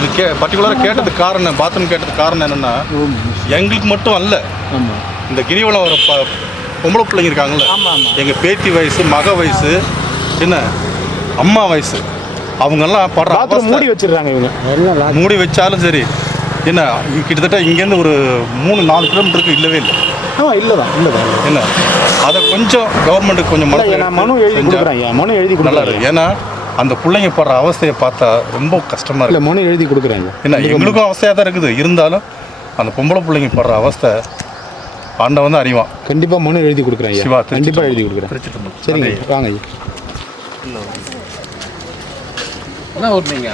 இது பர்டிகுலராக கேட்டதுக்கு காரணம், பாத்ரூம் கேட்டதுக்கு காரணம் என்னென்னா, எங்களுக்கு மட்டும் அல்ல, இந்த கிரிவலம் வர பொம்பளை பிள்ளைங்க இருக்காங்கல்ல, எங்கள் பேத்தி வயசு, மக வயசு, என்ன அம்மா வயசு, அவங்கெல்லாம் படுற மூடி வச்சிடுறாங்க. இவங்க எல்லாம் மூடி வச்சாலும் சரி, என்ன கிட்டத்தட்ட இங்கேருந்து ஒரு 3-4 கிலோமீட்டருக்கு இல்லவே இல்லை. இல்லைதான் என்ன அதை கொஞ்சம் கவர்மெண்ட்டுக்கு கொஞ்சம் மனு எழுதி நல்லா இருக்கு. ஏன்னா அந்த பிள்ளைங்க படுற அவஸ்தையை பார்த்தா ரொம்ப கஷ்டமாக இருக்குது. மனு எழுதி கொடுக்குறாங்க. என்ன எங்களுக்கும் அவஸ்தையாக தான் இருக்குது, இருந்தாலும் அந்த பொம்பளை பிள்ளைங்க படுற அவஸ்தை ஆண்டவன் தான் அறிவான். கண்டிப்பாக மனு எழுதி கொடுக்குறேன் சிவா, கண்டிப்பாக எழுதி கொடுக்குறேன். சரிங்க, வாங்க ஐயா. என்ன ஓட்டுறீங்க?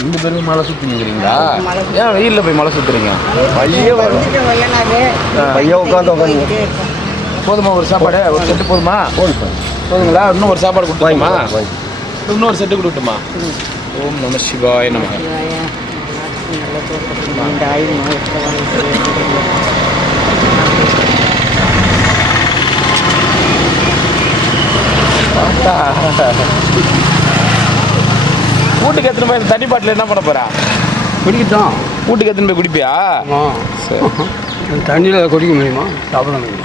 2 பேருமே மலை சுற்றிங்கிறீங்களா? ஏன் வெயிலில் போய் மலை சுற்றுறீங்க? பையன் உட்காந்து போதுமா? ஒரு சாப்பாடு, ஒரு செட்டு போதுமா? போதுங்களா? இன்னும் ஒரு சாப்பாடு கொடுத்துமா? இன்னொரு செட்டு கொடுக்கட்டுமா? ஓம் நம சிவாய நம. வீட்டுக்கு எத்தனை போய் தண்ணி பாட்டில் என்ன பண்ண போறா? குடிக்கத்தான். வீட்டுக்கு எத்தனை போய் குடிப்பியா? சரி, தண்ணியில் குடிக்க முடியுமா? சாப்பிட முடியுமா?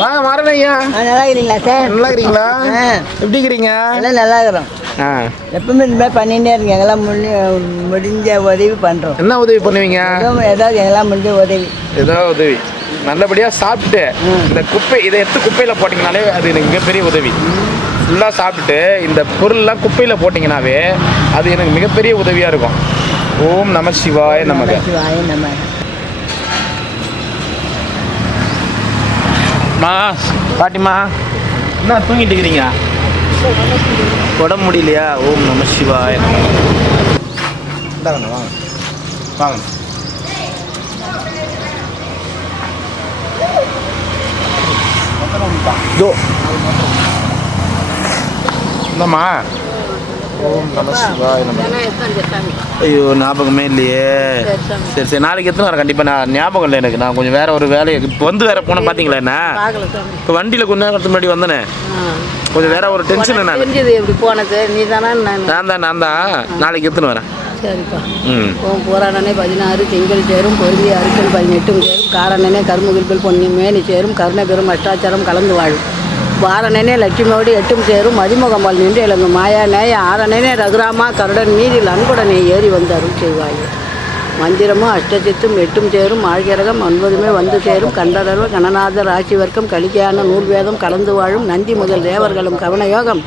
வாங்க மாறன் ஐயா. நல்லா இருக்கிறீங்களா சார்? நல்லா இருக்கிறீங்களா? எப்படி இருக்கிறீங்க? எல்லாம் நல்லா இருக்கிறோம். எப்பவுமே இந்த மாதிரி பண்ணிகிட்டே இருக்கீங்க. எங்கெல்லாம் முடிஞ்ச உதவி பண்ணுறோம். என்ன உதவி பண்ணுவீங்க? ஏதாவது எங்கெல்லாம் முடிஞ்ச உதவி. ஏதாவது உதவி நல்லபடியாக சாப்பிட்டுட்டு இந்த இதை எடுத்து குப்பையில் போட்டிங்கனாலே அது எனக்கு மிகப்பெரிய உதவி. ஃபுல்லாக சாப்பிட்டுட்டு இந்த பொருள்லாம் குப்பையில் போட்டிங்கனாவே அது எனக்கு மிகப்பெரிய உதவியாக இருக்கும். ஓம் நம சிவாய நமக. சிவாய நமக. மா பாட்டிமா என்ன தூங்கிட்டு இருக்கிறீங்க? உடம்பு முடியலையா? ஓம் நம சிவாய நமக. வாங்க வாங்க. என்னம்மா? ஓம் நம சிவாய நமக. ஐயோ ஞாபகமே இல்லையே. சரி நாளைக்கு எத்தனை வர? கண்டிப்பாக நான் ஞாபகம் இல்லை எனக்கு. நான் கொஞ்சம் வேற ஒரு வேலையை இப்போ வந்து வேற போனேன். பார்த்தீங்களா என்ன? இப்போ வண்டியில் கொஞ்ச நேரத்துக்கு முன்னாடி வந்தேனே, கொஞ்சம் வேற ஒரு டென்ஷன். என்ன எப்படி போனது? நீ தானே? நான் தான். நாளைக்கு எத்தனை வரேன்? சரிப்பா. போராடனே 16 திங்கள் சேரும், பொருந்தி அறுக்கல் 18 சேரும், காரணனே கருமுகில்பில் பொன்னி மேனி சேரும், கருணை பெரும் அஷ்டாச்சாரம் கலந்து வாழும், வாரணனே லட்சுமியோடு 8 சேரும், மதிமுகம்பால் நின்று இளங்கும் மாயா நேய ஆரணனே ரகுராமா கருடன் மீதில் அன்புடனே ஏறி வந்து அருள் செய்வாய். மந்திரமும் அஷ்டசித்தும் 8 சேரும், ஆழ்கிரகம் 9 வந்து சேரும், கண்டடர்வ கணநாதர் ஆட்சி வர்க்கம் கலிக்கையான நூல்வேதம் கலந்து வாழும், நந்தி முதல் தேவர்களும் கவனயோகம்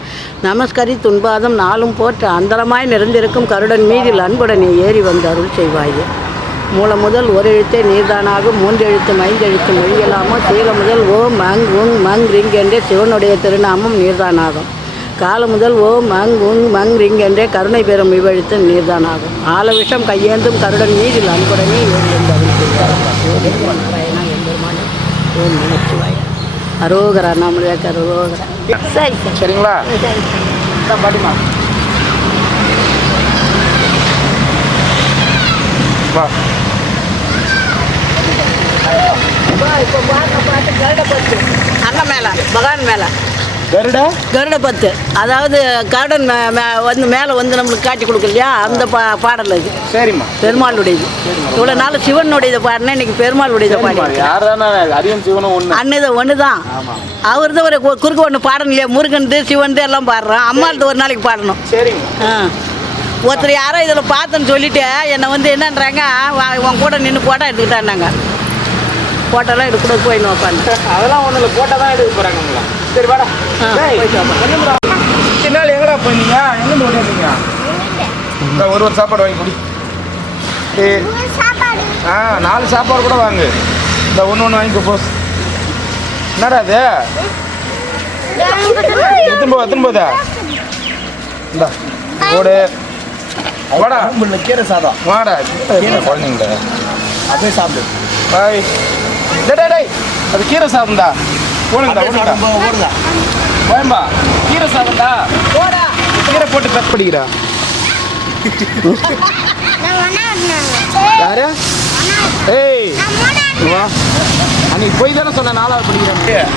நமஸ்கரி துன்பாதம் நாளும் போற்று அந்தரமாய் நிறைந்திருக்கும் கருடன் மீதில் அன்புடனே ஏறி வந்து அருள் செய்வாயே. மூல முதல் ஒரு எழுத்தே நீர்தானாகும், 3 எழுத்தும் 5 எழுத்தும் மொழியலாமோ, சீல முதல் ஓ மங் உங் மங் ரிங் என்றே சிவனுடைய திருநாமம் நீர்தானாகும், கால முதல் ஓ மங் உங் மங் ரிங் என்றே கருணை பெறும் இவ்வெழுத்து நீர்தானாகும், ஆல விஷம் கையேந்தும் கருடன் மீதில் அன்புடனே ஏறி வந்து அருள் செய்வாய். நாராயணா எம்பெருமானே ஓம் நமச்சிவாய. அரோகரா நாமளே அரோகரா. சரி சரிங்களா? பாட்டிமா வா. அண்ணன் மேல பகவான் மேல கருட பத்து, அதாவது கருடன் வந்து மேலே வந்து நம்மளுக்கு காட்சி கொடுக்கலையா, அந்த பாடல் அது. சரிம்மா. பெருமாளுடையது. இவ்வளோ நாள் சிவனுடையதை பாடினேன், இன்னைக்கு பெருமாளுடையதை பாடி. அண்ணது ஒன்று தான். அவர் தான் ஒரு குறுக்கு ஒன்று பாடணும் இல்லையா, முருகன்து சிவன்து எல்லாம் பாடுறோம். அம்மாள்து ஒரு நாளைக்கு பாடணும். ஒருத்தர் யாரோ இதில் பார்த்தேன்னு சொல்லிட்டு என்னை வந்து என்னன்றாங்க, உன் கூட நின்று போட்டோ எடுத்துக்கிட்டாங்க. போட்டோலாம் எடுக்கூட போய் நோக்கான்னு. அதெல்லாம் ஒன்றும் இல்லை, போட்டோ தான் எடுக்க போகிறாங்க. சரி வாடா. நாள் எங்கடா போயிருந்தீங்க? எங்கேருந்து ஓடிங்க? ஒரு சாப்பாடு வாங்கி கொடு. 4 சாப்பாடு கூட வாங்கு. இந்த ஒன்று வாங்கிக்கோ போஸ். என்னடா அது? எத்தனை போதா? இந்த ஓடு வாடா. கீரை சாதம் வாடா. குழந்தைங்கள அப்படியே சாப்பிடு. பாய். டேய் அது கீரை சாதம்டா. ஓடுங்கடா ஓடுங்க. பயம்பா கீரை சாதம்டா. போடா. கீரை போட்டு கட் பண்ணிக்கிறா. யாரு? ஏய் வா. அன்னைக்கு போய் தானே சொன்ன 4வது படிக்கிறேன்.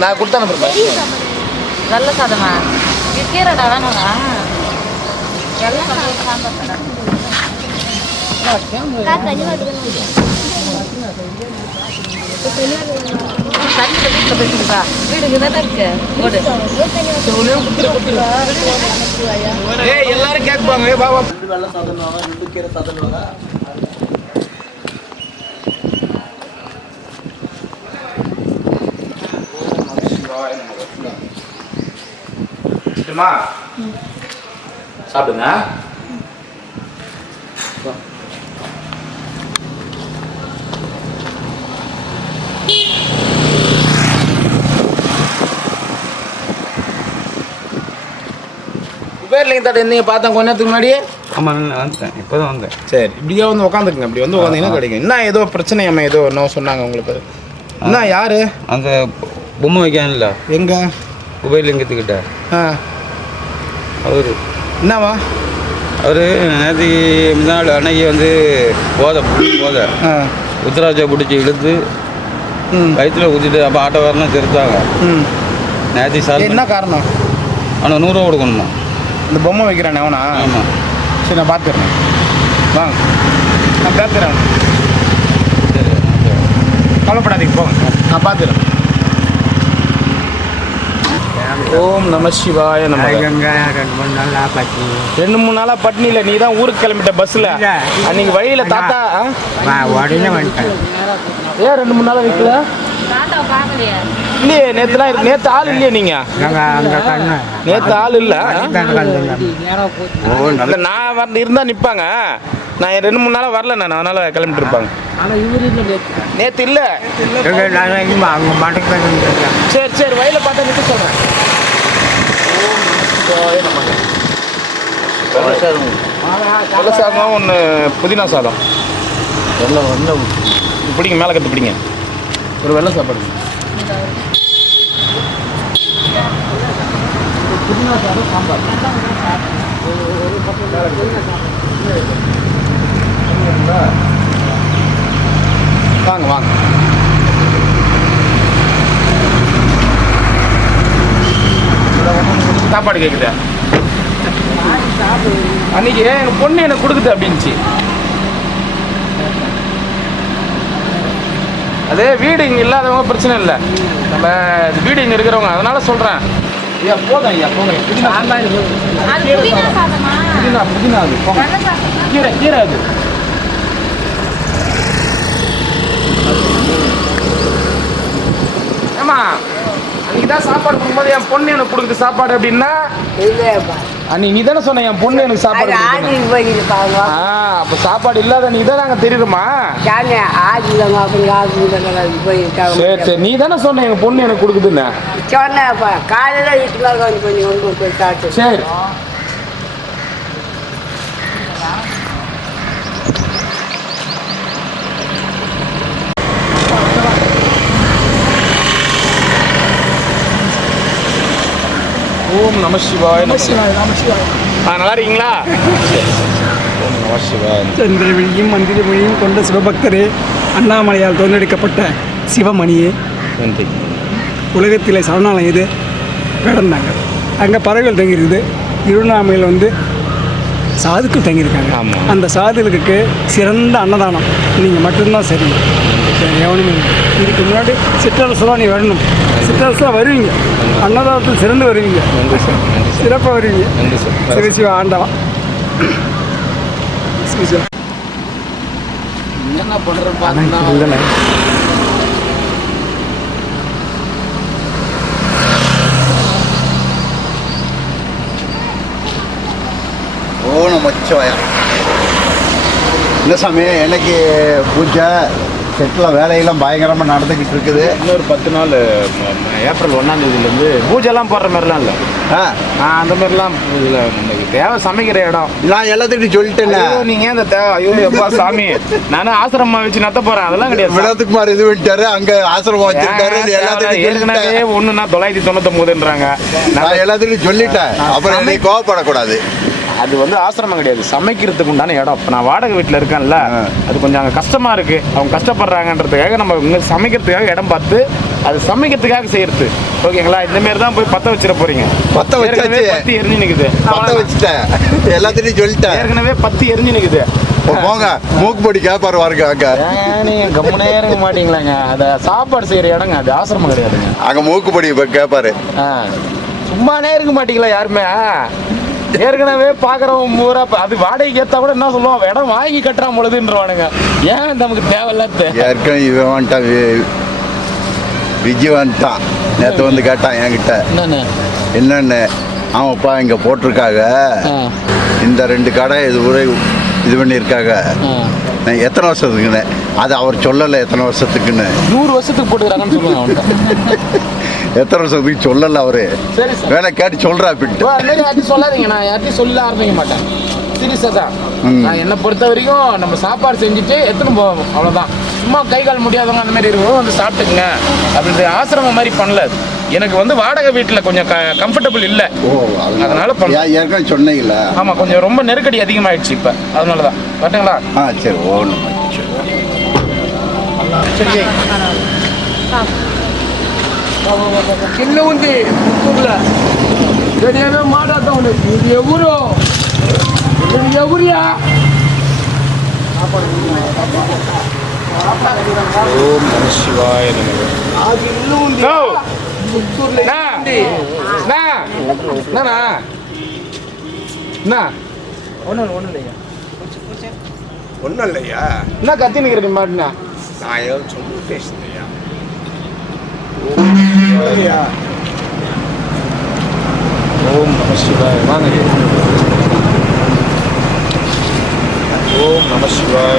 நான் கொடுத்து அனுப்புறேன். நல்ல சாதமா கீரைடா வேணும்டா. வெள்ளை சாதம் சாம்பார் வீடுக்கு தானே இருக்கு. எல்லாரும் கேட்பாங்க பாபா. சாப்பிடுங்க. குபேர்லிங்க தட்டை இருந்தீங்க பார்த்தேன் கொஞ்ச நேரத்துக்கு முன்னாடி. ஆமாம் வந்துட்டேன், இப்போ தான் வந்தேன். சரி, இப்படியே வந்து உட்காந்துக்குங்க. இப்படி வந்து உட்காந்தீங்கன்னா கிடைக்கும். என்ன ஏதோ பிரச்சனையாம ஏதோ என்ன சொன்னாங்க உங்களுக்கு? என்ன யாரு அந்த பொம்மை வைக்கான்ல எங்க குபேர்லிங்கத்துக்கிட்ட அவர் என்னவா? அவர் நேற்று முன்னாள் அன்னைக்கு வந்து போதை உத்தராஜை பிடிச்சி இழுத்து வயிற்றுல ஊற்றிட்டு அப்போ ஆட்டோக்காரனா திருத்தாங்க. நேற்று சார் என்ன காரணம்? ஆனால் 100 ரூபா கொடுக்கணுமா? இந்த பொம்மை வைக்கிறானே அவனா? ஆமாம். சரி, நான் பார்த்துக்கிறேன். வாங்க, நான் பார்த்துக்கிறேன். சரி, கவலைப்படாதீங்க, போங்க, நான் பார்த்துக்கிறேன். ஓம் நம சிவாய. நம்ம 2-3 நாளா பட்னி இல்லை. நீ தான் ஊருக்கு கிளம்பிட்ட பஸ்ஸில். அன்னைக்கு வழியில தாத்தா உடனே வந்துட்டேன். ஏன் 2-3 நாளா நிற்கல? இல்லையே, நேற்று ஆள் இல்லையே. நீங்க நேற்று ஆள் இல்லை. நான் வந்து இருந்தா நிற்பாங்க. நான் 2-3 நாளா வரல. நான் அதனால கிளம்பிட்டு இருப்பாங்க. நேற்று இல்லை. சரி சரி, வயல பார்த்தா நிற்க சொல்றேன். வெள்ளை சாதம் ஒன்று, புதினா சாதம் பிடிங்க. மேலே கற்று பிடிங்க. ஒரு வெள்ளை சாப்பாடு. புதினா சாதம் சாம்பார். வாங்க வாங்க. சாப்பாடு கேட்குது. அன்னைக்கு எங்கள் பொண்ணு எனக்கு கொடுக்குது அப்படின்ச்சு. அதே வீடு இங்கே இல்லாதவங்க பிரச்சனை இல்லை. நம்ம வீடு இங்கே இருக்கிறவங்க அதனால சொல்கிறேன். ஐயா போதும், ஐயா போங்க. புதினா அது போங்க. கீரை அது. ஆமா, அன்னைக்கு தான் சாப்பாடு கொடுக்கும்போது என் பொண்ணு எனக்கு கொடுக்குது சாப்பாடு அப்படின்னா. அன்னைக்கு நீ தானே சொன்ன என் பொண்ணு எனக்கு சாப்பாடு. அப்போ சாப்பாடு இல்லாத நீ தான் நாங்கள் தெரியுமா? சரி சரி, நீ தானே சொன்ன எங்கள் பொண்ணு எனக்கு கொடுக்குதுன்னு. சரி. ஓம் நம சிவாய. நல்லா இருக்கீங்களா? ஓம் நம சிவாய. சந்திரவெளியும் மந்திரமொழியும் கொண்ட சிவபக்தரே, அண்ணாமலையால் தேர்ந்தெடுக்கப்பட்ட சிவமணியே, நன்றி. உலகத்திலே சரணாலயம் இது வேடந்தாங்க. அங்கே பறவைகள் தங்கியிருக்குது. திருவண்ணாமலையில் வந்து சாதுக்கள் தங்கியிருக்காங்க. அந்த சாதுகளுக்கு சிறந்த அன்னதானம் நீங்கள் மட்டும்தான் சரி. எவனுமே இதுக்கு முன்னாடி சிற்றரசுலாம் நீ வரணும். சிற்றரசாக வருவீங்க, அன்னதானத்தில் சிறந்து வருவீங்க, சிறப்பாக வருவீங்க. சிவசிவா ஆண்டவா. சிவசிவா என்ன பண்ணுறேன்? ஓ நமச்சிவாயா. இல்லை சாமி, எனக்கு பூஜை செட்டில் வேலையெல்லாம் பயங்கரமாக நடந்துக்கிட்டு இருக்குது. இன்னொரு 10 நாள் ஏப்ரல் 1ஆம் தேதியிலேருந்து பூஜைலாம் போடுற மாதிரிலாம் இல்லை. அந்த மாதிரிலாம் இதில் நமக்கு தேவை சமைக்கிற இடம். நான் எல்லாத்துக்கிட்டும் சொல்லிட்டேன்னு. நீங்கள் இந்த தேவை. ஐயோ எப்பா சாமி, நானும் ஆசிரமம் வச்சு நத்த போகிறேன். அதெல்லாம் கிடையாது. வினோத்குமார் இது பண்ணிட்டாரு, அங்கே ஆசிரமம் வச்சிருக்காரு. ஏற்கனவே 1 999ன்றாங்க. நான் எல்லாத்துக்கிட்டும் சொல்லிட்டேன். அப்புறம் என்னை கோவப்படக்கூடாது. அது வந்து ஆசிரமம் கிடையாது, சமைக்கிறதுக்கு உண்டான இடம். இப்போ நான் வாடகை வீட்டில் இருக்கேன்ல, அது கொஞ்சம் அங்கே கஷ்டமாக இருக்குது. அவங்க கஷ்டப்படுறாங்கன்றதுக்காக நம்ம இங்கே சமைக்கிறதுக்காக இடம் பார்த்து அது சமைக்கிறதுக்காக செய்யறது. ஓகேங்களா? இந்தமாரி தான் போய் பற்ற வச்சிட போகிறீங்க. பற்ற வச்சாச்சு, பற்றி எரிஞ்சு நிற்குது. பற்ற வச்சுட்டேன், எல்லாத்தையும் சொல்லிட்டேன். ஏற்கனவே பற்றி எரிஞ்சு நிற்குது. போங்க, மூக்கு பொடி கேப்பாரு வாருங்க. அங்கே நீங்கள் கம்முனே இருக்க மாட்டீங்களாங்க? அதை சாப்பாடு செய்கிற இடங்க, அது ஆசிரமம் கிடையாதுங்க. அங்கே மூக்கு பொடி கேட்பாரு. சும்மானே இருக்க மாட்டீங்களா யாருமே? ஏற்கனவே பார்க்குறவங்க பூரா அது வாடகைக்கு ஏற்றா கூட என்ன சொல்லுவான், இடம் வாங்கி கட்டுறான் பொழுதுன்றவானுங்க. ஏன் நமக்கு தேவையில்லாத? ஏற்கனவே இவன் வந்துட்டான், விஜய் வந்துட்டான். நேற்று வந்து கேட்டான் என்கிட்ட என்னென்னு. ஆமாப்பா இங்கே போட்டிருக்காங்க, இந்த 2 கடை இது பண்ணியிருக்காங்க. நான் எத்தனை வருஷத்துக்குன்னு அது அவர் சொல்லலை. எத்தனை வருஷத்துக்குன்னு 100 வருஷத்துக்கு போட்டுக்கிறாங்கன்னு சொல்லுவாங்க அவன்கிட்ட. எத்தனை வருஷத்துக்கு சொல்லலை அவரு. சரி சார், வேணா கேட்டு சொல்கிறா அப்படின்ட்டு. அதுமாரி யார்ட்டையும் சொல்லாதீங்க. நான் யார்ட்டையும் சொல்ல ஆரம்பிக்க மாட்டேன். சீரியஸாக தான். நான் என்னை பொறுத்த வரைக்கும் நம்ம சாப்பாடு செஞ்சுட்டு எடுத்துன்னு போவோம், அவ்வளோதான். சும்மா கை கால் முடியாதவங்க அந்த மாதிரி இருக்கும், வந்து சாப்பிட்டுக்குங்க அப்படின்ற ஆசிரமம் மாதிரி பண்ணல. எனக்கு வந்து வாடகை வீட்டில் கொஞ்சம் கம்ஃபர்டபுள் இல்லை. அதனால ஏற்கனவே சொன்னீங்களா? ஆமாம், கொஞ்சம் ரொம்ப நெருக்கடி அதிகமாகிடுச்சு இப்போ, அதனால தான். கரெக்டுங்களா? சரி, ஒன்றும் சரி. కింద ఉంది పుత్తూరులో ఏమేమో మాట్లాడుతూ ఉండదు. ఇది ఎవరు, ఇది ఎవరియా? ఓం నమః శివాయ నమః. అది ఇల్లు ఉంది పుత్తూరులో. ஒன்றும் இல்லையா? என்ன கத்தி நிற்கிற மாட்டினா? நான் ஏதோ சொல்லி பேசுதையா. ஓம் நம சிவாய. வாங்க. ஓம் நம சிவாய.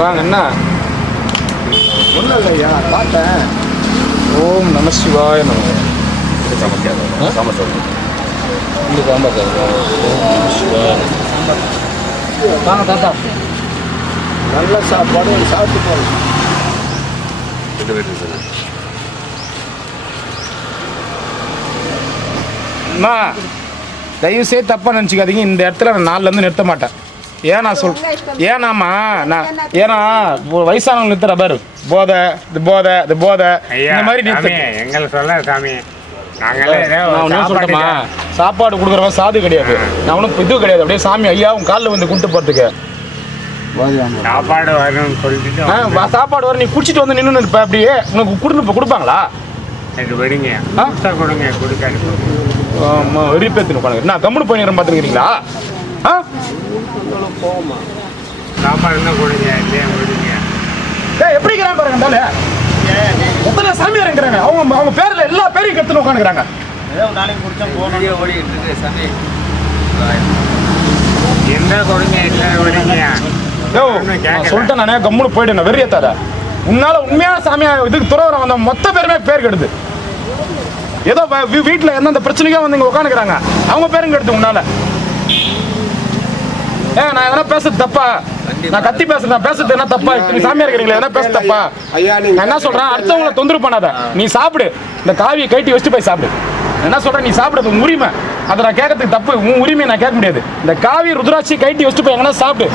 வாங்க அண்ணா. ஒன்றும் இல்லையா, பார்த்தேன். ஓம் நம சிவாய நம. சாம்பார் வாங்க தாத்தா. நல்ல சாப்பாடு சாப்பிட்டு போகலாம். அம்மா தயவு செய்து தப்பாக நினச்சிக்காதீங்க. இந்த இடத்துல நான் 4லேருந்து நிறுத்த மாட்டேன். ஏன்னா ஏன்னாம்மா நான் ஏன்னா வயசானவங்க நிறுத்துற பாரு, போதை இது போதை இது போதை இந்த மாதிரி நிறுத்த. எங்களை சொல்ல சாமி, நான் ஒன்றும் சொல்லிட்டேம்மா, சாப்பாடு கொடுக்குறவன் சாது கிடையாது. நான் ஒன்றும் இது கிடையாது. அப்படியே சாமி ஐயா உன் காலில் வந்து கும்பிட்டு போகிறதுக்கு. சாப்பாடு வரணும்னு சொல்லிட்டு சாப்பாடு வர நீ குடிச்சிட்டு வந்து நின்று இருப்ப. அப்படியே உனக்கு கொடுப்பாங்களா? எனக்கு விடுங்க, கொடுங்க, கொடுக்காது. வெறிப்பேத்து உட்காந்து நான் கம்முனு போய் நேரம் பார்த்துருக்கிறீங்களா? போமா சாப்பாடு என்ன கொடுங்க, இல்லையா விடுங்க. எப்படி இருக்கிறாங்க பாருங்க. எத்தனை சாமியார் இருக்கிறாங்க, அவங்க பேரில் எல்லா பேரையும் கற்றுன்னு உட்காந்துக்கிறாங்க. என்ன கொடுங்க, இல்லை விடுங்க. சொல்லிட்டேன் நானே, கம்முனு போயிட்டு வெறியத்தாத. உன்னால உண்மையான சாமியா இதுக்கு துறவரம் வந்த மொத்த பேருமே பேர் கெடுது. ஏதோ வீட்டில் எந்தெந்த பிரச்சனைக்கோ வந்து இங்கே உட்காந்துக்கிறாங்க, அவங்க பேரும் கெடுது உன்னால. நான் எதனா பேசுறது தப்பா? நான் கத்தி பேசுறேன், பேசுறது என்ன தப்பா? நீ சாமியா இருக்கிறீங்களா, எதனா பேச தப்பா? நான் என்ன சொல்றேன், அடுத்தவங்களை தொந்தரவு பண்ணாத. நீ சாப்பிடு, இந்த காவியை கைட்டி வச்சுட்டு போய் சாப்பிடு. என்ன சொல்றேன், நீ சாப்பிடுறது உன் உரிமை. அதை நான் கேட்கறதுக்கு தப்பு, உன் உரிமையை நான் கேட்க முடியாது. இந்த காவி ருத்ராட்சி கைட்டி வச்சுட்டு போய் எங்கன்னா சாப்பிடு.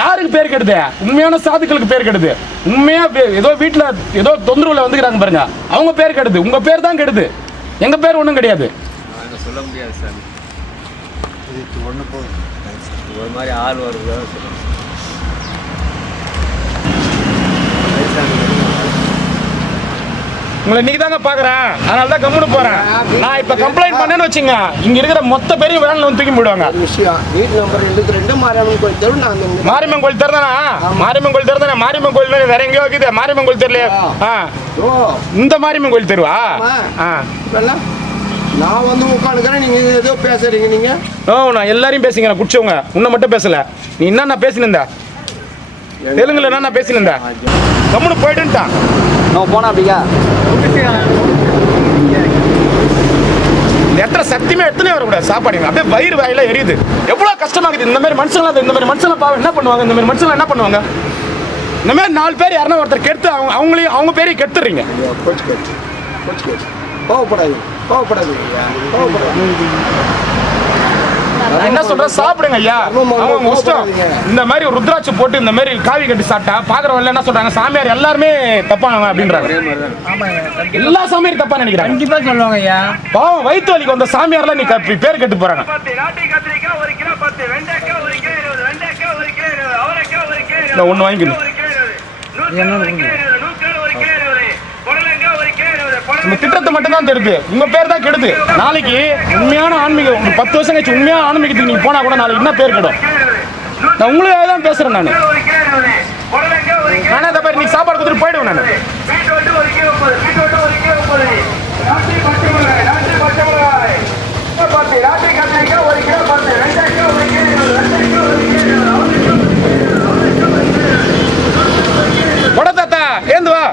யாருக்கு பேர் கெடுது? உண்மையான சாதுக்களுக்கு பேர் கெடுது. உண்மையா ஏதோ வீட்டில் ஏதோ தொந்தரவுல வந்துக்கிறாங்க பாருங்க, அவங்க பேர் கெடுது. உங்க பேர் தான் கெடுது, எங்க பேர் ஒன்றும் கிடையாது. சொல்ல முடியாது சார், ஒரு மாதிரி ஆள் வருது. உங்களை இன்னைக்கு தாங்க பாக்குறேன், அதனால தான் கம்முனு போறேன். நான் இப்ப கம்ப்ளைண்ட் பண்ணேன்னு வச்சுங்க, இங்க இருக்கிற மொத்த பெரிய வேலை வந்து தூக்கி போயிடுவாங்க. வீட்டு நம்பர் 22 மாரியம்மன் கோயில் தெரு. மாரியம்மன் கோயில் தெருதானா? மாரியம்மன் கோயில் தெருதானே? மாரியம்மன் கோயில் வேற எங்கேயோ இருக்குது. மாரியம்மன் கோயில் தெருலையே? இந்த மாரியம்மன் கோயில் தெருவா? நான் வந்து உட்காந்துக்கிறேன், நீங்க ஏதோ பேசுறீங்க. நீங்க நான் எல்லாரையும் பேசிக்கிறேன், குடிச்சவங்க. உன்னை மட்டும் பேசல. நீ என்ன பேசினிருந்த தெலுங்குல என்ன பேசினிருந்த? கம்முனு போயிட்டுட்டான். போனா அப்படியா? இந்த இடத்துல சத்தியமே எத்தனை வரக்கூடாது சாப்பாடு. அப்படியே வயிறு வாயில எரியுது. எவ்வளவு கஷ்டமாகுது. இந்த மாதிரி மனுஷங்களாம் பாவம் என்ன பண்ணுவாங்க? இந்த மாதிரி மனுஷங்க என்ன பண்ணுவாங்க? இந்த மாதிரி 4 பேர் யாருன்னா ஒருத்தர் கெடுத்து அவங்களையும் அவங்க பேரையும் கெடுத்துறீங்க. கோவப்படாது நான் என்ன சொல்றேன், சாப்பிடுங்க ஐயா. அவங்க இஷ்டம். இந்த மாதிரி ஒரு ருத்ராட்சி போட்டு இந்த மாதிரி காவி கட்டி சாப்பிட்டா பாக்குறவங்க என்ன சொல்றாங்க, சாமியார் எல்லாருமே தப்பானவங்க அப்படின்றாங்க. எல்லா சாமியாரும் தப்பா நினைக்கிறாங்க. கண்டிப்பா சொல்லுவாங்க ஐயா. பாவம் வயிற்று வலிக்கு வந்த சாமியார்லாம் நீ பேர் கெட்டு போறாங்க. ஒண்ணு வாங்கிக்கணும். இந்த திட்டத்தை மட்டும் தான் தெரியுது, உங்க பேர் தான் கெடுது. நாளைக்கு உண்மையான ஆன்மீகம், ஒரு 10 வருஷம் கழிச்சு உண்மையான ஆன்மீகத்துக்கு நீங்க போனா கூட நாளைக்கு என்ன பேர் கெடும். நான் உங்களுக்காக தான் பேசுறேன். நானே அதை மாதிரி நீ சாப்பாடு கொடுத்துட்டு போயிடுவேன். நான் தாத்தா ஏந்து வா.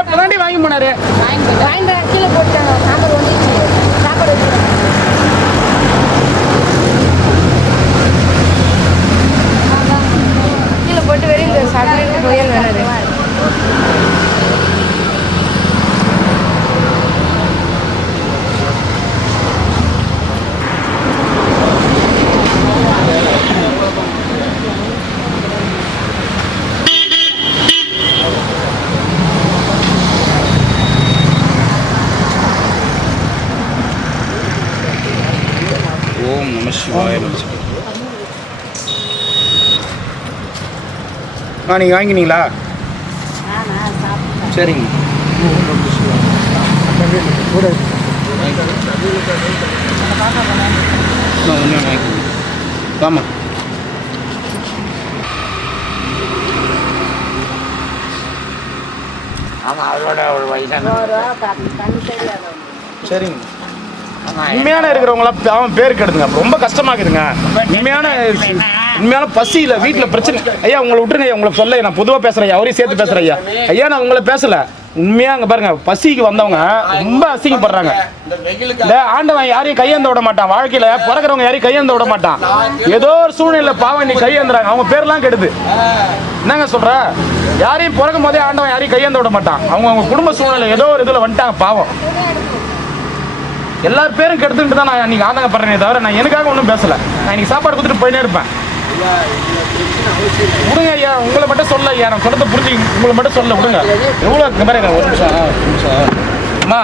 இப்பதாண்டி வாங்கி போனாரு. கீழே போட்டாங்க. சாம்பார் வந்துச்சு. சாப்பாடு கீழே போட்டு வெளியில் சாப்பிட்டு புயல் வேணாரு. ஓம் நம சிவாய. நீங்க வாங்கினீங்களா? சரிங்க. ஆமா அவரோட ஒரு வயசான சரிங்க. உண்மையான இருக்கிறவங்களாம் அவன் பேர் கெடுதுங்க. ரொம்ப கஷ்டமாக்குதுங்க. உண்மையான பசியில் வீட்டில் பிரச்சனை. ஐயா உங்களை விட்டுருங்க. உங்களை சொல்ல நான் பொதுவாக பேசுகிறேன். அவரையும் சேர்த்து பேசுகிறேன். ஐயா நான் உங்களை பேசலை. உண்மையாக அங்கே பாருங்க, பசிக்கு வந்தவங்க ரொம்ப அசிங்கப்படுறாங்க. இந்த ஆண்டவன் யாரையும் கையேந்த விட மாட்டான். வாழ்க்கையில் பிறக்கிறவங்க யாரையும் கையேந்த விட மாட்டான். ஏதோ ஒரு சூழ்நிலை பாவம் நீ கையேந்துறாங்க. அவங்க பேர்லாம் கெடுது. என்னங்க சொல்ற? யாரையும் பிறக்கும் போதே ஆண்டவன் யாரையும் கையேந்த விட மாட்டான். அவங்க குடும்ப சூழ்நிலை ஏதோ ஒரு இதில் வந்துட்டாங்க பாவம். எல்லார் பேரும் கெடுத்துட்டு தான் நான் இன்னைக்கு ஆதங்கப்படுறேனே தவிர நான் எனக்காக ஒன்றும் பேசலை. நான் இன்னைக்கு சாப்பாடு கொடுத்துட்டு போயினே இருப்பேன். விடுங்க ஐயா, உங்களை மட்டும் சொல்ல ஐயா. நான் சொல்றதை புரிஞ்சு உங்களை மட்டும் சொல்ல விடுங்க. எவ்வளோ பாருங்க, ஒரு நிமிஷம் அம்மா.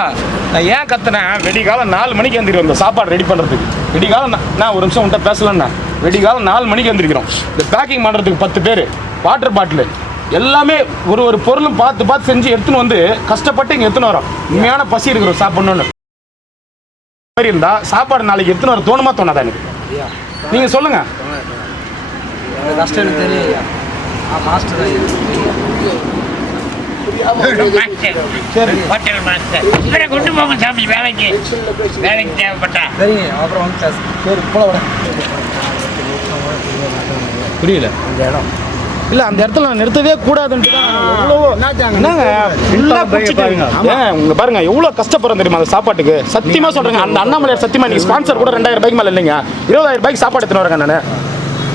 நான் ஏன் கத்துனேன், வெடிகாலம் 4 மணிக்கு எழுந்திரிக்கிறோம் இந்த சாப்பாடு ரெடி பண்ணுறதுக்கு. வெடிகாலம் நான் ஒரு நிமிஷம் உன்ட்ட பேசலன்னா, வெடிகாலம் 4 மணிக்கு எழுந்திரிக்கிறோம். இந்த பேக்கிங் பண்ணுறதுக்கு 10 பேர், வாட்டர் பாட்டில் எல்லாமே ஒரு பொருளும் பார்த்து செஞ்சு எடுத்துன்னு வந்து கஷ்டப்பட்டு இங்கே எடுத்துன்னு வரோம். உண்மையான பசி இருக்கிறோம் சாப்பிடணும்னு மாதிரி இருந்தா சாப்பாடு நாளைக்கு எடுத்துன்னு வர தோணுமா தோணாதா? எனக்கு நீங்க சொல்லுங்க. கஷ்டம் தெரியும். மாஸ்டர் கொண்டு போங்க சாமி, வேலைக்கு தேவைப்பட்டா. சரிங்க, அப்புறம் வந்து சரி போல வர. புரியல. இந்த இடம் இல்லை, அந்த இடத்துல நான் நிறுத்தவே கூடாதுன்ட்டு தான். என்னங்க உங்க பாருங்க எவ்வளோ கஷ்டப்படுறோம் தெரியுமா அந்த சாப்பாட்டுக்கு. சத்தியமா சொல்றேங்க, அந்த அண்ணாமலையார் சத்தியமா நீங்க ஸ்பான்சர் கூட 2000 ரூபாய்க்கு மேலே இல்லைங்க. 20000 ரூபாய்க்கு சாப்பாடு எடுத்துன்னு வரேங்க. நான்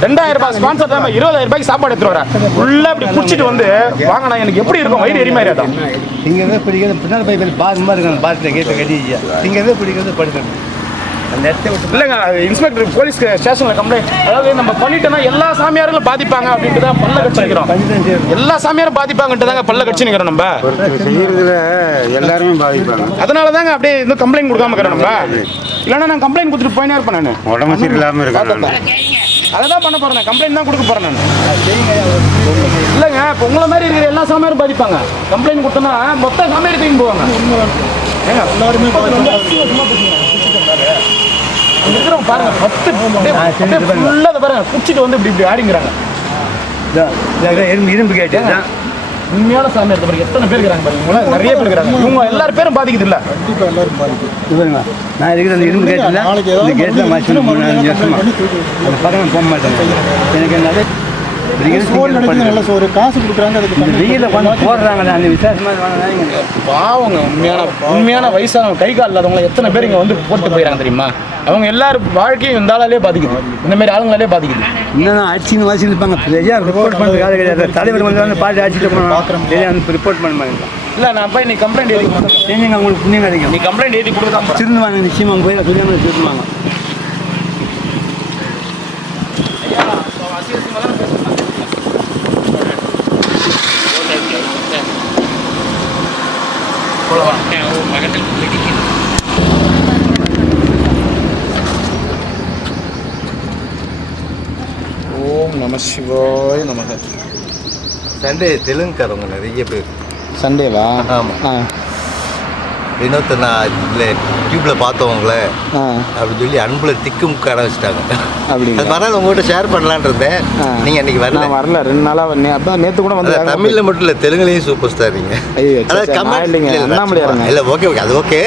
2000 ரூபாய் ஸ்பான்சர் தான், 20000 ரூபாய்க்கு சாப்பாடு எடுத்துட்டு வரேன். ஃபுல்லாக இப்படி குடிச்சிட்டு வந்து வாங்கினா எனக்கு எப்படி இருக்கும்? வயிறு எரிமாதிரி தான். இங்கே பிடிக்கிறது பின்னாடி போய் பாத்ரூமா இருக்கு. அந்த பாத்ரூம் கேட்டு கட்டிச்சியா இங்கே பிடிக்கிறது படுக்கணும். அந்த இடத்த விட்டு இல்லைங்க, இன்ஸ்பெக்டர் போலீஸ் ஸ்டேஷனில் கம்ப்ளைண்ட். அதாவது நம்ம பண்ணிட்டோம்னா எல்லா சாமியார்களும் பாதிப்பாங்க அப்படின்ட்டு தான் பல்ல கட்சி நிற்கிறோம். எல்லா சாமியாரும் பாதிப்பாங்கன்ட்டு தாங்க பல்ல கட்சி நிற்கிறோம். நம்ம செய்யறதுல எல்லாருமே பாதிப்பாங்க. அதனால தாங்க அப்படியே இன்னும் கம்ப்ளைண்ட் கொடுக்காம இருக்கிறோம். நம்ம இல்லைன்னா நான் கம்ப்ளைண்ட் கொடுத்துட்டு போயினே இருப்பேன். நான் உடம்பு சரியில்லாமல் இருக்கேன். அதை தான் பண்ண போகிறேன். கம்ப்ளைண்ட் தான் கொடுக்க போகிறேன் நான். இல்லைங்க, இப்போ உங்களை மாதிரி இருக்கிற எல்லா சாமியாரும் பாதிப்பாங்க. கம்ப்ளைண்ட் கொடுத்தோன்னா மொத்த சாமியார் தூக்கி போவாங்க. ஏங்க எல்லாருமே பாருங்க 10 ஃபுல்லாக பாருங்க குடிச்சிட்டு வந்து இப்படி ஆடிங்கிறாங்க. இரும்பு கேட்டு உண்மையான சாமியார் பாருங்க எத்தனை பேர் இருக்கிறாங்க பாருங்க. நிறைய பேர் இருக்கிறாங்க. இவங்க எல்லாரும் பேரும் பாதிக்குது இல்லை. கண்டிப்பாக எல்லாரும் பாதிக்கும். நான் இருக்கிற அந்த இரும்பு கேட்டில் இந்த கேட்டில் மாற்றி 3-4 வருஷமா அந்த பக்கம் போக மாட்டேன். எனக்கு என்ன நல்ல சோறு காசு கொடுக்குறாங்க அதுக்கு வெயில கொண்டு போடுறாங்க அந்த விசேஷமாக பாவங்க உண்மையான வயசானவங்க கை கால் இல்லாதவங்க எத்தனை பேர் இங்கே வந்து போட்டு போயிடறாங்க தெரியுமா? அவங்க எல்லாரும் வாழ்க்கையும் இந்த ஆளாலே பாதிக்குது, இந்த மாதிரி ஆளுங்களாலே பாதிக்குது. இன்னும் ஆட்சின்னு வாசிட்டு இருப்பாங்க ரிப்போர்ட் பண்ணுறது கால கிடையாது. தலைவர் வந்து பாட்டு ஆட்சிட்டு பார்க்குறோம் ரிப்போர்ட் பண்ண மாதிரி இல்லை நான் போய் நீ கம்ப்ளைண்ட் எழுதி செஞ்சுங்க அவங்களுக்கு புண்ணியம் கிடைக்கும். நீ கம்ப்ளைண்ட் எழுதி கொடுக்க திருந்துவாங்க நிச்சயமா அவங்க போய் தெரியாமல் திருந்துவாங்க. ஓம் நம சிவாய நமக. சண்டே தெலுங்குக்காரவங்க நிறைய பேர். சண்டேவா? ஆமாம். வினோத்தை நான் இதில் டியூப்பில் பார்த்தவங்கள அப்படின்னு சொல்லி அன்பில் திக்கு முக்க ஆரம்பிச்சிட்டாங்க. அப்படி அது வரல உங்கள்கிட்ட ஷேர் பண்ணலான் இருந்தேன். நீங்கள் அன்றைக்கி வரல. வரல 2 நாளாக. அப்போ நேற்று கூட வந்து தமிழில் மட்டும் இல்லை தெலுங்குலேயும் சூப்பர் ஸ்டார் நீங்கள். அதாவது கமெண்ட் இல்லை ஓகே அது ஓகே.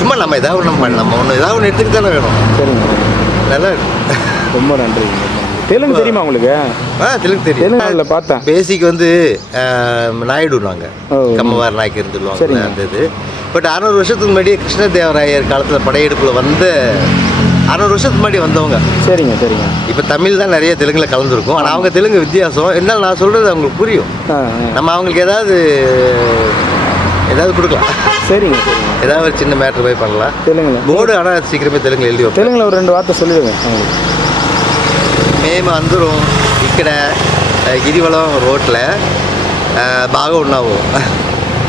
சும்மா நம்ம ஏதாவது நம்ம ஒன்று ஏதாவது ஒன்று எடுத்துக்கிட்டு தானே வேணும். சரிங்க, நல்லா இருக்கு. ரொம்ப நன்றி. தெலுங்கு தெரியுமா உங்களுக்கு? தெலுங்கு தெரியும். தெலுங்குல பார்த்தேன். பேசிக் வந்து நாயுடு நாங்கள் கம்மவார் நாய்க்கு இருந்துடுவாங்க அந்த இது. பட் 600 வருஷத்துக்கு முன்னாடி கிருஷ்ணதேவராயர் காலத்தில் படையெடுப்பில் வந்து 600 வருஷத்துக்கு முன்னாடி வந்தவங்க. சரிங்க சரிங்க. இப்போ தமிழ் தான் நிறைய தெலுங்கில் கலந்துருக்கும். ஆனால் அவங்க தெலுங்கு வித்தியாசம். என்னால் நான் சொல்கிறது அவங்களுக்கு புரியும். நம்ம அவங்களுக்கு ஏதாவது கொடுக்கலாம். சரிங்க சரிங்க. ஏதாவது ஒரு சின்ன மேட்ரு போய் பண்ணலாம் தெலுங்குல. போர்டு ஆனால் சீக்கிரமே தெலுங்குல எழுதி வைப்போம். தெலுங்குல ஒரு 2 வார்த்தை சொல்லிடுங்க அவங்களுக்கு. మేము అందరం ఇక్కడ గిరివలం రోడ్ల బాగా ఉన్నాము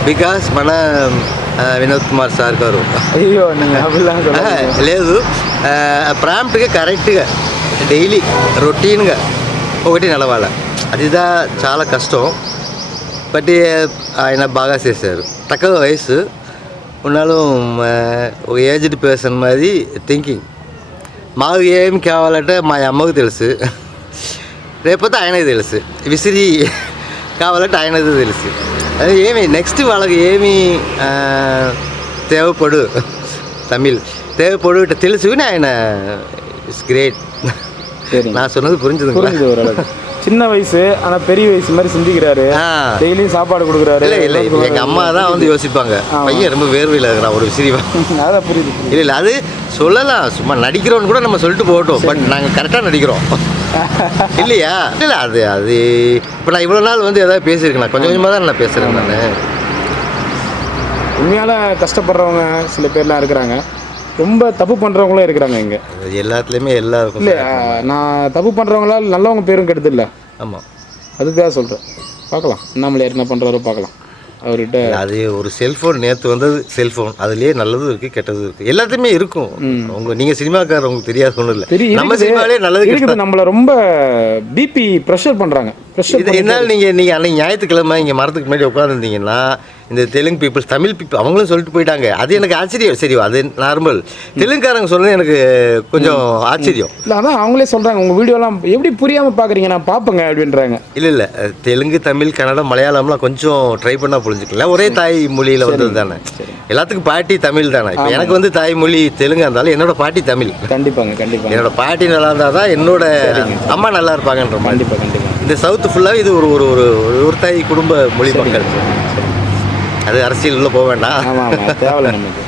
బికాస్ మన వినోద్ కుమార్ సార్ గారు. అయ్యో లేదు ప్రాంప్ట్గా కరెక్ట్గా డైలీ రొటీన్గా ఒకటి నడవాలి. అదిదా చాలా కష్టం. బట్ ఆయన బాగా చేశారు. తక్కువ వయసు ఉన్నాను. ఒక ఏజ్డ్ పర్సన్ మాది థింకింగ్. మాకు ఏం కావాలంటే మా అమ్మకు తెలుసు, రేపోతే ఆయనకు తెలుసు. విసిరి కావాలంటే ఆయనకు తెలుసు. అది ఏమి నెక్స్ట్ వాళ్ళకి ఏమి தேவைப்படு தமிழ் தேவைப்படு తెలుసుకుని ఆయన இட்ஸ் கிரேட். சரி, நான் சொன்னது புரிஞ்சுதுங்களா? ஓரளவுக்கு. சின்ன வயசு ஆனால் பெரிய வயசு மாதிரி சிந்திக்கிறாரு. டெய்லியும் சாப்பாடு கொடுக்குறாரு. இல்லை இல்லை எங்கள் அம்மா தான் வந்து யோசிப்பாங்க, பையன் ரொம்ப வேர்வையில் இருக்கிறான் ஒரு விசிறிவா. அதான் புரியுது. இல்லை இல்லை அது சொல்லலாம், சும்மா நடிக்கிறோன்னு கூட நம்ம சொல்லிட்டு போகட்டும். பட் நாங்கள் கரெக்டாக நடிக்கிறோம் இல்லையா? இல்லை அது இப்போ நான் இவ்வளோ நாள் வந்து எதாவது பேசியிருக்கேன். நான் கொஞ்சம் கொஞ்சமாக தான் நான் பேசுகிறேன். நான் உண்மையால் கஷ்டப்படுறவங்க சில பேர்லாம் இருக்கிறாங்க, ரொம்ப தப்பு பண்ணுறவங்களும் இருக்கிறாங்க இங்கே. எல்லாத்துலேயுமே எல்லாருக்கும் இல்லை, நான் தப்பு பண்ணுறவங்களால் நல்லவங்க பேரும் கெடுது இல்லை. ஆமாம், அதுதான் சொல்கிறேன். பார்க்கலாம் நம்மள என்ன பண்ணுறாரோ பார்க்கலாம் அவர்கிட்ட. அது ஒரு செல்ஃபோன் நேற்று வந்தது. செல்ஃபோன் அதுலேயே நல்லதும் இருக்குது கெட்டதும் இருக்குது, எல்லாத்தையுமே இருக்கும். நீங்கள் சினிமாக்காரர் உங்களுக்கு தெரியாது ஒன்றும் இல்லை. நம்ம சினிமாலே நல்லது இருக்குது. நம்மளை ரொம்ப பிபி ப்ரெஷர் பண்ணுறாங்க. என்னால் நீங்கள் அன்னைக்கு ஞாயிற்றுக்கிழமை இங்கே மரத்துக்கு முன்னாடி உட்காந்துருந்தீங்கன்னா இந்த தெலுங்கு பீப்புள்ஸ் தமிழ் பீப்புள் அவங்களும் சொல்லிட்டு போயிட்டாங்க. அது எனக்கு ஆச்சரியம். சரி, அது நார்மல். தெலுங்குக்காரங்க சொன்னது எனக்கு கொஞ்சம் ஆச்சரியம். இல்லை, அதான் அவங்களே சொல்கிறாங்க உங்கள் வீடியோலாம் எப்படி புரியாமல் பார்க்குறீங்க, நான் பார்ப்பேங்க அப்படின்றாங்க. இல்லை இல்லை, தெலுங்கு தமிழ் கன்னடம் மலையாளம்லாம் கொஞ்சம் ட்ரை பண்ணால் புரிஞ்சுக்கலாம். ஒரே தாய் மொழியில் வந்தது தானே. எல்லாத்துக்கும் பாட்டி தமிழ் தானே. இப்போ எனக்கு வந்து தாய்மொழி தெலுங்கு இருந்தாலும் என்னோட பாட்டி தமிழ். கண்டிப்பாங்க கண்டிப்பாக. என்னோட பாட்டி நல்லா இருந்தால் தான் என்னோட அம்மா நல்லா இருப்பாங்கன்ற மாதிரி. கண்டிப்பாக கண்டிப்பாக. இந்த சவுத்து ஃபுல்லாகவே இது ஒரு ஒரு ஒரு தாய் குடும்ப மொழி மக்கள். அது அரசியல் உள்ள போக வேண்டாம். தேவையில்லை நமக்கு.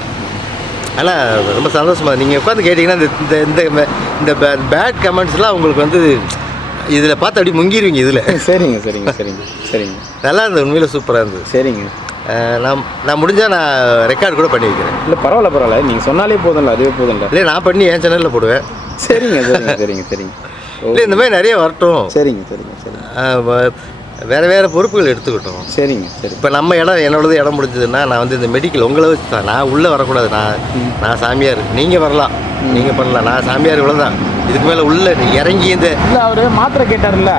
ஆனால் ரொம்ப சந்தோஷமாக நீங்கள் உட்காந்து கேட்டிங்கன்னா இந்த இந்த இந்த பேட் கமெண்ட்ஸ்லாம் உங்களுக்கு வந்து இதில் பார்த்து அப்படி முங்கிடுவீங்க இதில். சரிங்க சரிங்க சரிங்க சரிங்க. நல்லா இருந்தது, உண்மையில் சூப்பராக இருந்தது. சரிங்க. நான் முடிஞ்சால் நான் ரெக்கார்ட் கூட பண்ணி வைக்கிறேன். இல்லை பரவாயில்ல பரவாயில்ல, நீங்கள் சொன்னாலே போதும்ல, அதுவே போதும்ல. இல்லை நான் பண்ணி என் சேனலில் போடுவேன். சரிங்க சரிங்க சரிங்க சரிங்க. இல்லை இந்த மாதிரி நிறைய வரட்டும். சரிங்க சரிங்க சரிங்க. வேறு பொறுப்புகள் எடுத்துக்கிட்டோம். சரிங்க சரி. இப்போ நம்ம என்னோடது இடம் முடிஞ்சதுன்னா நான் வந்து இந்த மெடிக்கல் உங்களை வச்சு தான், நான் உள்ளே வரக்கூடாது. நான் சாமியார், நீங்கள் வரலாம், நீங்கள் பண்ணலாம். நான் சாமியார் இவ்வளோதான். இதுக்கு மேலே உள்ள இறங்கி இல்லை அவர் மாத்திரை கேட்டார்ல.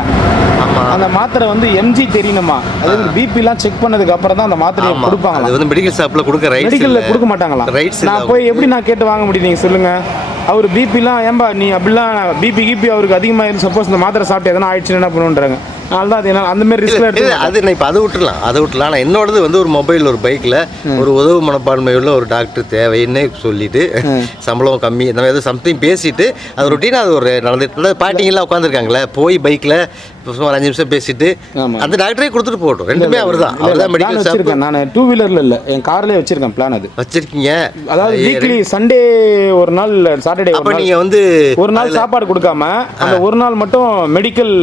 ஆமாம், அந்த மாத்திரை வந்து எம்ஜி தெரியணுமா, அது பிபிலாம் செக் பண்ணதுக்கு அப்புறம் தான் அந்த மாத்திரையை கொடுப்பாங்க. அது வந்து மெடிக்கல் ஷாப்பில் கொடுக்க ரைட், மெடிக்கலில் கொடுக்க மாட்டாங்களா? ரைட்ஸ் நான் போய் எப்படி நான் கேட்டு வாங்க முடியும், நீங்கள் சொல்லுங்கள். அவர் பிபிலாம் ஏன்பா நீ அப்படிலாம் பிபி அவருக்கு அதிகமாக இருந்து சப்போஸ் இந்த மாத்திரை சாப்பிட்டு எதனா ஆயிடுச்சுன்னு என்ன பண்ணுன்றாங்க. அதனால தான் அது அந்த மாதிரி ரிஸ்க் எடுத்து அது நான் இப்போ அதை விட்டுலாம். ஆனால் என்னோடது வந்து ஒரு மொபைல் ஒரு பைக்கில் ஒரு உதவு மனப்பான்மை உள்ள ஒரு டாக்டர் தேவைன்னு சொல்லிட்டு சம்பளம் கம்மி இந்த மாதிரி சம்திங் பேசிட்டு அது ரொட்டீனாக அது ஒரு நடந்துட்டு பாட்டிங்கெல்லாம் உட்காந்துருக்காங்களே போய் பைக்கில் சும்மா 5 நிமிஷம் பேசிட்டு அந்த டாக்டரே கொடுத்துட்டு போகட்டும். ரெண்டுமே அவர் தான் மெடிக்கல் ஷாப். வச்சிருக்கேன் நான் 2 வீலர்ல இல்லை, என் கார்லேயே வச்சிருக்கேன் பிளான். அது வச்சிருக்கீங்க. அதாவது வீக்லி சண்டே ஒரு நாள், சாட்டர்டே அப்போ நீங்கள் வந்து ஒரு நாள் சாப்பாடு கொடுக்காம அந்த ஒரு நாள் மட்டும் மெடிக்கல்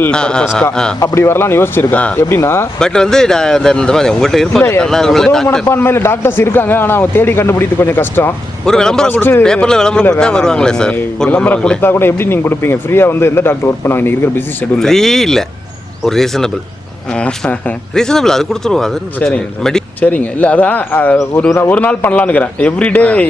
அப்படி வரலாம்னு யோசிச்சிருக்கேன். எப்படின்னா பட் வந்து இந்த மாதிரி உங்கள்கிட்ட இருப்பாங்க மனப்பான்மையில் டாக்டர்ஸ் இருக்காங்க, ஆனால் அவங்க தேடி கண்டுபிடித்து கொஞ்சம் கஷ்டம். ஒரு விளம்பரம் கொடுத்து பேப்பரில் விளம்பரம் கொடுத்தா வருவாங்களே சார். விளம்பரம் கொடுத்தா கூட எப்படி நீங்கள் கொடுப்பீங்க? ஃப்ரீயாக வந்து எந்த டாக்டர் ஒர்க் பண்ணுவாங்க? இன்னைக்கு இருக்கிற பிஸி ஷெட்யூல் ஃப்ரீ இல்லை, ஒரு ரீசனபிள் அது கொடுத்துருவோம். அது சரிங்க. இல்லை அதான் ஒரு நாள் பண்ணலான்னு இருக்கிறேன்.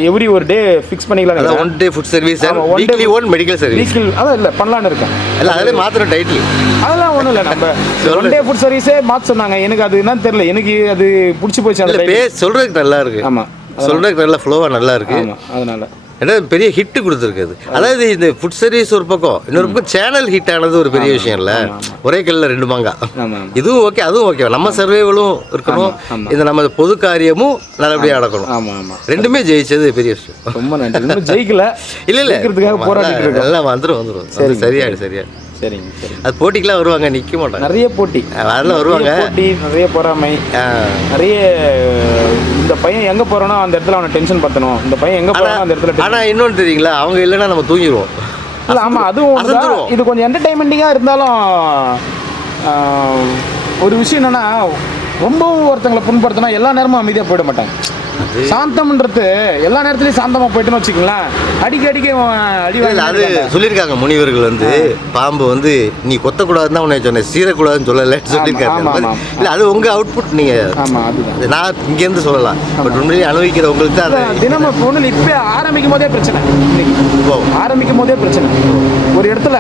எவ்ரி ஒரு டே ஃபிக்ஸ் பண்ணிக்கலாம். One day food service, weekly one medical service. அதான் இல்லை பண்ணலான்னு இருக்கேன். இல்லை அதிலே மாத்திரம் டைட்டில் அதெல்லாம் ஒன்றும் இல்லை. நம்ம ஒன் டே ஃபுட் சர்வீஸே மாற்ற சொன்னாங்க. எனக்கு அது என்னன்னு தெரியல, எனக்கு அது பிடிச்சி போச்சு. அந்த சொல்கிறதுக்கு நல்லா இருக்கு. ஆமாம், சொல்கிறதுக்கு நல்லா ஃப்ளோவாக நல்லா இருக்கு. அதனால ஏன்னா பெரிய ஹிட்டு கொடுத்துருக்குது. அதாவது இந்த ஃபுட் சர்வீஸ் ஒரு பக்கம், இன்னொரு பக்கம் சேனல் ஹிட் ஆனது ஒரு பெரிய விஷயம் இல்லை. ஒரே கல்லில் 2 மாங்காய். இதுவும் ஓகே, அதுவும் ஓகே. நம்ம சர்வேவலும் இருக்கணும், இந்த நம்ம பொது காரியமும் நல்லபடியாக நடக்கணும். ரெண்டுமே ஜெயிச்சது பெரிய விஷயம். ரொம்ப நன்றி. ஜெயிக்கல இல்லை போராடிட்டு எல்லாம் வந்துடும். சரியாயிடு. சரிங்க. அது போட்டிக்கெல்லாம் வருவாங்க, நிற்க மாட்டாங்க. நிறைய போட்டி அதெல்லாம் வருவாங்க. போட்டி, நிறைய பொறாமை, நிறைய இந்த பையன் எங்கே போகிறானோ அந்த இடத்துல அவனை டென்ஷன் பற்றணும், இந்த பையன் எங்கே போகிறானோ அந்த இடத்துல. ஆனால் இன்னொன்று தெரியுங்களா, அவங்க இல்லைன்னா நம்ம தூங்கிடுவோம். இல்லை ஆமாம், அதுவும் இது கொஞ்சம் என்டர்டைன்மெண்ட்டிங்காக இருந்தாலும் ஒரு விஷயம் என்னென்னா, ரொம்பவும் ஒருத்தங்களை புண்படுத்தினா எல்லா நேரமும் அமைதியாக போயிட மாட்டாங்க. சாந்தம்ன்றது எல்லா நேரத்துலையும் சாந்தமாக போயிட்டுன்னு வச்சுக்கலாம். அடிக்கடி அது சொல்லியிருக்காங்க முனிவர்கள் வந்து, பாம்பு வந்து நீ கொத்தக்கூடாதுன்னு தான் உன்னை சொன்னேன், சீரக்கூடாதுன்னு சொல்லலைன்னு சொல்லியிருக்காங்க. இல்லை அது உங்கள் அவுட்புட். நீங்கள் நான் இங்கேருந்து சொல்லலாம், பட் உண்மையிலேயே அனுபவிக்கிற உங்களுக்கு தான் அது தினமும் ஒன்றும். இப்போ ஆரம்பிக்கும் போதே பிரச்சனை. ஆரம்பிக்கும் போதே பிரச்சனை. ஒரு இடத்துல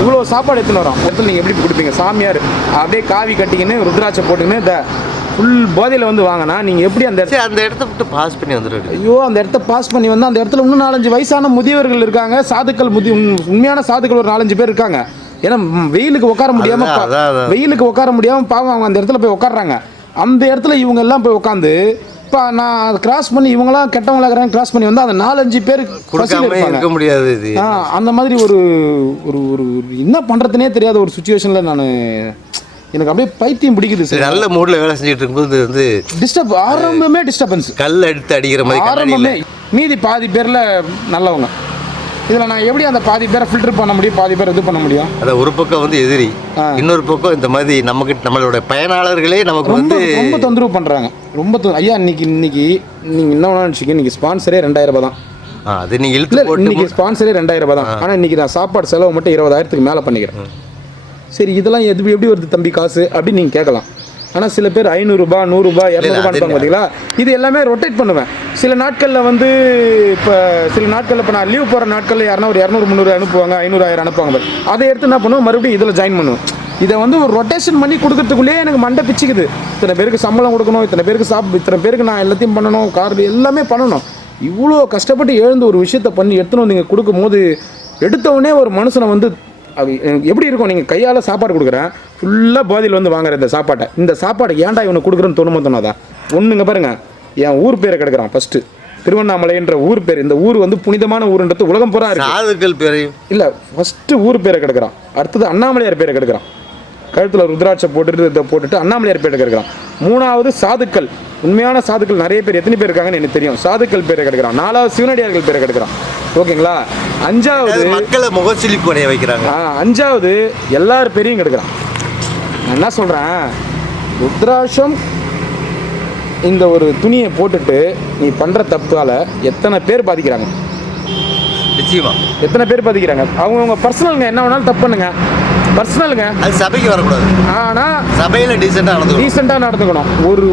இவ்வளோ சாப்பாடு எடுத்துன்னு வரோம், இடத்துல நீங்கள் எப்படி கொடுப்பீங்க? சாமியார் அப்படியே காவி கட்டிக்கின்னு ருத்ராட்சை போட்டுக்கின்னு இந்த ஃபுல் போதையில் வந்து வாங்கினா நீங்கள் எப்படி அந்த இடத்த விட்டு பாஸ் பண்ணி வந்துடுது? ஐயோ, அந்த இடத்த பாஸ் பண்ணி வந்து அந்த இடத்துல இன்னும் 4-5 வயசான முதியவர்கள் இருக்காங்க, சாதுக்கள், உண்மையான சாதுக்கள் ஒரு 4-5 பேர் இருக்காங்க. ஏன்னா வெயிலுக்கு உட்கார முடியாமல் பாவம் அவங்க அந்த இடத்துல போய் உட்காடுறாங்க. அந்த இடத்துல இவங்க எல்லாம் போய் உட்காந்து இப்போ நான் அதை கிராஸ் பண்ணி இவங்களாம் கெட்டவங்களாக கிராஸ் பண்ணி வந்து அந்த 4-5 பேர் இருக்க முடியாது. அந்த மாதிரி ஒரு ஒரு என்ன பண்ணுறதுனே தெரியாத ஒரு சுச்சுவேஷனில் நான் எனக்கு அப்படியே பைத்தியம் பிடிக்குது. நல்ல மூடில் வேலை செஞ்சுட்டு இருக்கும்போது வந்து ஆரம்பமே டிஸ்டர்பன்ஸ், கல் எடுத்து அடிக்கிற மாதிரி ஆரம்பமே. மீதி பாதி பேரில் நல்லவங்க. இதில் நான் எப்படி அந்த பாதி பேரை ஃபில்டர் பண்ண முடியும், பாதி பேர் இது பண்ண முடியும்? அதான் ஒரு பக்கம் வந்து எதிரி, இன்னொரு பக்கம் இந்த மாதிரி நம்மளோட பயனாளர்களே நமக்கு வந்து ரொம்ப தொந்தரவு பண்ணுறாங்க. ஐயா இன்னைக்கு நீங்கள் என்ன நினச்சிங்க, இன்னைக்கு ஸ்பான்சரே 2000 ரூபாய் தான். அது நீங்கள் இன்னைக்கு ஸ்பான்சரே 2000 ரூபாய் தான். ஆனால் இன்னைக்கு நான் சாப்பாடு செலவு மட்டும் 20,000க்கு மேலே பண்ணிக்கிறேன். சரி, இதெல்லாம் எப்படி வருது தம்பி காசு அப்படின்னு நீங்கள் கேட்கலாம். ஆனால் சில பேர் 500 ரூபாய், 100 ரூபாய், 200 ரூபான்னு பார்த்தீங்களா? இது எல்லாமே ரொட்டேட் பண்ணுவேன். சில நாட்களில் வந்து இப்போ நான் லீவ் போகிற நாட்களில் யாருன்னா ஒரு 200-300 அனுப்புவாங்க, 500-1000 அனுப்புவாங்க. அதை எடுத்து என்ன பண்ணுவேன், மறுபடியும் இதில் ஜாயின் பண்ணுவேன். இதை வந்து ஒரு ரொட்டேஷன் பண்ணி கொடுக்கறதுக்குள்ளேயே எனக்கு மண்டை பிச்சுக்குது. இத்தனை பேருக்கு சம்பளம் கொடுக்கணும், இத்தனை பேருக்கு நான் எல்லாத்தையும் பண்ணணும், கார் எல்லாமே பண்ணணும். இவ்வளோ கஷ்டப்பட்டு எழுந்து ஒரு விஷயத்தை பண்ணி எடுத்துன்னு வந்து நீங்கள் கொடுக்கும்போது எடுத்தவுடனே ஒரு மனுஷனை வந்து அது எப்படி இருக்கும்? நீங்கள் கையால் சாப்பாடு கொடுக்குறேன், ஃபுல்லாக போதையில் வந்து வாங்குற இந்த சாப்பாடை ஏன்டா இவனை கொடுக்குறேன்னு தோணுதா? ஒன்றுங்க பாருங்கள், என் ஊர் பேரை கிடக்குறான். ஃபஸ்ட்டு திருவண்ணாமலைன்ற ஊர் பேர். இந்த ஊர் வந்து புனிதமான ஊருன்றது உலகம் பூரா சாதுக்கள் பேரையும் இல்லை. ஃபஸ்ட்டு ஊர் பேரை கிடக்குறான். அடுத்தது அண்ணாமலையார் பேரை கிடக்குறான். கழுத்தில் ருத்ராட்சை போட்டுட்டு அண்ணாமலையார் பேரை கிடக்குறான். 3வது சாதுக்கள், உண்மையான சாதுக்கள் நிறைய பேர், எத்தனை பேர் இருக்காங்கன்னு எனக்கு தெரியும். சாதுக்கள் பேரை கிடக்குறான். 4வது சிவனடியார்கள் பேரை கிடக்குறான். ஓகேங்களா? 5வது மக்களை முகச்சிலிப்பு அடைய வைக்கிறாங்க. 5வது எல்லார் பேரையும் கெடுக்கிறான். நான் என்ன சொல்கிறேன், ருத்ராட்சம் இந்த ஒரு துணியை போட்டுட்டு நீ பண்ணுற தப்பால் எத்தனை பேர் பாதிக்கிறாங்க? நிச்சயமா எத்தனை பேர் பாதிக்கிறாங்க? அவங்கவுங்க பர்சனலுங்க, என்ன வேணாலும் தப்பு பண்ணுங்க, பர்சனலுங்க. அது சபைக்கு வரக்கூடாது. ஆனால் சபையில் டீசெண்டாக நடந்துக்கணும். ஒரு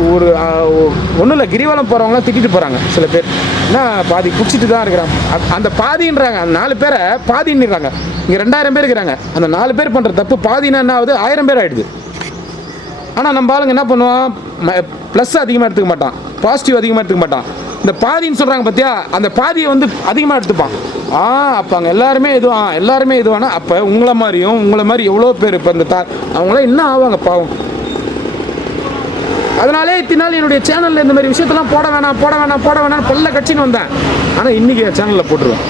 ஒன்றும் இல்லை, கிரிவலம் போகிறவங்களாம் திட்டிட்டு போகிறாங்க சில பேர். என்ன பாதி குடிச்சிட்டு தான் இருக்கிறாங்க. அந்த பாதின்றாங்க, அந்த 4 பேரை பாதின்னுறாங்க. இங்கே 2000 பேர் இருக்கிறாங்க. அந்த 4 பேர் பண்ணுற தப்பு பாதினா என்ன ஆகுது? 1000 பேர் ஆகிடுது. ஆனால் நம்ம ஆளுங்க என்ன பண்ணுவோம், ப்ளஸ் அதிகமாக எடுத்துக்க மாட்டான், பாசிட்டிவ் அதிகமாக எடுத்துக்க மாட்டான். இந்த பாதின்னு சொல்கிறாங்க பார்த்தியா, அந்த பாதியை வந்து அதிகமாக எடுத்துப்பான். அப்போ அங்கே எல்லாருமே இதுவானா அப்போ உங்களை மாதிரி எவ்வளோ பேர் இப்போ இந்த அவங்களாம் என்ன ஆவாங்க பாவம். அதனாலே இத்தினால என்னுடைய சேனலில் இந்த மாதிரி விஷயத்தெல்லாம் போட வேணாம் பல்ல கட்சின்னு வந்தேன். ஆனால் இன்றைக்கி என் சேனலில் போட்டுருவேன்.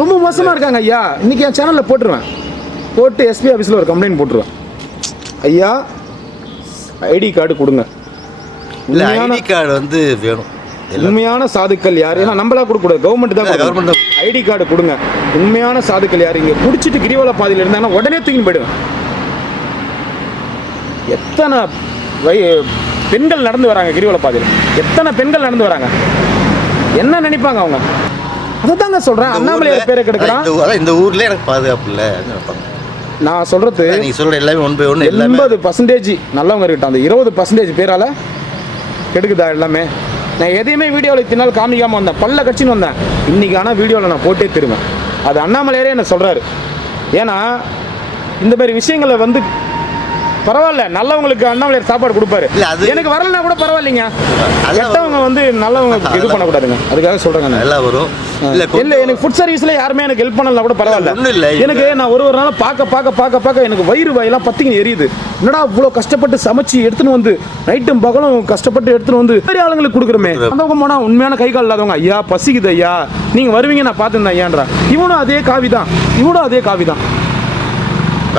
ரொம்ப மோசமாக இருக்காங்க ஐயா, இன்றைக்கி என் சேனலில் போட்டுருவேன். போட்டு எஸ்பி ஆஃபீஸில் ஒரு கம்ப்ளைண்ட் போட்டுருவேன். ஐயா ஐடி கார்டு கொடுங்க. இல்லை ஐடி கார்டு வந்து வேணும். உண்மையான சாதுக்கள் யார்? ஏன்னா நம்மளா கொடுக்கூடாது, கவர்மெண்ட் தான். கவர்மெண்ட் ஐடி கார்டு கொடுங்க. உண்மையான சாதுக்கள் யார்? இங்கே குடிச்சிட்டு கிரிவல பாதையில் இருந்தாங்கன்னா உடனே தூக்கி போயிடுவேன். எத்தனை பெண்கள் நடந்து வராங்க கிரிவல பாதையில், எத்தனை பெண்கள் நடந்து வராங்க, என்ன நினைப்பாங்க அவங்க? அதை தாங்க சொல்கிறேன். அண்ணாமலையார் பேரை கெடுக்கிறான். இந்த ஊர்ல எனக்கு பாதுகாப்பு இல்லை. நான் சொல்கிறது நீ சொல்கிற எல்லாமே 80% நல்லவங்க இருக்கட்டும், அந்த 20% பேரால கெடுக்குதா எல்லாமே. நான் எதையுமே வீடியோவில் இத்தனை நாள் காமிக்காமல் வந்தேன், பல்ல கட்சின்னு வந்தேன். இன்றைக்கி ஆனால் வீடியோவில் நான் போட்டே திரும்பேன். அது அண்ணாமலையாரே என்ன சொல்கிறாரு. ஏன்னா இந்த மாதிரி விஷயங்களை வந்து பரவாயில்ல, நல்லவங்களுக்கு அண்ணாமலையார் சாப்பாடு கொடுப்பாரு. எனக்கு வரலன்னா கூட பரவாயில்லைங்க. கெட்டவங்க வந்து நல்லவங்க இது பண்ணக்கூடாதுங்க. அதுக்காக சொல்கிறேங்க. எல்லாம் வரும். இல்லை எனக்கு ஃபுட் சர்வீஸில் யாருமே எனக்கு ஹெல்ப் பண்ணலாம் கூட பரவாயில்ல. எனக்கு நான் ஒரு நாள் பார்க்க எனக்கு வயிறு வாயெல்லாம் பத்திங்க எரியுது. என்னடா இவ்வளோ கஷ்டப்பட்டு சமைச்சு எடுத்துன்னு வந்து நைட்டும் பகலும் கஷ்டப்பட்டு எடுத்துன்னு வந்து பெரிய ஆளுங்களுக்கு கொடுக்குறோமே. அந்த போனால் உண்மையான கை கால் இல்லாதவங்க, ஐயா பசிக்குது ஐயா நீங்கள் வருவீங்க நான் பார்த்துருந்தேன் ஐயான்றா. இவனும் அதே காவி தான், இவனும் அதே காவி தான்.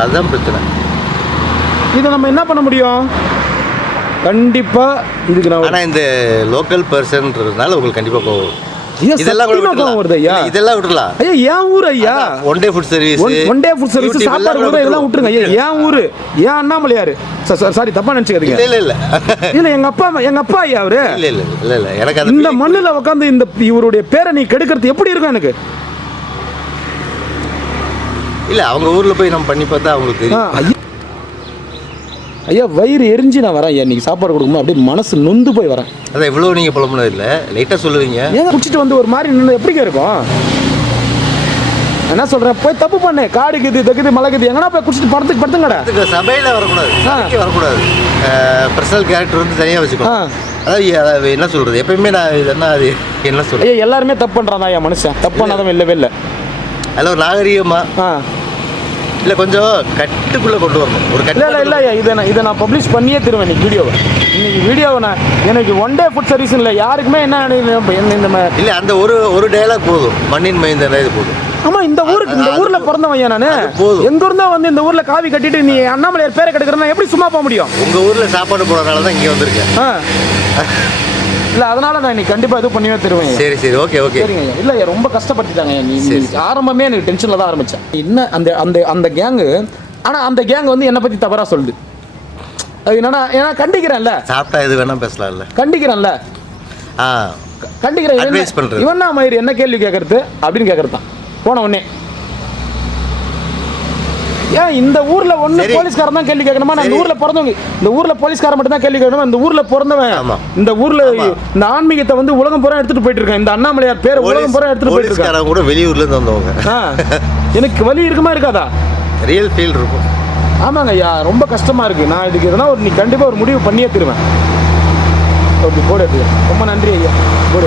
அதுதான் பிரச்சனை. இதை நம்ம என்ன பண்ண முடியும்? கண்டிப்பாக இதுக்கு நான் ஆனால் இந்த லோக்கல் பர்சன்றதுனால உங்களுக்கு கண்டிப்பாக கோவம். இதெல்லாம் வருது ஐயா. இதெல்லாம் விட்டுலாம் ஐயா. என் ஊர் ஐயா. One day food service, one day food service, சாப்பாடு கூட இதெல்லாம் விட்டுருங்க ஐயா. என் ஊர், ஏன் அண்ணாமலையார் சாரி தப்பா நினைச்சுக்காதீங்க. இல்ல எங்க அப்பா ஐயா அவரு. இல்ல எனக்கு இந்த மண்ணுல உட்காந்து இந்த இவருடைய பேரை நீ கெடுக்கிறது எப்படி இருக்கும் எனக்கு? இல்ல அவங்க ஊர்ல போய் நம்ம பண்ணி பார்த்தா அவங்களுக்கு தெரியும். ஐயா வயிறு எரிஞ்சு நான் வரேன் ஐயா. இன்னைக்கு சாப்பாடு கொடுக்கும்போது அப்படியே மனசு நொந்து போய் வரேன். அதான் இவ்வளோ நீங்கள் புலம்புனது இல்லை, லைட்டாக சொல்லுவீங்க. ஏன் குடிச்சிட்டு வந்து ஒரு மாதிரி நின்று எப்படிங்க இருக்கும்? என்ன சொல்கிறேன், போய் தப்பு பண்ணு, காடுக்குது தக்குது மலைக்குது எங்கன்னா போய் குடிச்சிட்டு படுத்துங்கடா. சபையில் வரக்கூடாது, வரக்கூடாது. பர்சனல் கேரக்டர் வந்து தனியாக வச்சுக்கணும். அதாவது என்ன சொல்கிறது, எப்பயுமே நான் இது என்ன சொல்கிறேன். ஐயா எல்லாருமே தப்பு பண்ணுறான் ஐயா. மனுஷன் தப்பு பண்ணாதான் இல்லவே இல்லை. அதில் ஒரு நாகரீகமாக இல்லை கொஞ்சம் கட்டுக்குள்ளே கொண்டு வரணும். ஒரு இல்லையா இதை நான் பப்ளிஷ் பண்ணியே தருவேன் இன்னைக்கு வீடியோவை நான் எனக்கு ஒன் டே ஃபுட் சர்வீஸ் இல்லை யாருக்குமே என்ன இல்லை அந்த ஒரு டயலாக் போதும். மண்ணின் மைந்தன் இது போதும். ஆமாம் இந்த ஊரில் பிறந்தவன் ஐயா. நான் எங்க ஊர் தான் வந்து இந்த ஊரில் காவி கட்டிட்டு நீ அண்ணாமலையார் பேரை கெடுக்கிறேன்னா எப்படி சும்மா போக முடியும்? உங்கள் ஊரில் சாப்பாடு போடுறதுனால தான் இங்கே வந்திருக்கேன். இல்லை அதனால நான் இன்னைக்கு கண்டிப்பாக இது பண்ணியே தருவேன். சரி ஓகே சரிங்க. இல்லை ரொம்ப கஷ்டப்பட்டுட்டாங்க. நீ ஆரம்பமே எனக்கு டென்ஷனில் தான் ஆரம்பித்தேன். இன்னும் அந்த கேங்கு, ஆனால் அந்த கேங் வந்து என்னை பற்றி தவறாக சொல்லுது. அது என்னன்னா ஏன்னா கண்டிக்கிறேன்ல, சாப்பிட்டா எது வேணால் பேசலாம்ல, கண்டிக்கிறேன்ல. கண்டிக்கிறேன். இவன் தான் மயிறு என்ன கேள்வி கேட்கறது அப்படின்னு கேட்கறது தான் போன உடனே. ஏன் இந்த ஊர்ல ஒண்ணு போலீஸ்காரன் தான் கேள்வி கேட்கணுமா? நான் இந்த ஊர்ல பிறந்தவங்க, இந்த ஊர்ல போலீஸ்காரன் மட்டும் தான் கேள்வி கேட்கணுமா? இந்த ஊர்ல பிறந்தவன், இந்த ஊர்ல இந்த ஆன்மீகத்தை வந்து உலகம் பூரா எடுத்துட்டு போயிட்டு இருக்கேன். இந்த அண்ணாமலையார் பேரை உலகம் பூரா எடுத்துட்டு போயிட்டு இருக்காங்க. கூட வெளியூர்ல இருந்து வந்தவங்க. எனக்கு வலி இருக்குமா இருக்காதா? ரியல் ஃபீல் இருக்கும். ஆமாங்க ஐயா, ரொம்ப கஷ்டமா இருக்கு. நான் இதுக்கு எதனா நீ கண்டிப்பா ஒரு முடிவு பண்ணியே தருவேன். அப்படி போட ரொம்ப நன்றி ஐயா. போட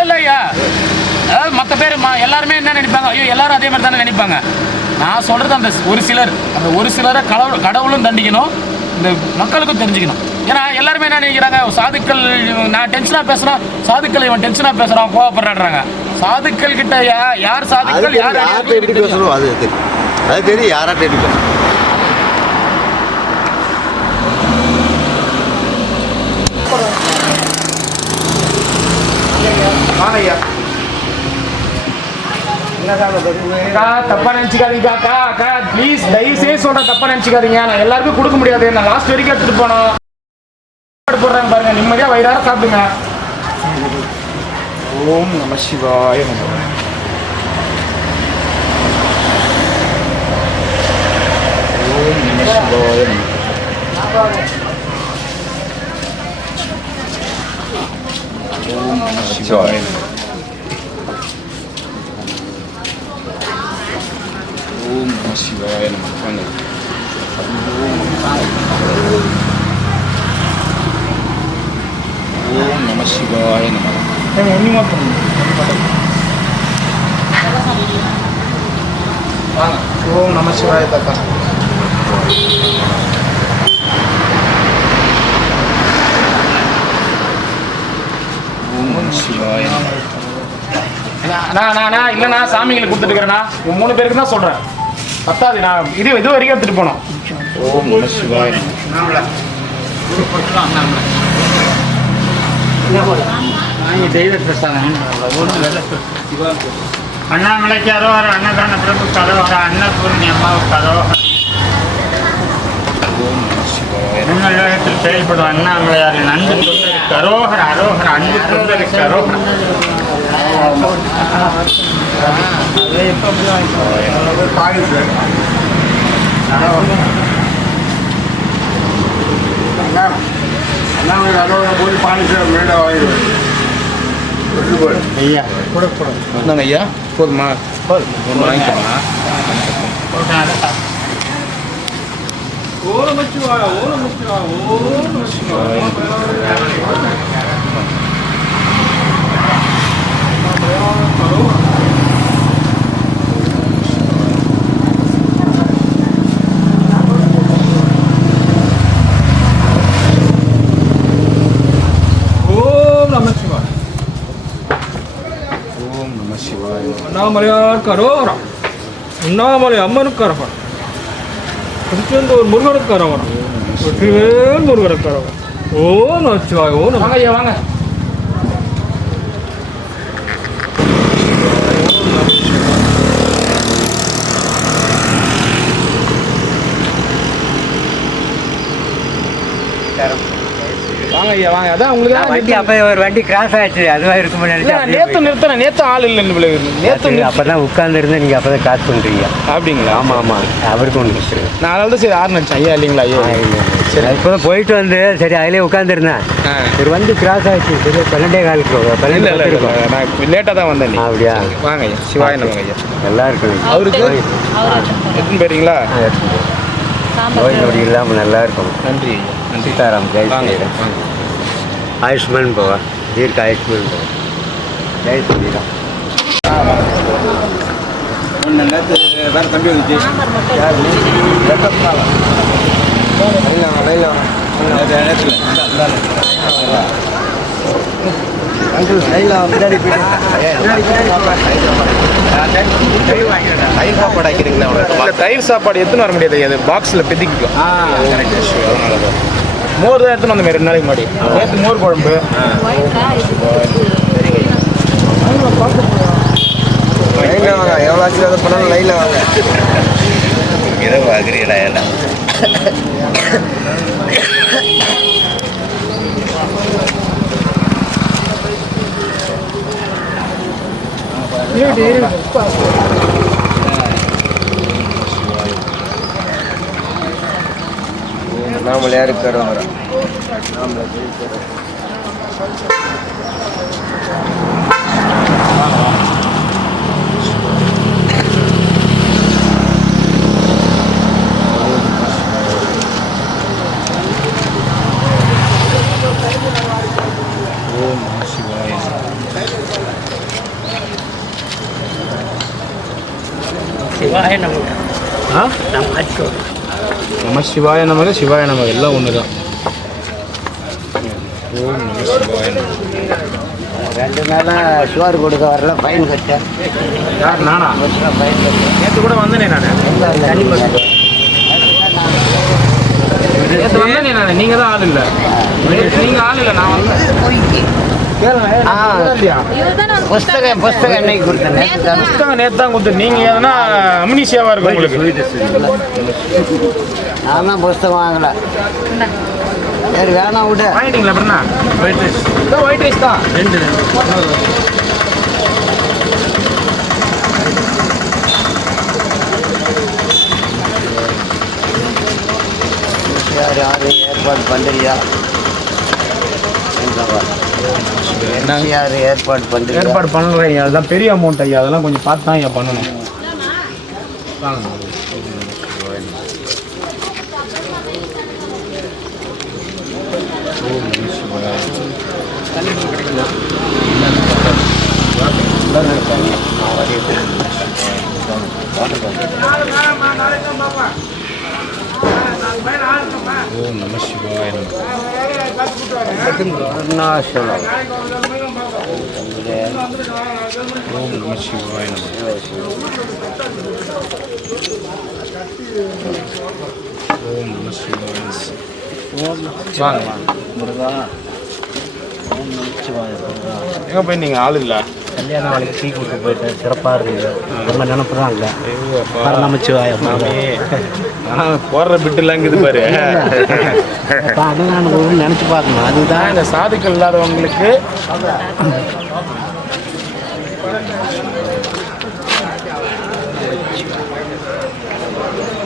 இல்லை ஐயா. அதாவது மற்ற பேர் எல்லாருமே என்ன நினைப்பாங்க, ஐயோ எல்லாரும் அதே மாதிரி தானே நினைப்பாங்க. நான் சொல்கிறது அந்த ஒரு சிலரை கடவுளும் தண்டிக்கணும், இந்த மக்களுக்கும் தெரிஞ்சுக்கணும். ஏன்னா எல்லாருமே என்ன நினைக்கிறாங்க, சாதுக்கள் நான் டென்ஷனாக பேசுகிறேன், சாதுக்கள் இவன் டென்ஷனாக பேசுகிறான் கோவப்படுறாங்க. சாதுக்கள் கிட்ட யார் சாதுக்கள் யார் எப்படி பேசணும் அது தெரியும். யாராட்ட எப்படி பேசணும். தப்பா நினைச்சுக்காதீங்க அக்கா. ப்ளீஸ் தயவு செய்து சொல்றேன், தப்பா நினைச்சுக்காதீங்க. நான் எல்லாருக்கும் கொடுக்க முடியாது. நான் லாஸ்ட் வரைக்கும் எடுத்துட்டு போனோம். போடுறாங்க பாருங்க, நிம்மதியா வயிறார சாப்பிடுங்க. ஓம் நம சிவாய நம. ஓம் நம சிவாய தாத்தா. நான் இல்லைண்ணா சாமிங்களுக்கு கொடுத்துட்டுக்கிறேண்ணா 3 பேருக்கு தான் சொல்கிறேன். பத்தாது, நான் இது வரைக்கும் எடுத்துகிட்டு போனோம். ஓம் நம சிவாய. தெய்வ பிரசாதம் அண்ணாமலைக்கு அரோகர, அன்னதான பிரபு கரோகர, அன்னபூர்ணி அம்மாவுக்கு அரோகர. உலகத்தில் செயல்படும் அண்ணாமலையாரின் அன்பு தொண்டருக்கு அரோகர, அரோகர, அன்பு தொண்டருக்கு அரோகர. அண்ணாமலை அரோகர போய் பாண்டிச்சேரி மேடை வாங்கிடுவேன். ஐயா கூட இந்தாங்க ஐயா. போதுமா? ஒன்று வாங்கிக்கோங்க. அண்ணாமலையாருக்கு அரோகரா, அண்ணாமலை அம்மனுக்கு அரோகரா, திருச்செந்தூர் முருகனுக்கு அரோகரா, வெற்றிவேல் முருகனுக்கு அரோகரா. ஓம் நமச்சிவாய. ஓம் நம. வாங்க ஐயா வாங்க. வாங்க ஐயா வாங்க. அதான் உங்களுக்கு வண்டி அப்போ ஒரு வண்டி கிராஸ் ஆயிடுச்சு, அதுவாக இருக்குமே நினைச்சேன். நேற்று ஆள் இல்லைன்னு நேற்று அப்போ தான் உட்காந்துருந்தேன், நீங்கள் அப்போ தான் காசு பண்ணுறீங்க. அப்படிங்களா? ஆமாம் ஆமாம், அவருக்கு ஒன்று கொடுத்துருங்க. நான் அதனால தான் சரி ஆறு நினச்சேன். ஐயா இல்லைங்களா? ஐயா சரி, இப்போ தான் போயிட்டு வந்து சரி அதிலே உட்காந்துருந்தேன். ஒரு வண்டி கிராஸ் ஆயிடுச்சு, சரி 12:15 இருக்கும். நான் லேட்டாக தான் வந்தேன். அப்படியா? வாங்க ஐயா. சிவாய நமங்க ஐயா. நல்லா இருக்கும். அவருக்கு எடுத்துன்னு போயிருங்களா? நோய் நொடி இல்லாமல் நல்லா இருக்கும். நன்றி ஐயா. நன்றி. சீதாராம் ஜெய் ஸ்ரீராம். ஆயுஷ்மான் பவா, தீர்க்க ஆயுஷ்மான் பவா. ஜெய் ஸ்ரீராம். வேறு தம்பி வந்துச்சு. தயிர் சாப்பாடு எடுத்துன்னு வர முடியாது. அது பாக்ஸில் பெதிக்கும். மோர் தான் எடுத்துன்னு வந்த 2 நாளைக்கு முன்னாடி. நேற்று மோர் குழம்பு. லைனில் வாங்க, எவ்வளோ ஆச்சு அதை பண்ணாலும் லைனில் வாங்க. இரவு அகிரியடா ஏடா. நாமளே இருக்கிறோம் நாமளே ஜெயிக்கிறோம். சிவாய நமக. நம சிவாய நமக. சிவாய நமக எல்லாம் ஒன்று தான். ஓம் நம சிவாய நமக. 2 நாளாக ஷுவர் கொடுக்க வரல, ஃபைன் கட்டேன். யார்? நானா? ஃபைன் கட்டேன். நேற்று கூட வந்தேனே நான். நேற்று வந்தேனே நான். நீங்கள் தான் ஆள் இல்லை. நீங்கள் ஆள் இல்லை, நான் வந்தேன். புஸ்தகம் என்னைக்கு கொடுத்தேன்? புஸ்தகம் நேற்று தான் கொடுத்து. நீங்கள் எதனா அம்னீசியாவாக இருக்கும் உங்களுக்கு. நான் தான் புஸ்தகம் வாங்கலை. சரி வேணாம் விட. வாங்கிட்டீங்களா? அப்படின்னா ஒயிட் ரைஸ். ஒயிட் ரைஸ் தான். 2. யாரும் ஏற்பாடு பண்ணுறியா? யார் ஏற்பாடு பண்ணுறீங்க? ஏற்பாடு பண்ணுறேன். அதுதான் பெரிய அமௌண்ட் ஐயா, அதெல்லாம் கொஞ்சம் பார்த்து தான் ஐயா பண்ணணும். வாங்க. ஓம் நம சிவாய நம. அருணாச்சலம். ஓம் நம சிவாய நம. ஓம் நம சிவாய நம. வாங்க வாங்க. முருகா. ஓம் நமச்சிவாய முருகா. எங்கே போய் நீங்கள் ஆள் இல்லை? கல்யாண வேலைக்கு டீ கொடுத்து போயிட்டேன். சிறப்பாக இருக்குது. ரொம்ப நினைப்புறாங்க. நமச்சிவாய போடுற பிட்டுலாம் இருக்குது பாரு. அது நான் நினச்சி பார்க்கணும். அதுதான் இந்த சாதுக்கள் இல்லாதவங்களுக்கு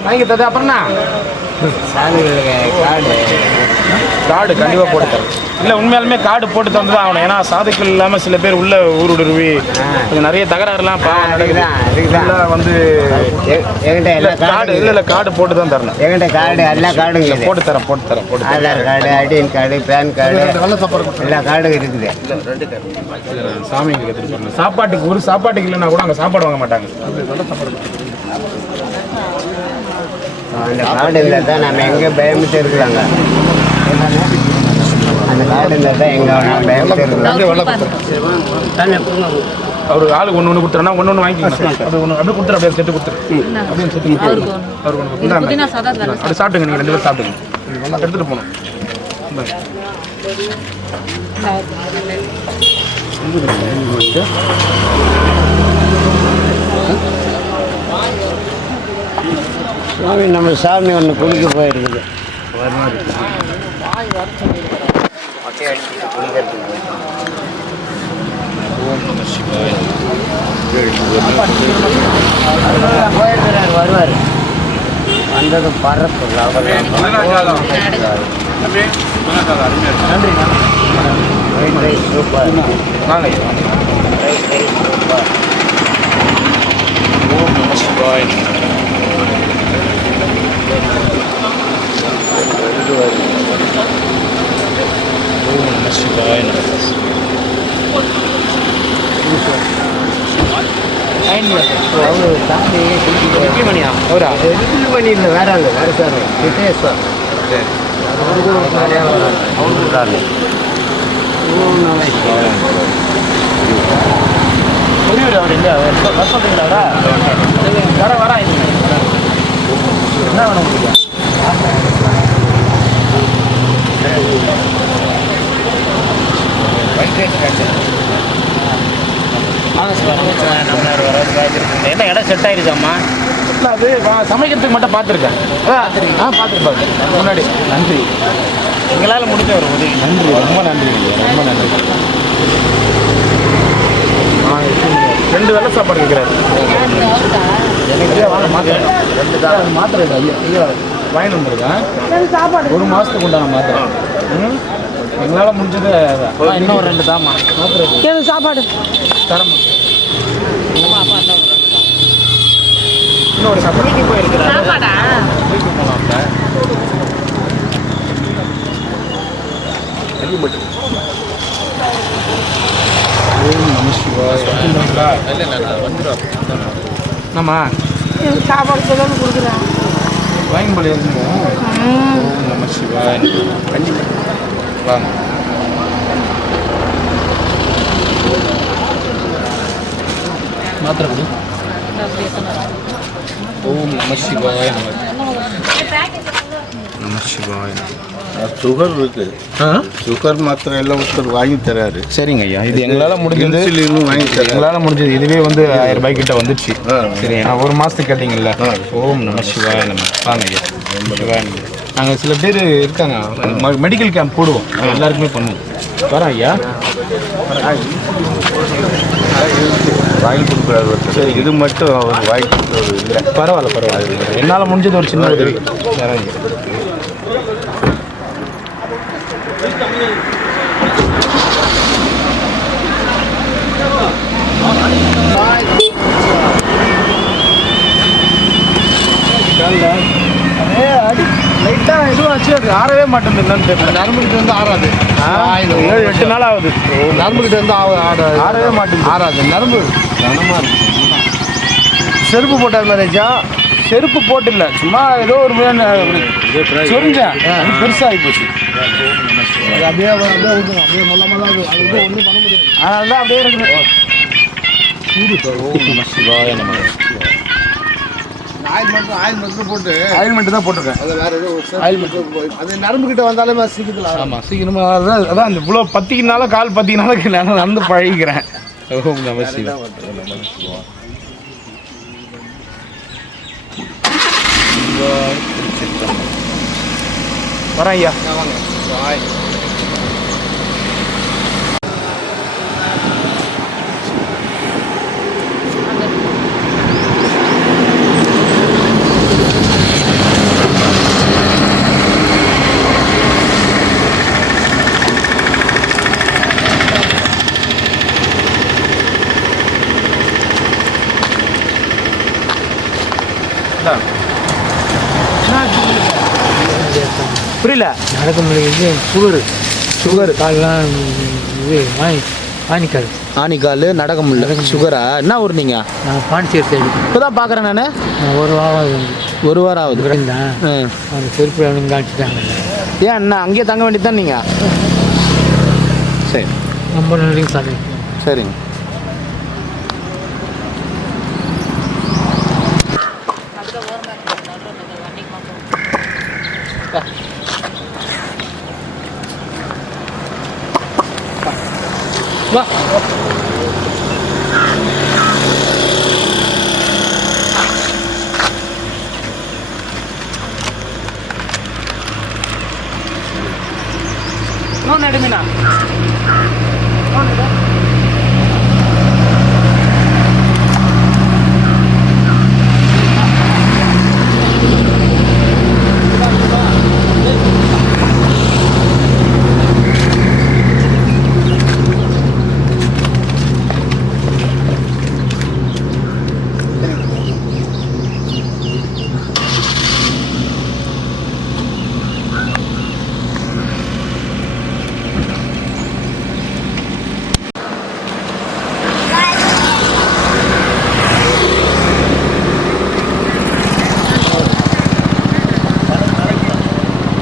வாங்கி தது. அப்புறம்னா கார்டு கண்டிப்பாக போட்டு தரேன். இல்லை உண்மையாலுமே கார்டு போட்டு தந்து தான் ஆகணும். ஏன்னா சாதுக்கள் இல்லாமல் சில பேர் உள்ள ஊருடுருவி கொஞ்சம் நிறைய தகராறுலாம் நடக்குது. வந்து கார்டு இல்லை கார்டு போட்டு தான் தரணும். என்கிட்ட கார்டு எல்லா கார்டும் போட்டு தரேன் ஆதார் கார்டு, ஐடிஎன் கார்டு, பேன் கார்டு எல்லா கார்டும் இருக்குது. சாமிக்கு எடுத்துட்டு போகணும். சாப்பாட்டுக்கு ஒரு சாப்பாட்டுக்கு இல்லைன்னா கூட அங்கே சாப்பாடு வாங்க மாட்டாங்க. அந்த கார்டு இருந்தால் தான் நம்ம எங்கே பயமிட்டு இருக்கலாங்க. அந்த கார்டு இருந்தால் தான் எங்கே பயமிட்டு இருக்கலாம். அவருக்கு ஆளுக்கு ஒன்று கொடுத்துறேன்னா ஒன்று வாங்கிக்கலாம். அது ஒன்று அப்படியே கொடுத்துரு. அப்படியே செட்டு கொடுத்துரு. அப்படியே செட்டு அவருக்கு அப்படி சாப்பிட்டுங்க. நீங்கள் 2 பேரும் சாப்பிட்டுங்க. எடுத்துகிட்டு போகணும். சாமி நம்ம சாமி ஒன்று குளிக்க போயிருக்குது. போயிருக்கிறார், வருவார். வந்தது பறப்பு நன்றி. சூப்பர். வாங்க. ஓம் நம சிவாய நம. ஓம் நம சிவாய நம. அவர் சாமி மணியா அவரா? மணி இல்லை, வேற ஆள், வேறு சார் விட்டேஸ்வர். அவருக்கு தான். புரியுது. அவர் இல்லை சொல்றீங்களா? வரா இது என்ன வேணும் உங்களுக்கு? என்ன இடம் செட் ஆயிருக்காம்மா? அது சமைக்கிறதுக்கு மட்டும் பார்த்துருக்கேன். பார்த்துருப்பாரு முன்னாடி. நன்றி. எங்களால் முடிஞ்ச ஒரு உதவி. நன்றி, ரொம்ப நன்றி, ரொம்ப நன்றி. 2 வேளை சாப்பாடு கேட்குறாரு. வாங்க மாத்திரை. 2 மாத்திரை ஐயா வாங்கிட்டு வந்துருக்கேன். 1 மாதத்துக்கு உண்டான மாத்திரை. எங்களால் முடிஞ்சது இன்னும் 2 தாம்மா மாத்திரை சாப்பாடு தரமா. இன்னொரு சாப்பாடு போயிருக்கிறேன். போகலாம்ல. நம்ம சாப்பாடு சொல்லணும் கொடுக்குறேன். வாங்கி போல இருக்குங்க. ஓம் நம சிவாய. வாங்க. மாத்திரை கொடு. ஓம் நம சிவாய நம. நம சிவாய. சுகர் இருக்கு. சுகர் மாத்திரை எல்லாம் ஒருத்தர் வாங்கி தராரு. சரிங்க ஐயா, இது எங்களால் முடிஞ்சது. வாங்கி தராரு. எங்களால் முடிஞ்சது. இதுவே வந்து 1000 ரூபாய் கிட்ட வந்துடுச்சு. சரி, நான் 1 மாதத்துக்கு கேட்டிங்கல்ல. ஓம் நம சிவாய நம்ம. வாங்க ஐயா. சிவாய நம்ம. நாங்கள் சில பேர் இருக்காங்க, மெடிக்கல் கேம்ப் போடுவோம். எல்லாருக்குமே பண்ணுவோம். வரேன் ஐயா. வாங்கி கொடுக்குறாரு. சரி, இது மட்டும் அவர் வாங்கி கொடுக்குறது இல்லை. பரவாயில்ல. என்னால் முடிஞ்சது ஒரு சின்ன உதவி. லைட்டாக எதுவும் ஆச்சு அது ஆறவே மாட்டேங்குது என்னன்னு தெரியல. நரம்புக்கிட்ட வந்து ஆறாது 7-8 நாள் ஆகுது. நரம்புக்கிட்ட வந்து ஆறவே மாட்டேங்குது. ஆறாது நரம்பு கனமாக இருக்கு. செருப்பு போட்டார் மாதிரிச்சா செருப்பு போட்டு இல்லை, சும்மா ஏதோ ஒரு சொரிஞ்சேன், பெருசாகி போச்சு. அது அப்படியே இருக்குது, அப்படியே மொல்ல அது வந்து ஒன்றும் பண்ண முடியாது. அதனால தான் அப்படியே இருக்குது. ஆயில் மட்டும் போட்டு ஆயில்மெண்ட் தான் போட்டிருக்கேன். அதை வேற ஏதோ ஆயில்மெண்ட் அது நரம்புக்கிட்ட வந்தாலே சீக்கிரத்தில் ஆமாம், சீக்கிரமாக அதான் இந்த இவ்வளோ பத்திக்கினாலும் கால் பத்திக்கினாலும் நான் நடந்து பழகிக்கிறேன். ஓம் நம சிவாய. வரேன் ஐயா. புரியல. நடக்க முடியாது. சுகரு கால்லாம் இது ஆணிக்கால். ஆணிக்கால் நடக்க முடியல. சுகரா? என்ன ஊர் நீங்கள்? நான் பாண்டிச்சேரி சைடு. இப்போ தான் பார்க்குறேன் நான். ஒரு வாரம் ஆகுது. ஒரு வாரம் ஆகுது. இருந்தேன். அந்த செருப்பு அவனுங்க காட்டிட்டாங்க. ஏன் என்ன அங்கேயே தங்க வேண்டியது தான் நீங்கள்? சரி, ரொம்ப நன்றிங்க சாமி. சரிங்க. வா. இன்னொன்று எடுங்கண்ணா.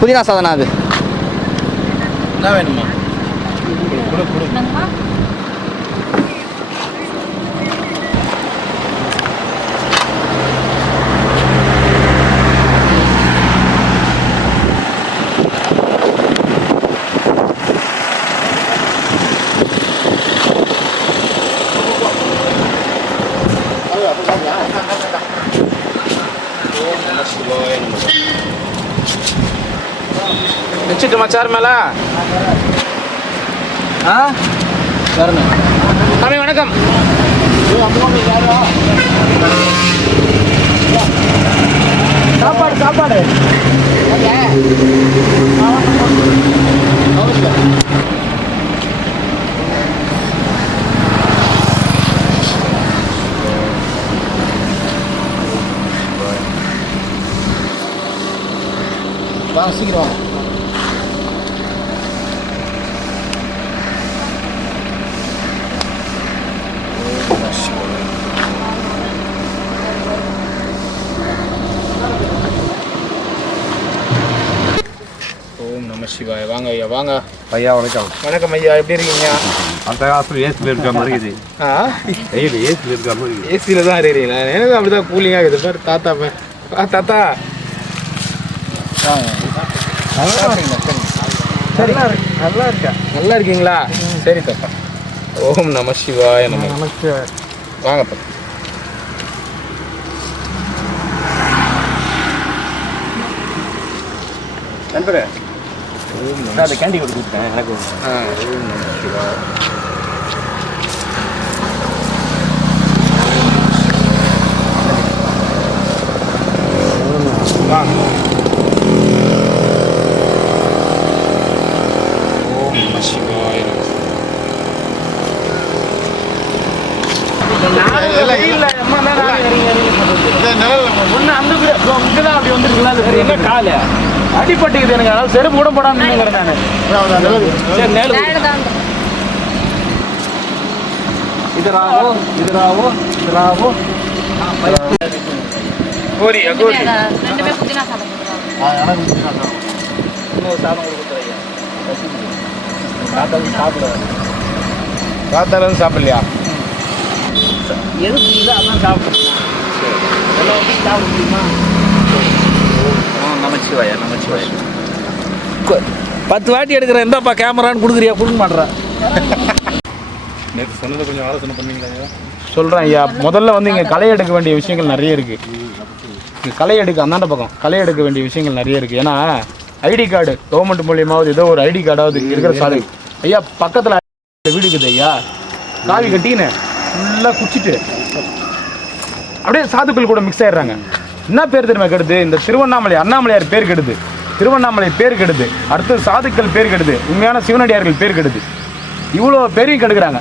புதினா சாதனா அது என்ன வேணுமா? வச்சுட்டுமா சார் மேலே? ஆ வரணும். சாமி வணக்கம். சாப்பாடு சாப்பாடு வாங்க சீக்கிரம் வாங்க. ஓம் நம சிவாய. வாங்க ஐயா வாங்க. ஐயா வணக்கம். வணக்கம் ஐயா, எப்படி இருக்கீங்க? அந்த காலத்தில் ஏசியில் இருக்க மாதிரி இருக்குது. ஏசியில் இருக்க மாதிரி இருக்குது. ஏசியில் தான் இருக்கிறீங்களா? எனக்கு அப்படி தான் கூலிங்காக இருக்குது. பாரு தாத்தா பாரு. தாத்தா சரி, நல்லா இருக்கா? நல்லா இருக்கீங்களா? சரி தாத்தா. ஓம் நம சிவாய. நமக்கு வாங்கப்பா. நண்பரே அந்த கேண்டி கொடுத்துட்டேன் எனக்கு. ஓம் நம சிவாய. வாங்க. ஒன்று அந்த இங்கே தான் அப்படி வந்துருக்குல்ல அது வேறு என்ன காலு அடிப்பட்டுக்குது எனக்கு அதாவது செருப்பு கூட போடாமல் நின்றுங்கிறேன் நான் சரி நேரு இதராவோ கோரி கோரி இன்னொரு சாதம் கொடுக்குறேன் காத்தாலும் சாப்பிடலையா எதுக்கு இல்லை அதான் சாப்பிடுறேன் எல்லாம் சாப்பிட முடியுமா நமச்சிவாயா 10 வாட்டி எடுக்கிறேன் எந்தாப்பா கேமரான்னு கொடுக்குறியா கொடுக்க மாட்டேறேன் நேற்று சொன்னதை கொஞ்சம் ஆலோசனை பண்ணீங்களா? சொல்கிறேன் ஐயா முதல்ல வந்து இங்கே களை எடுக்க வேண்டிய விஷயங்கள் நிறைய இருக்குது. இங்கே களை எடுக்க அந்தாண்ட பக்கம் களை எடுக்க வேண்டிய விஷயங்கள் நிறைய இருக்குது. ஏன்னா ஐடி கார்டு கவர்மெண்ட் மூலியமாவது ஏதோ ஒரு ஐடி கார்டாவது இருக்கிற சாலை ஐயா பக்கத்தில் வீடு இருக்குது ஐயா காவி கட்டின்னு ஃபுல்லாக குச்சிட்டு அப்படியே சாதுக்கள் கூட மிக்ஸ் ஆயிடுறாங்க. என்ன பேர் தெரியுமா கெடுது? இந்த திருவண்ணாமலை அண்ணாமலையார் பேர் கெடுது, திருவண்ணாமலை பேர் கெடுது, அடுத்து சாதுக்கள் பேர் கெடுது, உண்மையான சிவனடியார்கள் பேர் கெடுது. இவ்வளோ பேரையும் கெடுக்கிறாங்க.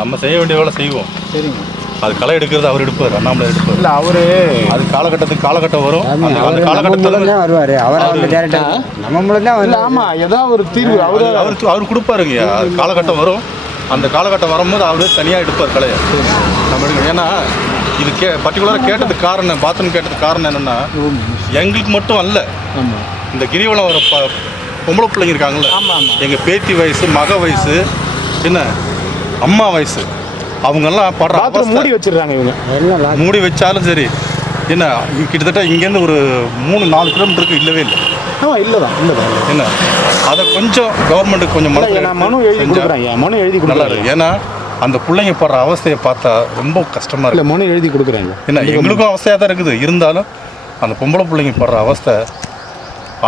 நம்ம செய்ய வேண்டிய வேலை செய்வோம். சரிங்க. அது களை எடுக்கிறது அவர் எடுப்பார், அண்ணாமலை எடுப்பார். இல்லை அவரு அது காலகட்டம் வரும். அந்த காலகட்டத்தில் வருவார். அவர் நம்ம மூலம் தான் இல்லை. ஆமாம் ஏதாவது ஒரு தீர்வு அவர் கொடுப்பாருங்கய்யா. காலகட்டம் வரும். அந்த காலகட்டம் வரும்போது அவர் தனியாக எடுப்பார் கலையை நம்ம எடுக்கணும். ஏன்னா இது பர்டிகுலராக கேட்டதுக்கு காரணம் பாத்ரூம் கேட்டதுக்கு காரணம் என்னென்னா எங்களுக்கு மட்டும் அல்ல, இந்த கிரிவலம் வர பொம்பளை பிள்ளைங்க இருக்காங்கல்ல, எங்கள் பேத்தி வயசு மக வயசு என்ன அம்மா வயசு அவங்கெல்லாம் படுற மூடி வச்சிடுறாங்க. இவங்க மூடி வச்சாலும் சரி என்ன கிட்டத்தட்ட இங்கேருந்து ஒரு 3-4 கிலோமீட்டருக்கு இல்லவே இல்லை. இல்லைதான் என்ன அதை கொஞ்சம் கவர்மெண்ட்டுக்கு கொஞ்சம் மனு எழுதி நல்லா இருக்கு. ஏன்னா அந்த பிள்ளைங்க படுற அவஸ்தையை பார்த்தா ரொம்ப கஷ்டமாக இருக்குது. மனு எழுதி கொடுக்குறாங்க. என்ன எங்களுக்கும் அவஸ்தையாக தான் இருக்குது. இருந்தாலும் அந்த பொம்பளை பிள்ளைங்க படுற அவஸ்தை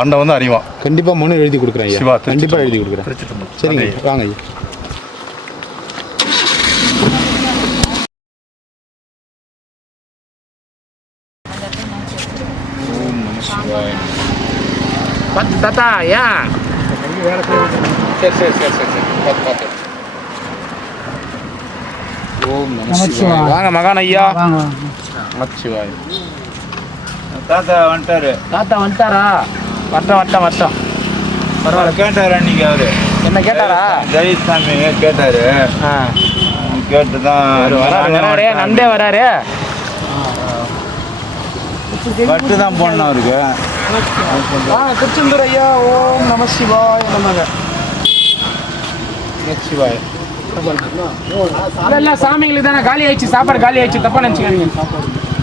ஆண்டவன் தான் அறிவான். கண்டிப்பாக மனு எழுதி கொடுக்குறேன் சிவா, கண்டிப்பாக எழுதி கொடுக்குறேன். சரிங்க வாங்க ஐயா. தாத்தா ஏன் சரி ஓம் நமச்சிவாய. வாங்க மகான் ஐயா. நமச்சிவாய. தாத்தா வந்துட்டாரா? வட்டம் பரவாயில்ல. கேட்டாரு அன்னைக்கு அவரு என்ன கேட்டாரா? ஜெயசாமி கேட்டாரு. கேட்டு தான் வராரு. நந்தே வராரு. பட்டு தான் போடணும் அவருக்கு. திருச்செந்தூர் ஐயா. ஓம் நம சிவாய. நமச்சிவாய. இல்ல சாமிங்களுக்கு தானே காலி ஆயிடுச்சு, சாப்பாடு காலி ஆயிடுச்சு, தப்பா நினைச்சுக்காதீங்க.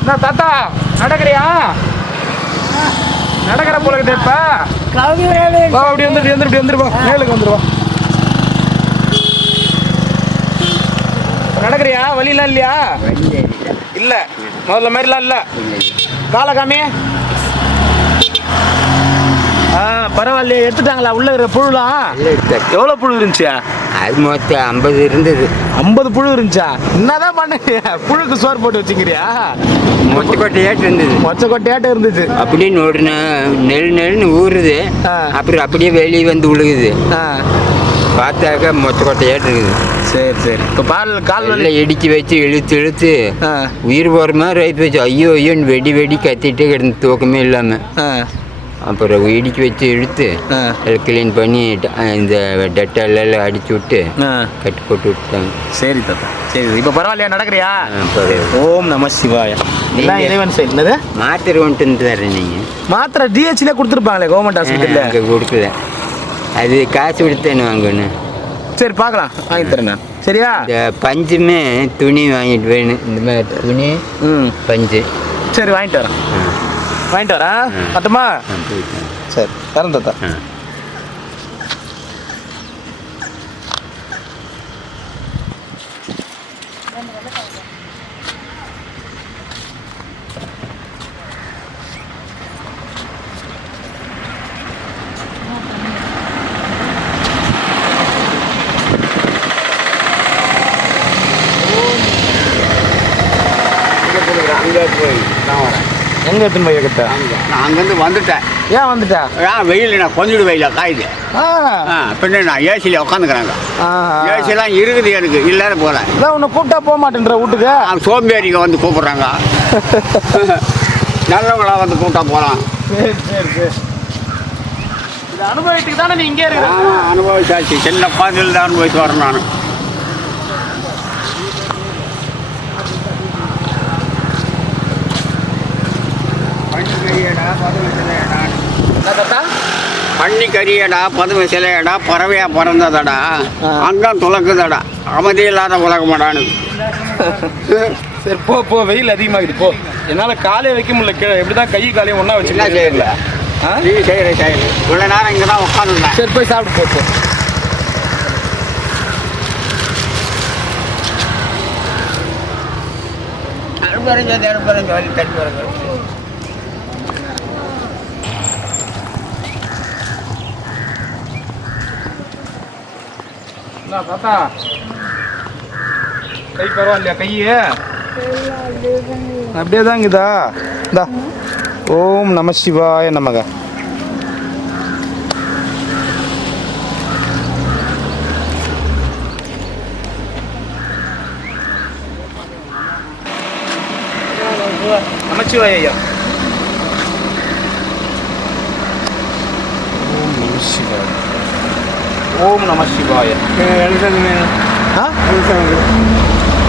என்ன தாத்தா நடக்கிறியா? நடக்கிற போல இருக்குது. இப்ப அப்படி வந்துருவா மேலுக்கு வந்துருவா. நடக்கிறியா? வழியெல்லாம் இல்லையா? இல்ல முதல்ல மாதிரிலாம் இல்ல. காலை காமி. பரவாயில்லையே. எடுத்துட்டாங்களா உள்ள இருக்கிற புழுலாம்? எவ்வளோ புழு இருந்துச்சா? அது மொத்தம் 50 இருந்தது. 50 புழு இருந்துச்சா? என்னதான் பண்ணுறியா? புழுக்கு சோறு போட்டு வச்சுக்கிறியா? மொச்சக்கொட்டையாட்டு இருந்தது. மொச்சக்கொட்டையாட்டம் இருந்துச்சு. அப்படின்னு ஒரு நெல்னு ஊறுது. அப்புறம் அப்படியே வெளியே வந்து விழுகுது. பார்த்தாக்க மொச்சக்கொட்டையாட்டு இருக்குது. சரி இப்போ கால் இடிச்சு வச்சு இழுத்து உயிர் போகிற மாதிரி ஆகி போச்சு. ஐயோன்னு வெடி கத்திட்டே கிடந்து தூக்கமே இல்லாமல். அப்புறம் இடிச்சு வச்சு இழுத்து க்ளீன் பண்ணி இந்த டெட்டாலெல்லாம் அடிச்சு விட்டு கட்டி போட்டு விட்டாங்க. சரி தாத்தா சரி. இப்போ பரவாயில்லையா? நடக்கிறியா? ஓம் நம சிவாய. எல்லாம் இறைவன் சைடு. என்னது மாத்திரை வந்துட்டு தரேன். நீங்கள் மாத்திரை டிஹெச்ல கொடுத்துருப்பாங்களே கவர்மெண்ட் ஹாஸ்பிட்டலில்? அங்கே கொடுக்கல. அது காசு கொடுத்தேன்னு வாங்கணும். சரி பார்க்கலாம், வாங்கி தரேன் நான். சரியா? இந்த பஞ்சுமே துணி வாங்கிட்டு வேணும். இந்த மாதிரி துணி பஞ்சு. சரி வாங்கிட்டு வரேன். கட்டுமா? சரி தரேன் தாத்தா. அங்கே போய் நான் வரேன். எங்கே எடுத்துன்னு போய் கிட்ட? நான் அங்கேருந்து வந்துட்டேன். ஏன் வந்துட்டா? வெயில் நான் கொஞ்சம் வெயில காயுது. பின்ன நான் ஏசியில் உட்காந்துக்கிறாங்க. ஏசிலாம் இருக்குது எனக்கு. இல்லாத போல உன்னை கூப்பிட்டா போக மாட்டேன்ற வீட்டுக்கு. சோம்பேறிங்க வந்து கூப்பிட்றாங்க. நல்லவங்களா வந்து கூட்டா போகலாம். சரி சரி சரி. இது அனுபவத்துக்கு தானே நீ இங்கே இருக்கிற? அனுபவிச்சாச்சு. சின்ன பாதையில் தான் அனுபவிச்சு வரேன் நான். பண்ணி கரியடா பதுமை சிலையடா பறவையா பிறந்ததடா அங்கம் துளக்குதடா அமைதி இல்லாத உலகமாடான்னு. சரி போ போ, வெயில் அதிகமாகுது போ. என்னால் காலையை வைக்க முடியல கீழே. எப்படி தான் கை காலையும் ஒன்றா வச்சு என்ன செய்யல நீ செய்யற இவ்வளோ நேரம் இங்கே தான் உட்காந்துருந்தேன். சரி போய் சாப்பிட்டு போ. என்ன தாத்தா கை பரவாயில்லையா? கையே அப்படியே தாங்குதா? இந்தா ஓம் நம சிவாய நமக. நமச்சிவாய ஐயா. ஓம் நம சிவாய.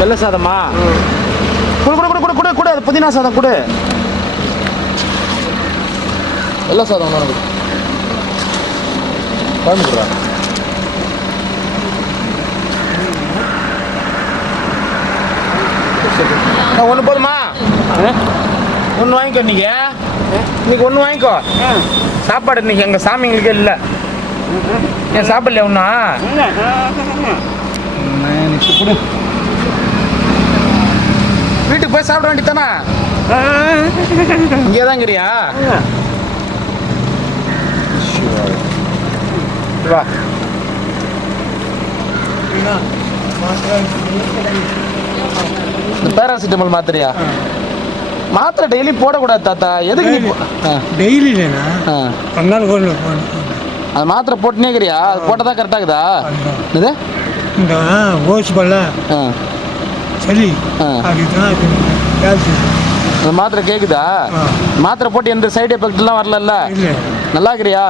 வெள்ளை சாதமா? கொடு கொடு கொடு கொடு கொடு கொடு. அது புதினா சாதம் கொடு. வெள்ளை சாதம் ஒன்று கொடு. குழம்பு கொடுறா. ஒன்று போதுமா? ஒன்று வாங்கிக்கோ. இன்னைக்கு ஒன்று வாங்கிக்கோ. சாப்பாடு இன்னைக்கு எங்கள் சாமிங்களுக்கே இல்லை. ஏன் சாப்பிடலையா ஒன்றா? கொடு. வீட்டுக்கு போய் சாப்பிட வேண்டியதானா? இங்கே தான்ங்கிறியா? வா. இந்த பேராசிட்டமால் மாத்திரையா? மாத்திரை டெய்லி போடக்கூடாது தாத்தா. எதுக்கு நீ டெய்லி இல்லைண்ணா ஒரு நாள் அது மாத்திரை போட்டுனே இருக்கிறியா? அது போட்டால் தான் கரெக்டாகுதா? இது இந்த ஓஸ் பல்ல சரி அதுதான் அந்த மாத்திரை கேட்குதா? மாத்திரை போட்டு எந்த சைடு எஃபெக்ட்லாம் வரல. நல்லா இருக்கிறியா?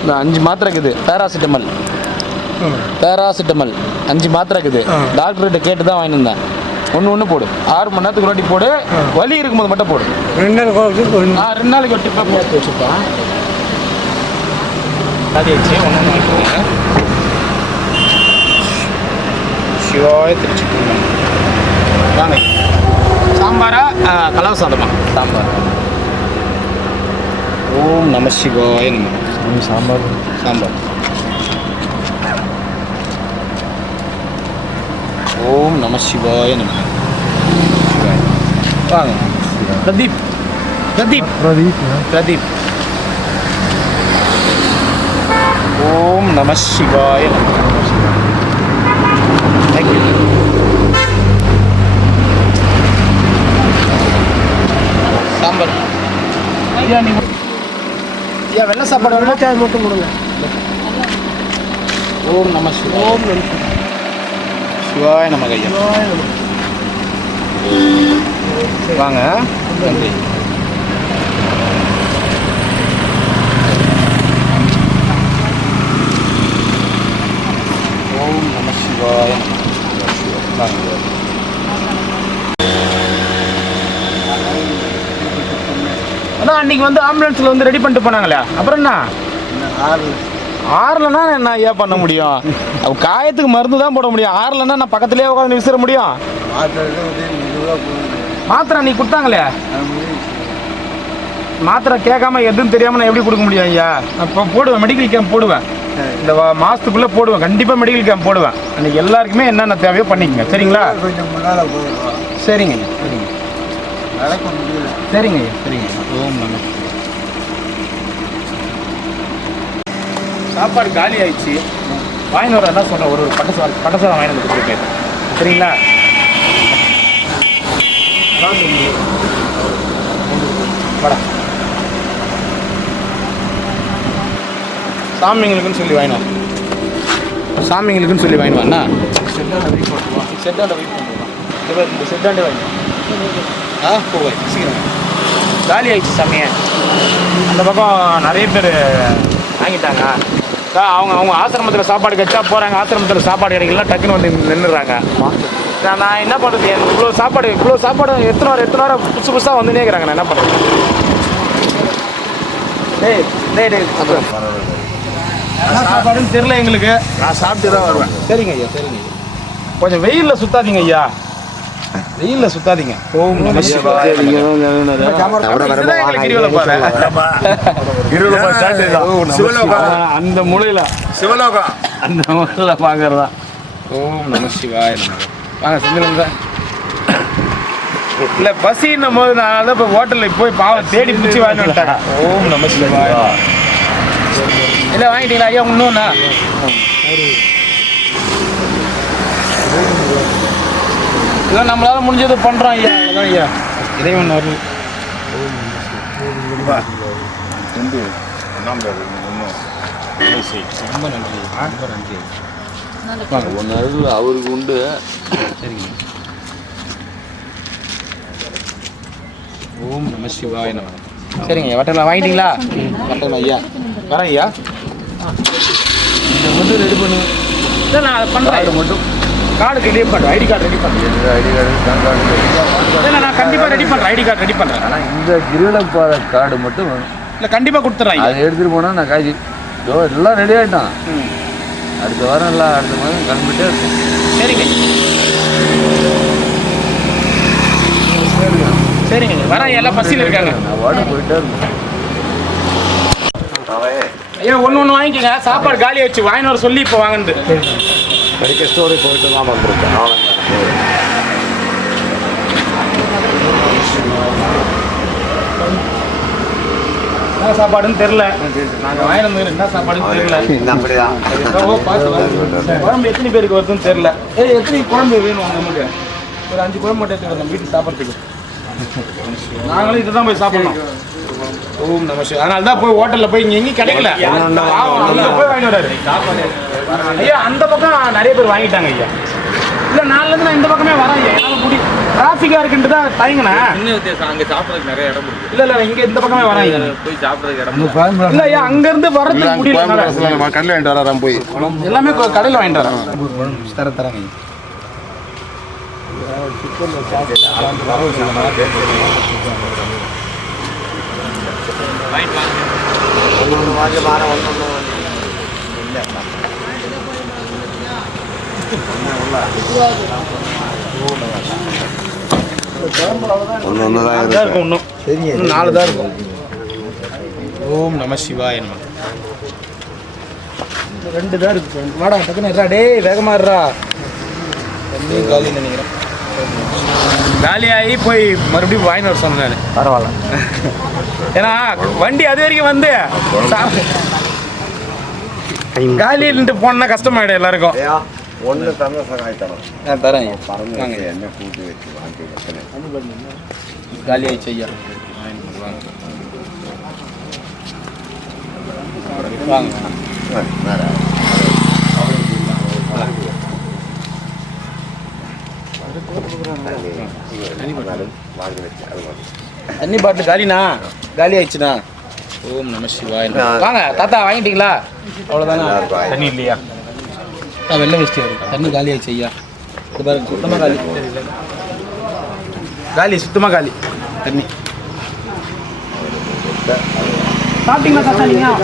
இந்த 5 மாத்திரை இருக்குது. பேராசிட்டமல் 5 மாத்திரை இருக்குது. டாக்டர்கிட்ட கேட்டு தான் வாங்கிட்டு வந்தேன். ஒன்று போடு. 6 மணி நேரத்துக்கு ரொட்டி போடு. வலி இருக்கும்போது மட்டும் போடு. 2 நாளைக்கு ஒரு டிப்பாக போட்டு வச்சுப்பா. அது வச்சு ஒன்று வாங்கிக்கோங்க. சிவாய திருச்சி வாங்க. சாம்பாரா கலவை சாதமா? சாம்பார். ஓம் நம சிவாய நம. சாம்பார் ஓம் நம சிவாய நம. வாங்க. பிரதீப் ஓம் நம சிவாய நம. தேங்க்யூ. சாம்பார் ஐயா. நீங்கள் ஐயா வெள்ளை சாப்பாடு வெள்ளை மட்டும் கொடுங்க. ஓம் நம சிவாய. சிவாய நமக ஐயா. வாங்க. நன்றி. ஓம் நம சிவாய நம. அதான் அன்னைக்கு வந்து ஆம்புலன்ஸில் வந்து ரெடி பண்ணிட்டு போனாங்களே, அப்புறம் என்ன? 6லன்னா என்ன ஐயா பண்ண முடியும்? அவ காயத்துக்கு மருந்து தான் போட முடியும். 6லன்னா நான் பக்கத்துலேயே உட்காந்து விசிற முடியும்? மாத்திரை நீ கொடுத்தாங்களே, மாத்திரை கேட்காம எதுவும் தெரியாமல் நான் எப்படி கொடுக்க முடியும் ஐயா? அப்போ போடுவேன், மெடிக்கல் கேம்ப் போடுவேன். இந்த மாதத்துக்குள்ளே போடுவேன், கண்டிப்பாக மெடிக்கல் கேம்ப் போடுவேன். அன்றைக்கி எல்லாருக்குமே என்னென்ன தேவையோ பண்ணிக்கங்க. சரிங்களா? சரிங்க சரிங்க சரிங்க சரிங்க. ஓம் நம. சாப்பாடு காலி ஆயிடுச்சு. வாங்கிட்டு வர என்ன சொல்கிறேன், ஒரு பட்டசாதம் வாங்கிட்டு வந்து கொடுத்துருக்கேன். சரிங்களா? வடா சாமிங்களுக்குன்னு சொல்லி வாங்கினோம். சாமிங்களுக்குன்னு சொல்லி வாங்கிடுவாண்ணா. செட்டாண்ட வெயிட் பண்ணுவான். இந்த செட்டாண்டே வாங்கிடுவான். போவேன் சீக்கிரம். காலி ஆயிடுச்சு சாமியை. அந்த பக்கம் நிறைய பேர் வாங்கிட்டாங்க. அவங்க அவங்க ஆசிரமத்தில் சாப்பாடு கச்சா போகிறாங்க. ஆசிரமத்தில் சாப்பாடு கிடைக்கலாம் டக்குன்னு வந்து நின்றுறாங்க. நான் என்ன பண்ணுறது? இவ்வளோ சாப்பாடு எத்தனை வாரம் புதுசாக வந்துனே இருக்கிறாங்க. நான் என்ன பண்ணுறது? என்ன சாப்பாடுன்னு தெரில எங்களுக்கு. நான் சாப்பிட்டு தான் வருவேன். சரிங்க ஐயா, சரிங்க ஐயா. கொஞ்சம் வெயிலில் சுத்தாதீங்க ஐயா, வெயிலில் சுத்தாதீங்க. ஓம் நம சிவாய. அந்த மூலையில் சிவலோகம், அந்த மூலையில் பார்க்கறதா. ஓம் நம சிவாய. வாங்க செஞ்சுருங்க. இல்லை பசின்னும் போது நான் இப்போ ஹோட்டலில் போய் பாவம் தேடி பிடிச்சி வாங்கிட்டு வந்துட்டேன். ஓம் நம சிவாய. இல்லை வாங்கிட்டீங்களா ஐயா? இன்னொன்னா இதான் நம்மளால முடிஞ்சது பண்ணுறோம் ஐயா. அதான் ஐயா, இறைவன் வரல. ரொம்ப நன்றி, ரொம்ப நன்றி. ஒன்று அருள் அவருக்கு உண்டு. சரிங்க. ஓம் நம சிவாய நம. சரிங்க ஐயா, வட்டலாம் வாங்கிட்டீங்களா? வட்டலாம் ஐயா, வரேன் ஐயா. இந்த மட்டும் ரெடி பண்ணுங்க. இல்லை நான் அதை பண்ணுறேன். மட்டும் கார்டு ரெடி பண்ணுறேன். ஐடி கார்டு ரெடி பண்ணுறேன். ID card, PAN card. இல்லை நான் கண்டிப்பாக ரெடி பண்ணுறேன். ஐடி கார்டு ரெடி பண்ணுறேன். ஆனால் இந்த கிரிவலப்பாதை கார்டு மட்டும் வேணும். இல்லை கண்டிப்பாக கொடுத்துட்றேன். அதை எடுத்துகிட்டு போனால் நான் காய்ச்சி எல்லாம் ரெடி ஆகிட்டான். அடுத்த வாரம் எல்லாம் அடுத்த மாதம் கிளம்பிட்டே இருக்கும். சரிங்க சரிங்க வரேன். எல்லாம் பசியில் இருக்காங்க. நான் வாட்டு போயிட்டே இருக்கேன். ஐயா ஒன்று வாங்கிக்கோங்க. சாப்பாடு காலி வச்சு வாங்கினு வர சொல்லி இப்போ வாங்கினது. மெடிக்கல் ஸ்டோரி போயிட்டு தான் வந்துருக்கேன். என்ன சாப்பாடுன்னு தெரில. நாங்கள் வாங்கினது என்ன சாப்பாடுன்னு தெரில. குழம்பு எத்தனை பேருக்கு வருதுன்னு தெரில. எத்தனை குழம்பு வேணும் நமக்கு? ஒரு 5 குழம்பு மட்டும் எடுத்து வரணும் வீட்டுக்கு சாப்பிட்றதுக்கு. நாங்களும் இதை தான் போய் சாப்பிடணும். ஓம் நம சிவாய. அதனால தான் போய் ஹோட்டலில் போய் இங்கே எங்கேயும் கிடைக்கல. அங்கே போய் வாங்கிட்டு வராரு. ஐயா அந்த பக்கம் நிறைய பேர் வாங்கிட்டாங்க ஐயா. இல்லை நாலுலேருந்து நான் இந்த பக்கமே வரேன் ஐயா. என்னால் முடி டிராஃபிக்காக இருக்குன்ட்டு தான் தயங்கினேன். இன்னும் வித்தியாசம், அங்கே சாப்பிட்றதுக்கு நிறைய இடம் இருக்கு. இல்லை இங்கே இந்த பக்கமே வரேன் ஐயா. போய் சாப்பிட்றதுக்கு இடம் இல்லை ஐயா அங்கேருந்து வரதுக்கு முடியல. கல்ல வாங்கிட்டு வரேன் போய் எல்லாமே கடையில் வாங்கிட்டு வரேன். தரேங்க. இன்னும் 4 தான் இருக்கும். ஓம் நம சிவாய நம. 2 தான் இருக்கு. வாடா டக்குன்னு இருடா. டேய் வேகமா இருடா. காலின்னு நினைக்கிறேன். காலியாகி போய் மறுபடியும் வாங்கிட்டு வர சொன்னேன். பரவாயில்ல. ஏன்னா வண்டி அது வரைக்கும் வந்து காலின்ட்டு போனா கஷ்டமாயிடும் எல்லாருக்கும். ஒன்று தந்த சகாய்த்தரம் நான் தரேன். வாங்க என்ன கூட்டு வச்சு வாங்கி காலி ஆயிடுச்சு ஐயா. வாங்க தண்ணி பாட்டில் காலிண்ணா, காலி ஆயிடுச்சுண்ணா. ஓம் நம சிவாய. வாங்க தாத்தா வாங்கிட்டீங்களா? அவ்வளோதானே. தண்ணி இல்லையா? வெள்ளை வச்சுட்டு வரும். தண்ணி காலி ஆயிடுச்சு ஐயா. இது பாருங்க சுத்தமாக காலி. காலி சுத்தமாக காலி தண்ணி. சாப்பிட்டீங்களா தாத்தா நீங்கள்?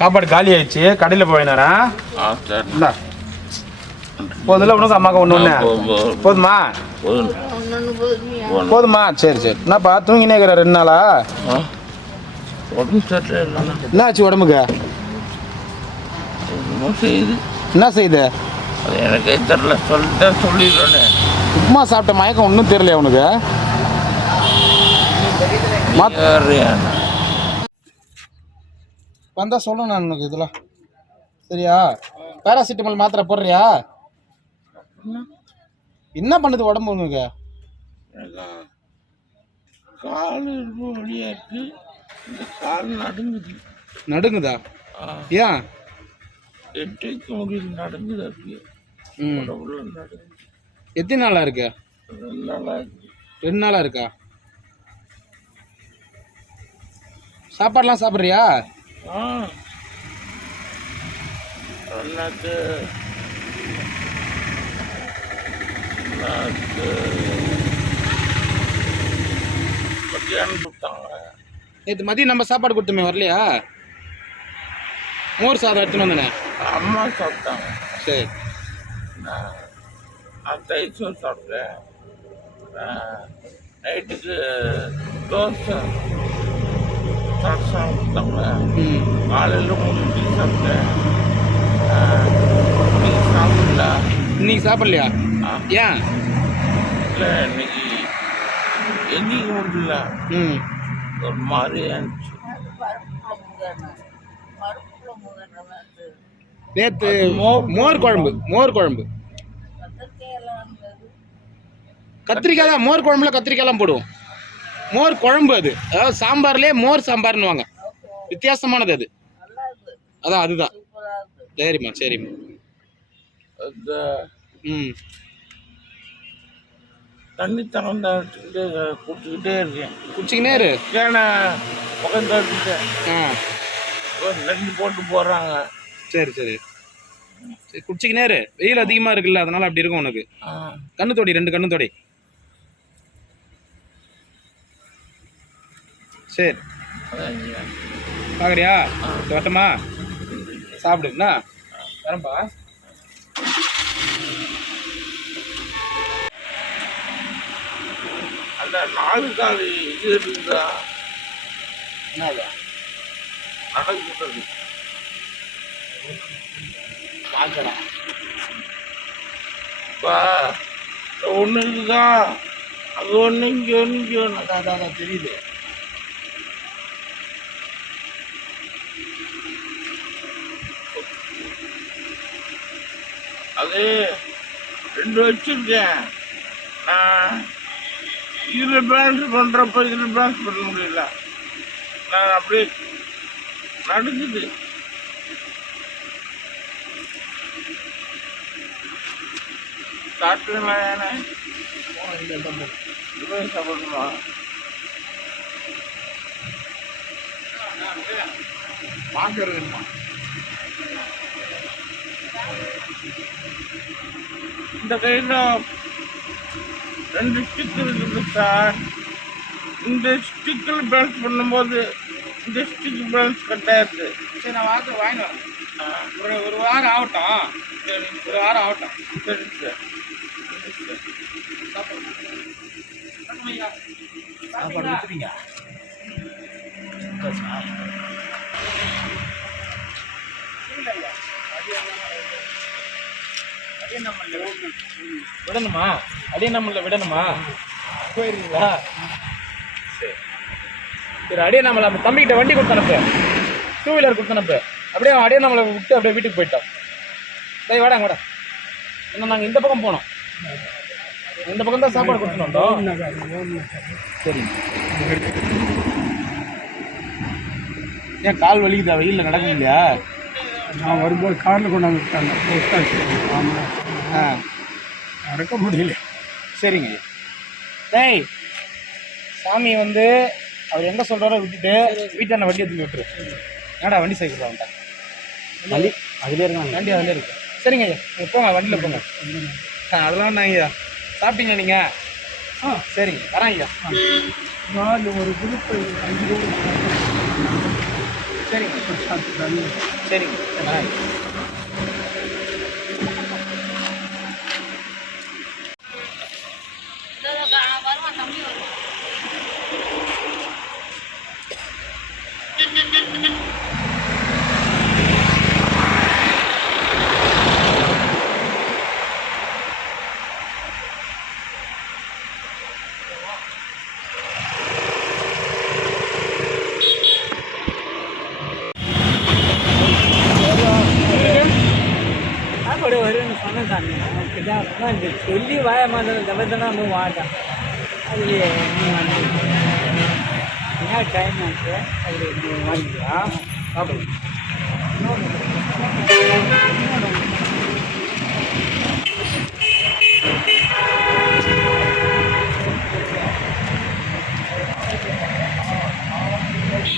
சாப்பாடு காலி ஆயிடுச்சு. கடையில் போயினாரா? இல்லை போதில்ல. உனக்கு அம்மாவுக்கு ஒன்று போதுமா? போதுமா? சரி சரி. என்னப்பா தூங்கினே இருக்கிற 2 நாளா? என்ன ஆச்சு உடம்புக்கு? என்ன செய்யுது? எனக்கே தெரியல. சொல்லிடுறேன். உப்புமா சாப்பிட்ட மயக்கம் ஒன்றும் தெரியலையா உனக்கு? வந்தா சொல்லணும் நான் உனக்கு இதெல்லாம். சரியா? பேராசிட்டமால் மாத்திரை போடுறியா? என்ன பண்ணுது உடம்பு உனக்கு? கால் இடுப்பு வழியா இருக்கு, இந்த கால் நடுங்குது. நடுங்குதா? ஏன்? எட்டிக்க முடியல, நடுங்குது அப்படியே. உடம்புல நடுங்குது. எத்தனை நாளா இருக்கு? 2 நாளா இருக்கு. 2 நாளா இருக்கா? சாப்பாடுலாம் சாப்பிட்றியா? நேற்று மத்தியானம் கொடுத்தாங்க. நேற்று மதியம் நம்ம சாப்பாடு கொடுத்தோமே, வரலையா? மோர் சாதம் எடுத்துன்னு வந்தேனே, அம்மா சாப்பிட்டாங்க. சரி. நான் தயிர் சோறு சாப்பிட்டேன். நைட்டுக்கு தோசை சாப்பிட்டாங்க. காலையில் 3 இட்லி சாப்பிட்டேன். இன்னைக்கு சாப்பிடல. இன்னைக்கு சாப்பிடலையா? ஏன்? இல்லை, இன்னைக்கு எந்திக்க முடியல. ஒரு மாதிரி இருந்துச்சு. நேற்று மோர் குழம்பு கத்திரிக்காய் தான். மோர் குழம்புல கத்திரிக்காய்லாம் போடுவோம். மோர் குழம்பு அது, அதாவது சாம்பார்லேயே மோர் சாம்பார்னுவாங்க. வித்தியாசமானது அது. அதான் அதுதான். சரிம்மா சரிம்மா. தண்ணி திறந்த குடிச்சுக்கிட்டே இருக்கேன். குடிச்சிக்கினே இரு. ஏன்னா பக்கம் தட்டிட்டேன். 2 போட்டு போடுறாங்க. சரி சரி சரி, குடிச்சிக்கினே இரு. வெயில் அதிகமாக இருக்குல்ல, அதனால அப்படி இருக்கும் உனக்கு. கண்ணு தோடி, 2 கண்ணு தோடி. சரி, பார்க்குறியா? வரட்டுமா? சாப்பிடுண்ணா, வரம்பா. அந்த 4 கால் இது இருக்குதா, என்னது நடக்குது பார்க்கலாம். ஒன்று இருக்குதா, அது ஒன்று இங்கே ஒன்று இங்கே ஒன்று. அதான் தெரியுது. அது 2 வச்சிருக்கேன். நான் இதில் பேலன்ஸ் பண்ணுறப்ப இதில் பேலன்ஸ் பண்ண முடியல. நான் அப்படியே நடுக்குது. சாப்பிட்டுங்களா? ஏன்னா சாப்பிடணுமா? பார்க்கறதுமா இந்த கையில் 2 ஸ்டிக் இருக்குது சார். இந்த ஸ்டிக்கில் பேலன்ஸ் பண்ணும்போது இந்த ஸ்டிக் பேலன்ஸ் கட்டாயிருது. சரி, நான் வாங்கிட்டு வரேன். ஒரு வாரம் ஆகட்டும். சரி, ஒரு வாரம் ஆகட்டும். சரி சார். சாப்பாடு கொடுத்துறீங்க. விடணுமா? அடியண்ணாமலை விடணுமா? போயிருந்தீங்களா? சரி சரி, அடியண்ணாமலை நம்ம தம்பிக்கிட்ட வண்டி கொடுத்தனப்பு, 2 வீலர் கொடுத்தனப்பு. அப்படியே அடியண்ணாமலை விட்டு அப்படியே வீட்டுக்கு போயிட்டோம். சரி, வாடாங்க வாடா. இன்னும் நாங்கள் இந்த பக்கம் போனோம். இந்த பக்கம் தான் சாப்பாடு கொடுத்துட்டு வந்தோம். சரி. ஏன் கால் வலிக்குதா? வெயிலில் நடக்க முடியலையா? நான் வரும்போது காரில் கொண்டாந்து விட்டாங்க. ஆமாம், நடக்க முடியல. சரிங்க. டேய், சாமி வந்து அவர் எங்கே சொல்கிறாரோ விட்டுட்டு வீட்டான வண்டி எடுத்து விட்டுரு. ஏடா வண்டி சைக்கிள் வந்துட்டாங்க. வண்டி அதிலே இருக்காங்க. வண்டி அதிலே இருக்கு. சரிங்க ஐயா, நீங்கள் போங்க, வண்டியில் போங்க. அதெல்லாம் நான் ஐயா. சாப்பிட்டீங்களா நீங்கள்? சரிங்க, வரேன் ஐயா. 4 ஒரு குரூப் 5 ரூபா. சரிங்க சரிங்க, வரேன். வரும்னு சொன்னேன். சொல்லி வாய மாட்டேன், தவிர்த்தனா வாட்டான். அது டைம் ஆச்சு அது வாங்கிக்கியா சாப்பிடு.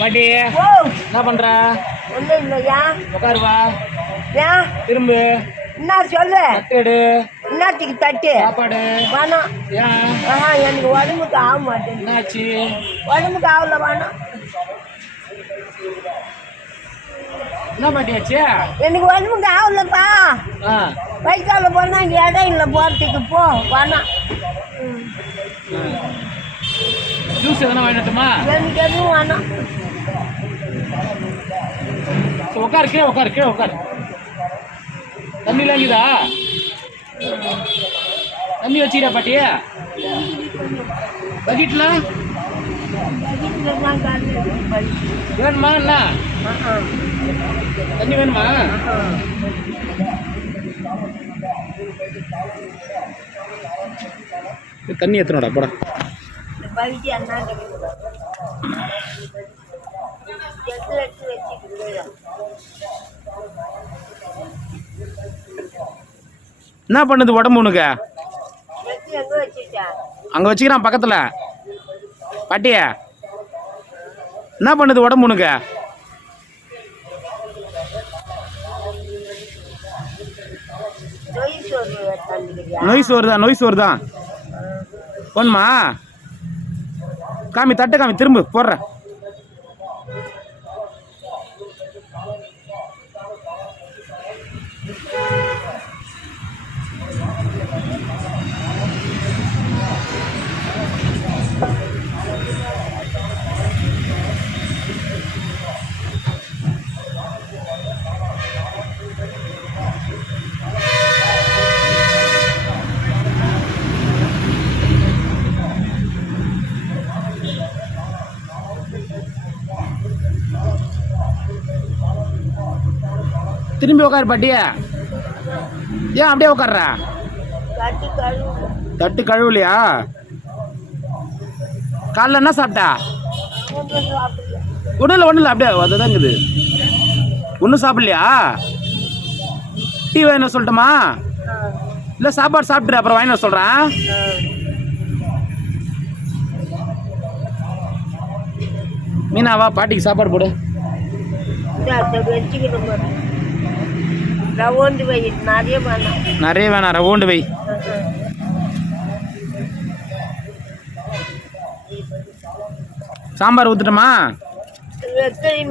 பாட்டி என்ன பண்ற? ஒன்றும் இல்லையா? உட்காருவா. ஏன் திரும்ப என்ன சொல்லு? தட்டு என்னத்துக்கு தட்டு? சாப்பாடு வேணாம். ஏன்? எனக்கு உடம்புக்கு ஆக மாட்டேன். என்னாச்சு? உடம்புக்கு ஆகல, வேணாம். என்ன பாட்டி ஆச்சு? எனக்கு உடம்புக்கு ஆகலப்பா. வயிற்றால போனா இங்கே இடம் இல்லை போகிறதுக்கு. போ, வேணாம். ஜூஸ் எதனா வாங்கிட்டுமா? எனக்கு எதுவும் வேணாம். உட்காரு, கீழே உட்காரு, கீழே உட்காரு. தண்ணிலாம் இருக்குதா? தண்ணி வச்சுக்கிட்டா பாட்டி? பக்கெட்ல வேணுமா? என்ன தண்ணி வேணுமா? தண்ணி எத்தனோடா போடா. என்ன பண்ணுது உடம்பு உனக்கு? அங்க வச்சுக்கிறான் பக்கத்துல. பாட்டிய என்ன பண்ணுது உடம்பு உனக்கு? நொய் சோறு தான் போன்மா. காமி தட்டு காமி, திரும்ப போடுற. திரும்பி உட்காரு பாட்டியா. ஏன் அப்படியே உட்கார்ற? தட்டு கழுவலையா? காலைல என்ன சாப்பிட்டா? ஒன்றும் இல்லை அப்படியே அதுதாங்குது. ஒன்றும் சாப்பிடலையா? டீ வேணும் சொல்லட்டுமா? இல்லை சாப்பாடு சாப்பிட்டுரு, அப்புறம் வாங்கி வர சொல்கிறேன். மீனாவா, பாட்டிக்கு சாப்பாடு போடு. ரவோண்டு வை, நிறைய வேணாம், ரவோண்டு வை. சாம்பார் ஊத்துட்டுமா?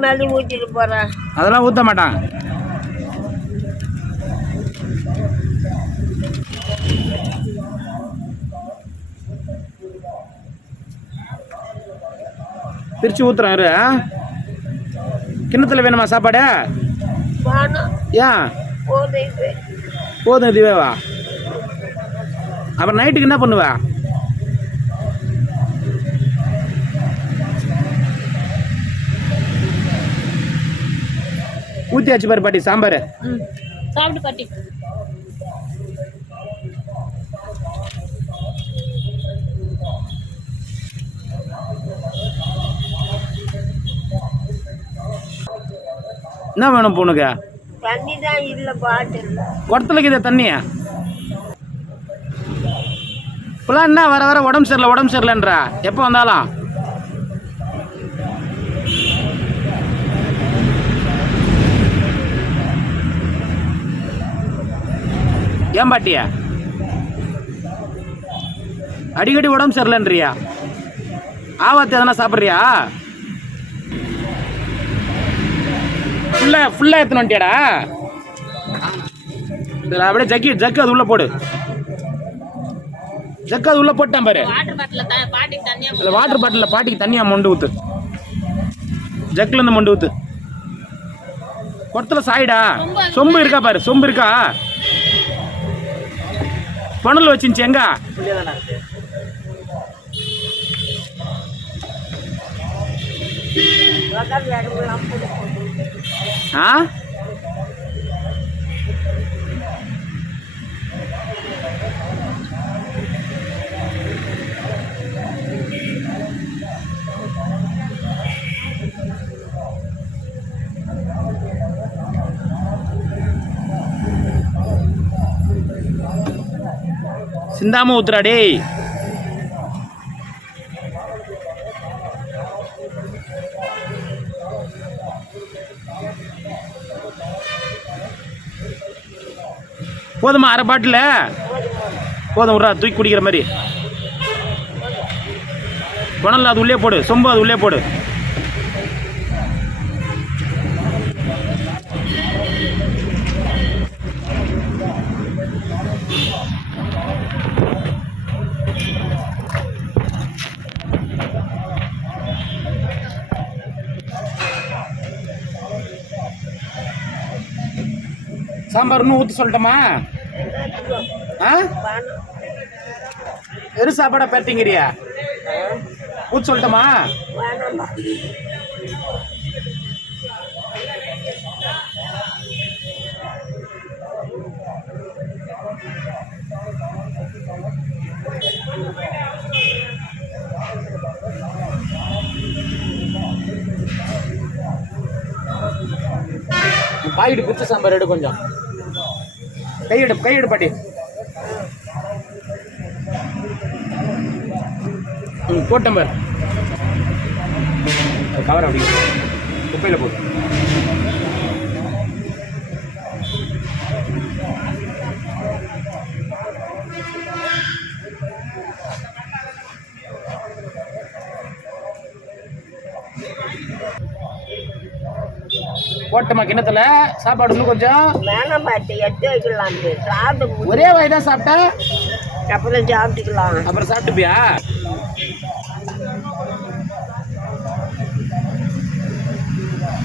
மேலே ஊற்றிட்டு போறேன். அதெல்லாம் ஊற்ற மாட்டான். பிரிச்சு ஊத்துறேன் இரு. கிண்ணத்துல வேணுமா சாப்பாடு? ஏன்? போதும் இதுவேவா? அப்புறம் நைட்டுக்கு என்ன பண்ணுவ? ஊத்தியாச்சு பாரு பாட்டி சாம்பார். சாப்பிட்டு பாட்டி. என்ன வேணும் பொண்ணுக்கு? தண்ணி தான் இல்லை, பாட்டில் குடத்துல இருக்குது தண்ணி. இப்பெல்லாம் என்ன வர வர உடம்பு சரியில்லைன்றா எப்போ வந்தாலும். ஏன் பாட்டியா அடிக்கடி உடம்பு சரியில்லைன்றியா? ஆவாத்து எதனா சாப்பிட்றியா? ஃபுல்லா எத்தனை வந்துட்டியாடா? இதில் அப்படியே ஜக்கு அது உள்ள போடு. ஜக்கு அது உள்ள போட்டான் பாரு. இல்லை வாட்டர் பாட்டிலில் பாட்டிக்கு தண்ணியாக மொண்டு ஊற்று. ஜக்கிலேருந்து மொண்டு ஊற்று. குடத்துல சாயிடா. சொம்பு இருக்கா பாரு, சொம்பு இருக்கா? பணல் வச்சுருந்துச்சு எங்க? ஆ சிந்தாம ஊத்துறா டேய். போதுமா அரை பாட்டில்? போதும் விட்றா, தூக்கி குடிக்கிற மாதிரி. குணல்ல அது உள்ளே போடு, சொம்பு அது உள்ளே போடு. சாம்பார் இன்னும் ஊற்றி சொல்லட்டுமா? வெறும் சாப்பாடா பேட்டிங்கிறியா? ஊற்றி சொல்லட்டுமா? பாக்கெட்டு பிடிச்ச சாம்பார் எடு, கொஞ்சம் கையெடு பாட்டி. போட்டம் பார், கவர் அப்படி குப்பையில் போடு. போட்டமா கிண்ணத்துல சாப்பாடு இன்னும் கொஞ்சம் வேணாம் பாட்டி, எடுத்து வைக்கலாம். சாப்பிட்டு ஒரே வாய் தான் சாப்பிட்டேன், அப்புறம் சாப்பிட்டுக்கலாம். அப்புறம் சாப்பிட்டுப்பியா?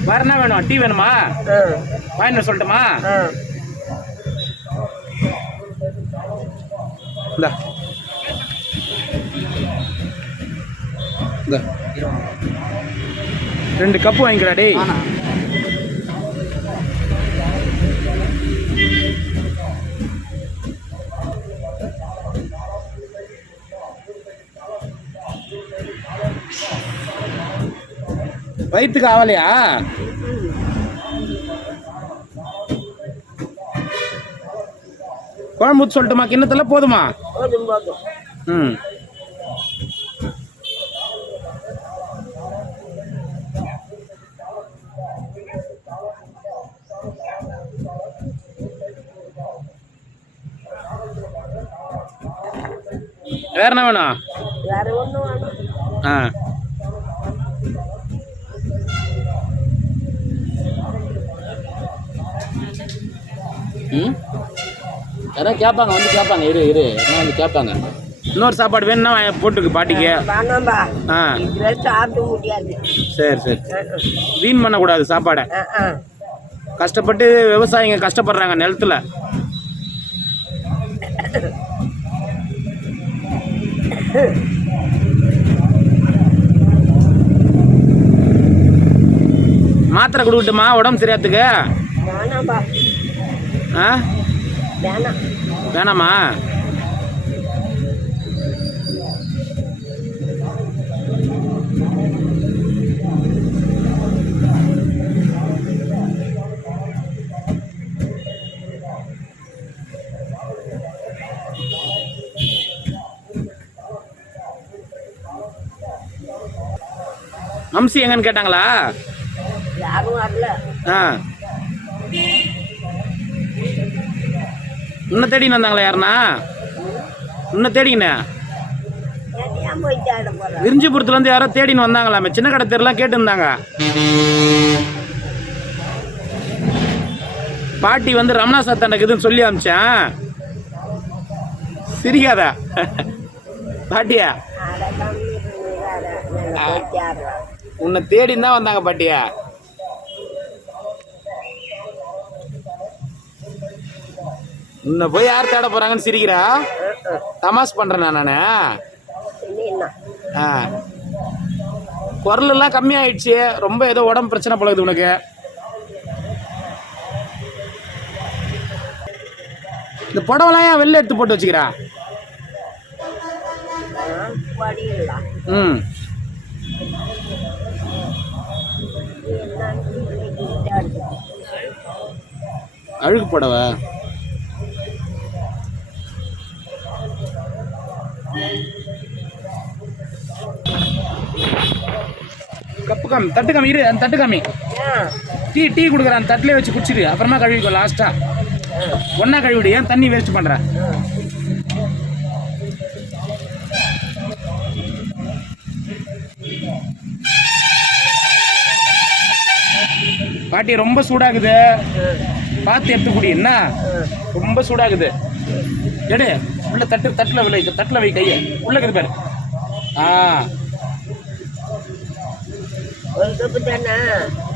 வேற என்ன வேணும்? டீ வேணுமா? வாங்கிட்டு சொல்லட்டுமா? இந்தா இந்தா 2 கப்பு வாங்கிக்கிறா டேய். வயிற்றுக்கு ஆவலையா? குழம்பு ஊற்றி சொல்லட்டுமா கிண்ணத்துல? போதுமா? ம். வேற என்ன வேணும்? ஆ, யாராவது கேட்பாங்க, வந்து கேட்பாங்க. இரு என்ன வந்து கேட்பாங்க. இன்னொரு சாப்பாடு வேணும்னா போட்டுருக்கு பாட்டிக்கு. ஆ சாப்பிட முடியாது. சரி வீண் பண்ணக்கூடாது சாப்பாடை. கஷ்டப்பட்டு விவசாயிங்க கஷ்டப்படுறாங்க நிலத்துல. மாத்திரை கொடுக்கட்டுமா உடம்பு சரியாத்துக்கு? ஆ வேணாமா? அம்சி எங்கன்னு கேட்டாங்களா? ஆ இன்னும் தேடின்னு வந்தாங்களா யாருன்னா? இன்னும் தேடிங்கண்ணே விரிஞ்சிபுரத்துலேருந்து யாரோ தேடின்னு வந்தாங்களாமே. சின்ன கடை தெருலாம் கேட்டு இருந்தாங்க. பாட்டி வந்து ரமணா சத்தாண்டக்குதுன்னு சொல்லி அமிச்சேன். சிரிக்காதா பாட்டியா? உன்னை தேடின்னு தான் வந்தாங்க பாட்டியா. உன்னை போய் யார் தேட போறாங்கன்னு சிரிக்கிறா? தமாஸ் பண்றேன் நானு. குரல் எல்லாம் கம்மி ஆயிடுச்சு. ரொம்ப ஏதோ உடம்பு பிரச்சனை போலகுது உனக்கு. இந்த புடவெல்லாம் ஏன் வெளில எடுத்து போட்டு வச்சுக்கிறா? ம் அழுகு புடவை கப்பு காமி, தட்டு காமி, இரு அந்த தட்டு காமி. டீ கொடுக்குறேன், அந்த தட்டிலே வச்சு குடிச்சிரு, அப்புறமா கழுவிக்கோ லாஸ்டா. ஒன்னா கழுவிடு, ஏன் தண்ணி வேஸ்ட் பண்ற? பாட்டி ரொம்ப சூடாகுது, பார்த்து எடுத்து குடி. என்ன ரொம்ப சூடாகுது, எடு உள்ள தட்டுல வை கையை உள்ள இருக்குது பாரு.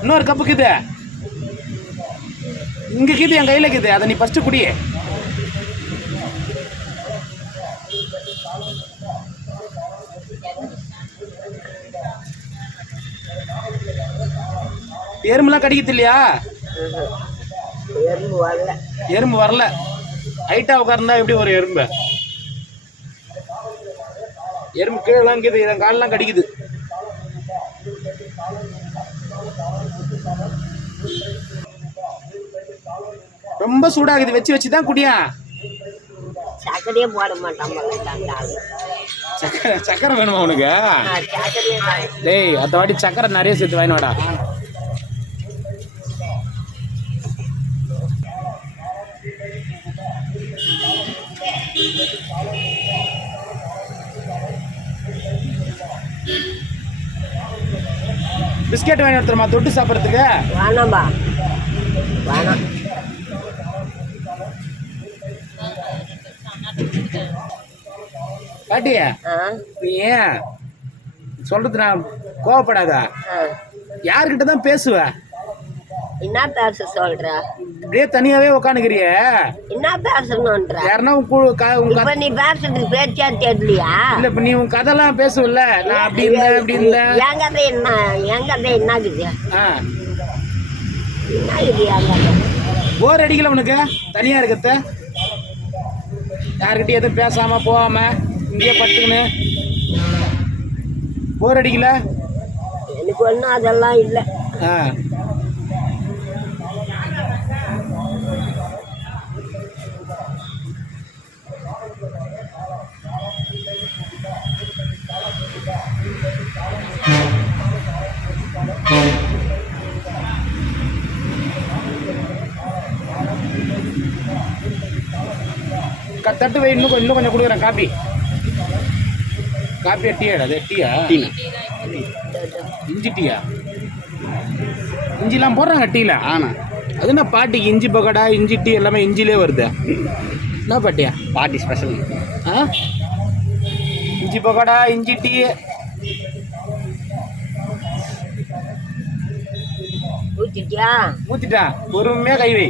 இன்னொரு கப்பு இருக்குது, இங்க இருக்குது, என் கையில இருக்குது, அதை நீ ஃபர்ஸ்ட் குடி. எறும்புலாம் கடிக்கிறது இல்லையா? எறும்பு வரல. ஹைட்டா உட்கார்ந்தா எப்படி ஒரு எறும்பு? எறும்பு கீழே இருக்குது, என் காலெல்லாம் கடிக்குது. ரொம்ப சூடாகுது, வச்சு தான் குடியா. சக்கரையே போட மாட்டான். சக்கரை வேணுமா உனக்கு? டேய் அந்த வாட்டி சக்கரை நிறைய சேர்த்து வாங்கினோடா. பிஸ்கெட் வாங்கி எடுத்துருமா தொட்டு சாப்பிட்றதுக்கு? வேணாம்பா, வேணாம். பாட்டியா நீ ஏன் சொல்றது நான் கோவப்படாதா? யாருக்கிட்ட தான் பேசுவ? என்ன பேச சொல்ற? அப்படியே தனியாவே உட்காந்துக்கிறிய, என்ன பேசணும்ன்ற? யாருன்னா இப்ப நீ பேசுறது பேச்சா தெரியலையா? இல்ல இப்ப நீ உன் கதைலாம் பேசுவல, நான் அப்படி இருந்தேன் என் கதை என்ன? என் கதை என்னாகுது? என்னாகுது என் கதை? போர் அடிக்கல உனக்கு தனியா இருக்கிறத? யாருக்கிட்ட எதுவும் பேசாம போகாம இங்கேயே பட்டுக்குன்னு போர் அடிக்கல? எனக்கு ஒன்றும் அதெல்லாம் இல்லை. தட்டு வை, இன்னும் கொஞ்சம் கொடுக்குறேன். காப்பியா டீயா? அது டீயா? இஞ்சி டீயா? இஞ்சிலாம் போடுறாங்க டீல? அது என்ன பாட்டிக்கு இஞ்சி பக்கோடா இஞ்சி டீ எல்லாமே இஞ்சிலே வருது. என்ன பாட்டியா? பாட்டி ஸ்பெஷல். இஞ்சி பக்கோடா இஞ்சி டீ. ஊத்திட்டா, பொறுமையா கை வை.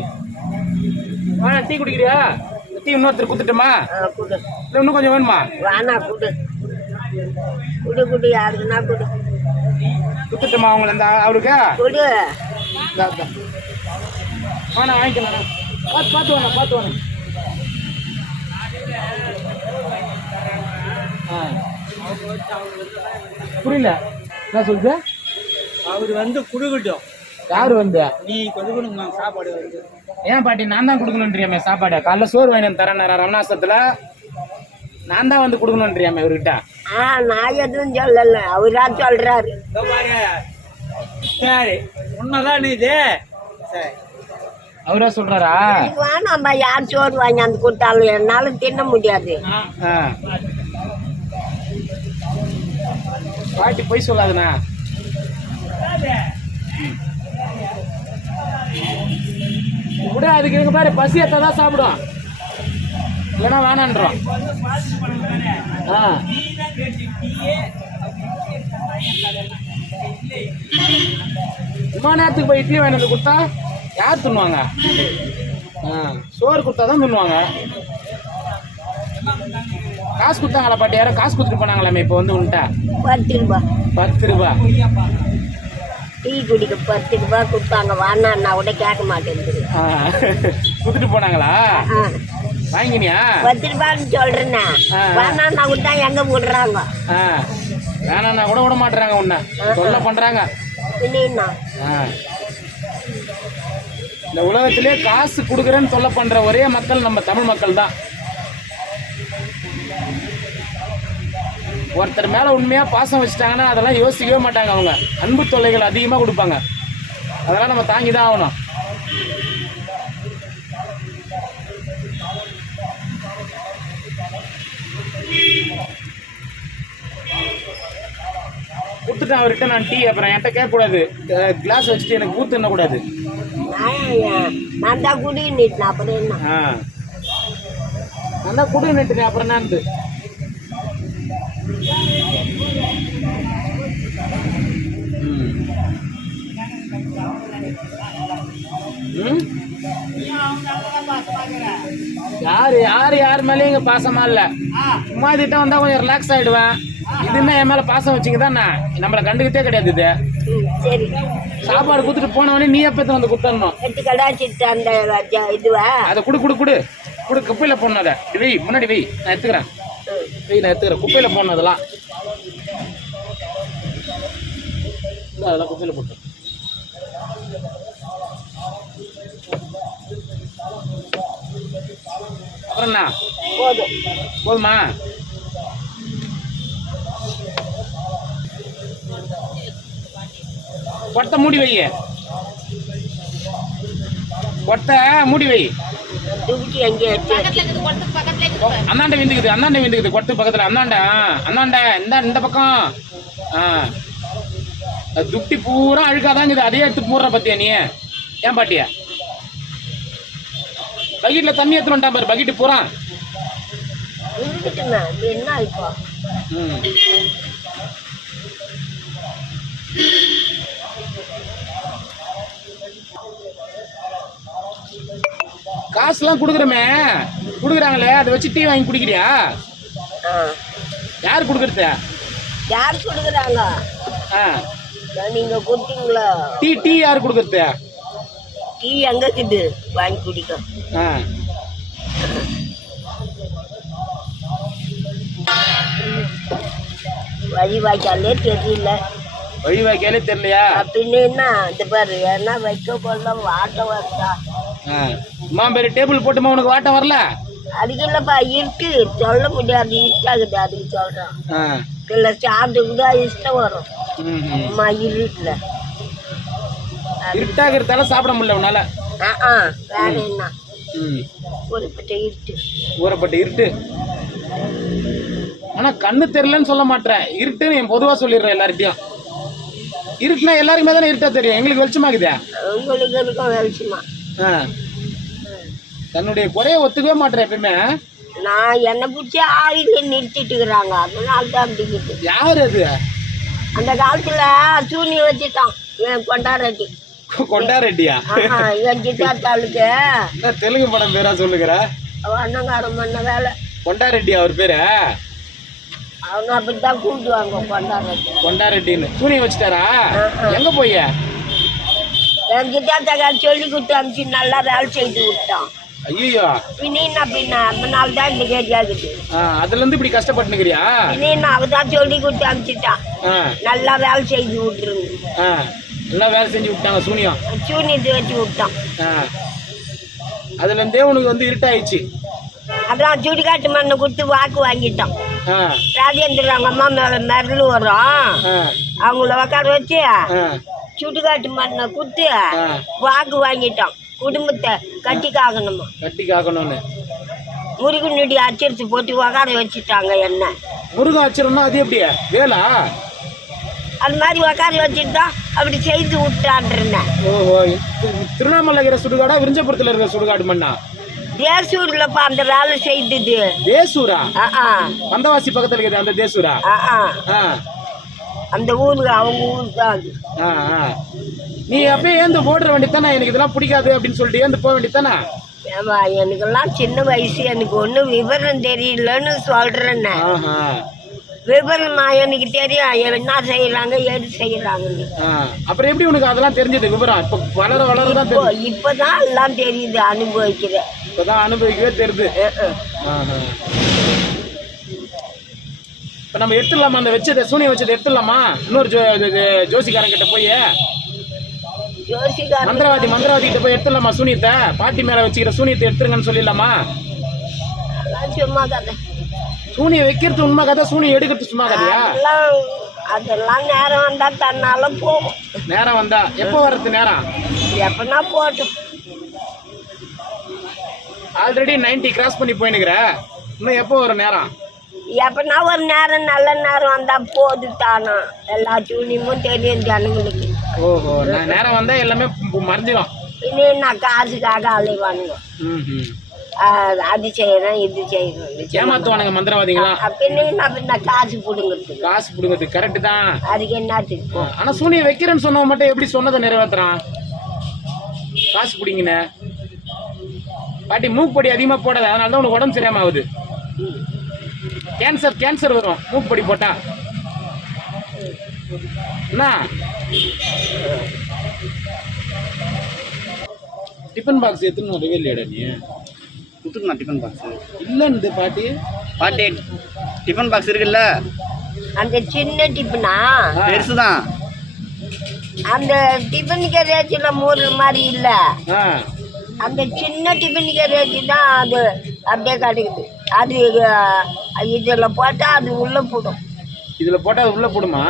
டீ குடிக்கிறியா? டீ இன்னொருத்தர் குடுத்துட்டுமா? இல்லை இன்னும் கொஞ்சம் வேணுமா? வேணா, குடு குடு குடு, யாருக்குன்னா குடு. குடுத்துட்டுமா அவங்கள அந்த அவருக்கு? குடு. வாண்ணா வாங்கிக்கலாம். பார்த்து வாங்க. புரியல என்ன சொல்லுது? அவர் வந்து குடுக்கட்டும். யாரு வந்து? நீ கொடுக்கணுமா சாப்பாடு வந்து? ஏன் பாட்டி நான் தான் கொடுக்கணுன்றியாமே சாப்பாடு? காலைல சோறு வாங்கி தரேன் ரமணாசத்துல, நான் தான் வந்து கொடுக்கணுன்றியாமே இவர்கிட்ட. நான் எதுவும் சொல்லல, அவரா சொல்றாரு. சரி உன்னதான் இது. சரி அவரா சொல்றாரா? வேணாம்பா, யார் சோறு வாங்கி அந்த கொடுத்தாலும் என்னால தின்ன முடியாது. பாட்டி போய் சொல்லாதுண்ணா. கூட அதுக்கு இவங்க பாரு பசி தான் சாப்பிடும், இல்லைன்னா வேணான்றோம். இம்மா நேரத்துக்கு போய் இட்லி வாங்கி வந்து கொடுத்தா யார் தின்னுவாங்க? சோறு கொடுத்தா தான் தின்னுவாங்க. காசு கொடுத்தாங்களா பாட்டி? யாரும் காசு கொடுத்துட்டு போனாங்களாமே இப்போ வந்து உன்ட்ட? 10 ரூபா. 10 ரூபா டீ குடிக்க 10 ரூபா கொடுத்தாங்க. வாண்ணா கூட கேட்க மாட்டேங்குது. கொடுத்துட்டு போனாங்களா? வாங்கினியா? 10 ரூபான்னு சொல்றேன்னா வாண்ணா கூட தான் எங்க விடுறாங்க. வேணாண்ணா கூட விட மாட்டுறாங்க, உன்னை சொல்ல பண்றாங்க. இந்த உலகத்திலே காசு கொடுக்குறேன்னு சொல்ல பண்ற ஒரே மக்கள் நம்ம தமிழ் மக்கள் தான். ஒருத்தர் மேலே உண்மையாக பாசம் வச்சுட்டாங்கன்னா அதெல்லாம் யோசிக்கவே மாட்டாங்க. அவங்க அன்பு தொல்லைகள் அதிகமாக கொடுப்பாங்க. அதெல்லாம் நம்ம தாங்கி தான் ஆகணும். கொடுத்துட்டேன் அவர்கிட்ட நான் டீ. அப்புறம் என்கிட்ட கேட்கக்கூடாது, கிளாஸ் வச்சுட்டு எனக்கு ஊத்து என்னக்கூடாது. நான் தான் குடி நிட்டேன். அப்புறம் என்ன? நான் தான் குடி நிட்டுனேன். அப்புறம் என்னன்னு யார் மேலேயும் இங்க பாசமா இல்ல. சும்மா திட்ட வந்தா கொஞ்சம் ரிலாக்ஸ் ஆயிடுவேன். இதுன்னா என் மேல பாசம் வச்சுங்க தான் நம்மளை கண்டுக்கிட்டே கிடையாது. இது சரி, சாப்பாடு கொடுத்துட்டு போனவனே நீ எப்ப வந்து குத்தரணும். எட்டு கடாச்சிட்டு அந்த இதுவா அதை குடு குடு குடு குடு குப்பையில போடணும். அதை வெய், முன்னாடி வெய், நான் எடுத்துக்கிறேன். வெய், நான் எடுத்துக்கிறேன். குப்பையில போடணும் அதெல்லாம். அதெல்லாம் குப்பையில போட்டு அப்புறம் என்ன போதுமா? கொட்டை மூடி வை. கொட்டை மூடி வை. அந்தாண்ட விந்துக்குது. கொட்டு பக்கத்துல அந்தாண்ட இந்த பக்கம். துட்டி பூரா அழுக்காதான் இருக்குது. அதே எடுத்து போடுற பத்தியா நீ? ஏன் பாட்டியா பக்கெட்ல தண்ணி எடுத்து வந்துட்டான் பாரு. பக்கெட்டு பூரா காசுலாம் கொடுக்குறாங்களே, அதை வச்சு டீ வாங்கி குடிக்கிறியா? யார் கொடுக்குறது? யார் கொடுக்குறாங்க? நீங்க கொடுத்தீங்களா? டீ யார் கொடுக்குறது? டீ எங்க இருக்குது வாங்கி குடிக்க? வழி வாய்க்காலே தெரியல. வழி வாய்க்காலே தெரியலையா? அப்படின்னு என்ன இந்த பாரு, ஏன்னா வைக்க போல வாட்டம் வருதா? பேரு டேபிள் போட்டுமா உனக்கு வாட்டம் வரல? அதுக்கு இல்லப்பா, இருக்கு சொல்ல முடியாது. இருட்டாகுது அதுக்கு சொல்றேன். இல்ல சாப்பிட்டு தான் இஷ்டம் வரும். அம்மா இருட்டுல இருட்டாகிறதால சாப்பிட முடியல உன்னால? வேற என்ன? ஊறப்பட்ட இருட்டு. ஆனா கண்ணு தெரியலன்னு சொல்ல மாட்டேன், இருட்டுன்னு என் பொதுவா சொல்லிடுறேன் எல்லார்ட்டையும். இருட்டுனா எல்லாருக்குமே தானே இருட்டா தெரியும். எங்களுக்கு வெளிச்சமாக்குதா? உங்களுக்கு இருக்கும் வெளிச்சமா. தன்னுடைய குறைய ஒத்துக்கவே மாட்டேன் எப்பயுமே. நான் என்ன பிடிச்சி ஆயில நிறுத்திட்டு இருக்கிறாங்க. அதனால தான் அப்படி. யாரு அது? அந்த காலத்துல சூனி வச்சுட்டான் என் கொண்டாரெட்டி. கொண்டாரெட்டியா? என் சித்தாத்தாளுக்கு தெலுங்கு படம் பேரா சொல்லுகிற? அண்ணங்காரம் பண்ண வேலை. கொண்டாரெட்டி அவர் பேரு? அவங்க அப்படித்தான் கூப்பிடுவாங்க கொண்டாரெட்டி. கொண்டாரெட்டின்னு சூனியை வச்சுட்டாரா? எங்க போய்? என் சித்தாத்தாக்கார சொல்லி கொடுத்து அனுப்பிச்சு நல்லா வேலை செய்து விட்டான். ஐயோ, பின்ன அதனால தான் இந்த கேட்டி ஆகுது. அதுல இருந்து இப்படி கஷ்டப்பட்டுக்கிறியா? அவதான் சொல்லி கொடுத்து அனுப்பிச்சுட்டான். நல்லா வேலை செய்து விட்டுருங்க. நல்லா வேலை செஞ்சு விட்டாங்க. சூனியத்தை வச்சு விட்டான். அதுல இருந்தே உனக்கு வந்து இருட்டாயிடுச்சு. அதான் சுடுகாட்டு மண்ணை கொடுத்து வாக்கு வாங்கிட்டான். ராஜேந்திர அவங்க அம்மா மேல மெரல் வரும். அவங்கள உக்கார வச்சு சுடுகாட்டு மண்ணை கொடுத்து வாக்கு வாங்கிட்டான். குடும்பத்தை கட்டி காக்கணும்னு முருகன் நொடி அச்சரித்து போட்டு உக்கார வச்சுட்டாங்க. என்ன முருகன் அச்சரம்னா அது எப்படியா வேலா? அது மாதிரி உக்கார வச்சுட்டு தான் அப்படி செய்து விட்டான். ஓஹோ, திருவண்ணாமலை சுடுகாடா விருஞ்சபுரத்துல இருக்கிற சுடுகாடு மண்ணா? தேசூர்லப்பா அந்த வேலை செய்தது. தேசூரா? வந்தவாசி பக்கத்துல இருக்குது அந்த தேசூரா? அந்த ஊருக்கு அவங்க ஊருக்கு தான் அது. நீ அப்பயே ஏந்து ஓடுற வேண்டியதானே? எனக்கு இதெல்லாம் பிடிக்காது அப்படின்னு சொல்லிட்டு ஏந்து போக வேண்டியதானே? ஏமா எனக்கெல்லாம் சின்ன வயசு, எனக்கு ஒன்றும் விவரம் தெரியலன்னு சொல்றேன்னு. விவரம் எனக்கு தெரியும் என்ன செய்யறாங்க ஏது செய்யறாங்கன்னு. அப்புறம் எப்படி உனக்கு அதெல்லாம் தெரிஞ்சது விவரம்? இப்ப வளரதான் தெரியும். இப்பதான் எல்லாம் தெரியுது, அனுபவிக்கிறேன். இப்பதான் அனுபவிக்கவே தெரியுது. இப்ப நம்ம எடுத்துடலாமா அந்த வச்சதை, சூனிய வச்சதை எடுத்துடலாமா? இன்னொரு ஜோசிக்காரன் கிட்ட போய் மந்திரவாதி கிட்ட போய் எடுத்துடலாமா சூனியத்தை? பாட்டி மேல வச்சுக்கிற சூனியத்தை எடுத்துருங்கன்னு சொல்லிடலாமா? சும்மா கதை. சூனியை வைக்கிறது உண்மை கதை, சூனியை எடுக்கிறது சும்மா கதையா? அதெல்லாம் நேரம் வந்தா தன்னால போகும். நேரம் வந்தா எப்போ வர்றது நேரம்? எப்பனா போட்டும். ஆல்ரெடி 90 கிராஸ் பண்ணி போயினுக்கிற, இன்னும் எப்போ வரும் நேரம்? எப்பனா ஒரு நேரம் நல்ல நேரம் வந்தா போது தானா, எல்லா சூனியமும் தெரியும் ஜனங்களுக்கு. ஓஹோ, நேரம் வந்தா எல்லாமே மறைஞ்சிடும். இன்னும் நான் காசுக்காக அலைவானுங்க. அது செய்யறேன் இது செய்யறேன் ஏமாத்துவானுங்க மந்திரவாதிகளா. பின்ன காசு பிடுங்கிறது. காசு பிடுங்கிறது கரெக்ட் தான். அதுக்கு என்னத்துக்கு? ஆனா சூனியை வைக்கிறேன்னு சொன்னவன் மட்டும் எப்படி சொன்னதை நிறைவேற்றுறான்? காசு பிடிங்கின பாட்டி மூக்குப்பொடி அதிகமா போடாத, அதனால தான் உனக்கு உடம்பு சரியாம ஆகுது. கேன்சர் வரும் மூக்குப்பொடி போட்டா. என்ன டிஃபன் பாக்ஸ் எத்தனை வரவே இல்லையாடா நீ? கொடுத்துருண்ணா டிஃபன் பாக்ஸ் இல்லைன்னு பாட்டி. பாட்டி டிஃபன் பாக்ஸ் இருக்குல்ல, அந்த சின்ன டிஃபனா பெருசு தான். அந்த டிஃபன் கேரேஜில் மூணு மாதிரி இல்லை, அந்த சின்ன டிஃபன் கேரேஜ் தான். அது அப்படியே கிடைக்குது. அது இதில் போட்டால் அது உள்ளே போடும். இதில் போட்டால் அது உள்ளே போடுமா?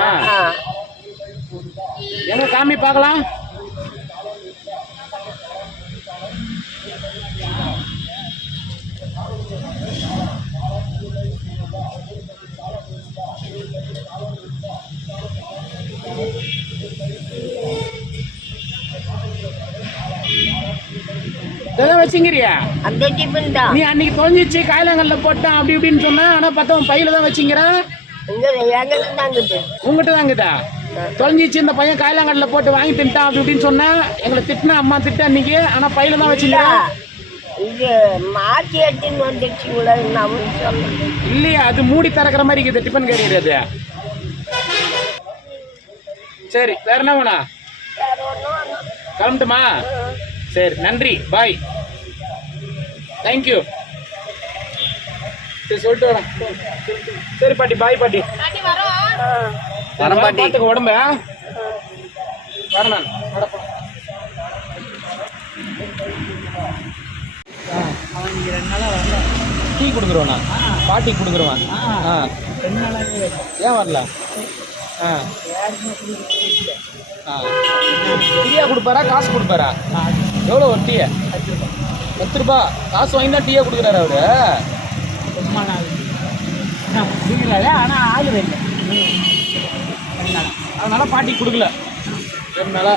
எங்க காமி பார்க்கலாம். வச்சுங்கிறியா? அந்த டிஃபன் தான். நீ அன்னைக்கு தொலைஞ்சிச்சு காயிலங்கல்ல போட்டான் அப்படி இப்படின்னு சொன்ன, ஆனா பார்த்தா உன் பையில தான் வச்சுங்கிற. உங்ககிட்ட தாங்குதா? தொலைஞ்சிச்சு இந்த பையன் காயிலங்கல்ல போட்டு வாங்கி தின்ட்டான் அப்படி இப்படின்னு சொன்னா, எங்களை திட்டினா அம்மா திட்ட அன்னைக்கு, ஆனா பையில தான் வச்சுங்கிற. இது மாற்றி எடுத்துன்னு வந்துடுச்சு இல்லையா? அது மூடி திறக்கிற மாதிரி இருக்குது டிஃபன் கேரியர் அது. சரி, வேற என்ன வேணா? கிளம்பட்டுமா? சரி, நன்றி, பாய், தேங்க்யூ. சரி, சொல்லிட்டு வரேன். சரி பாட்டி, பாய் பாட்டி. பார்த்துக்க உடம்ப. வரேன் நான். டீ கொடுக்குறோண்ணா, பாட்டி கொடுக்குறோம். ஏன் வரல? டீயா கொடுப்பாரா காசு கொடுப்பாரா? எவ்வளோ ஒரு டீயா? 10 ரூபா. காசு வாங்கி தான் டீயா கொடுக்குறாரு அவரு. ரொம்ப நாள் ஆனால் ஆளு வைங்க, அதனால பாட்டி கொடுக்கல. மேலே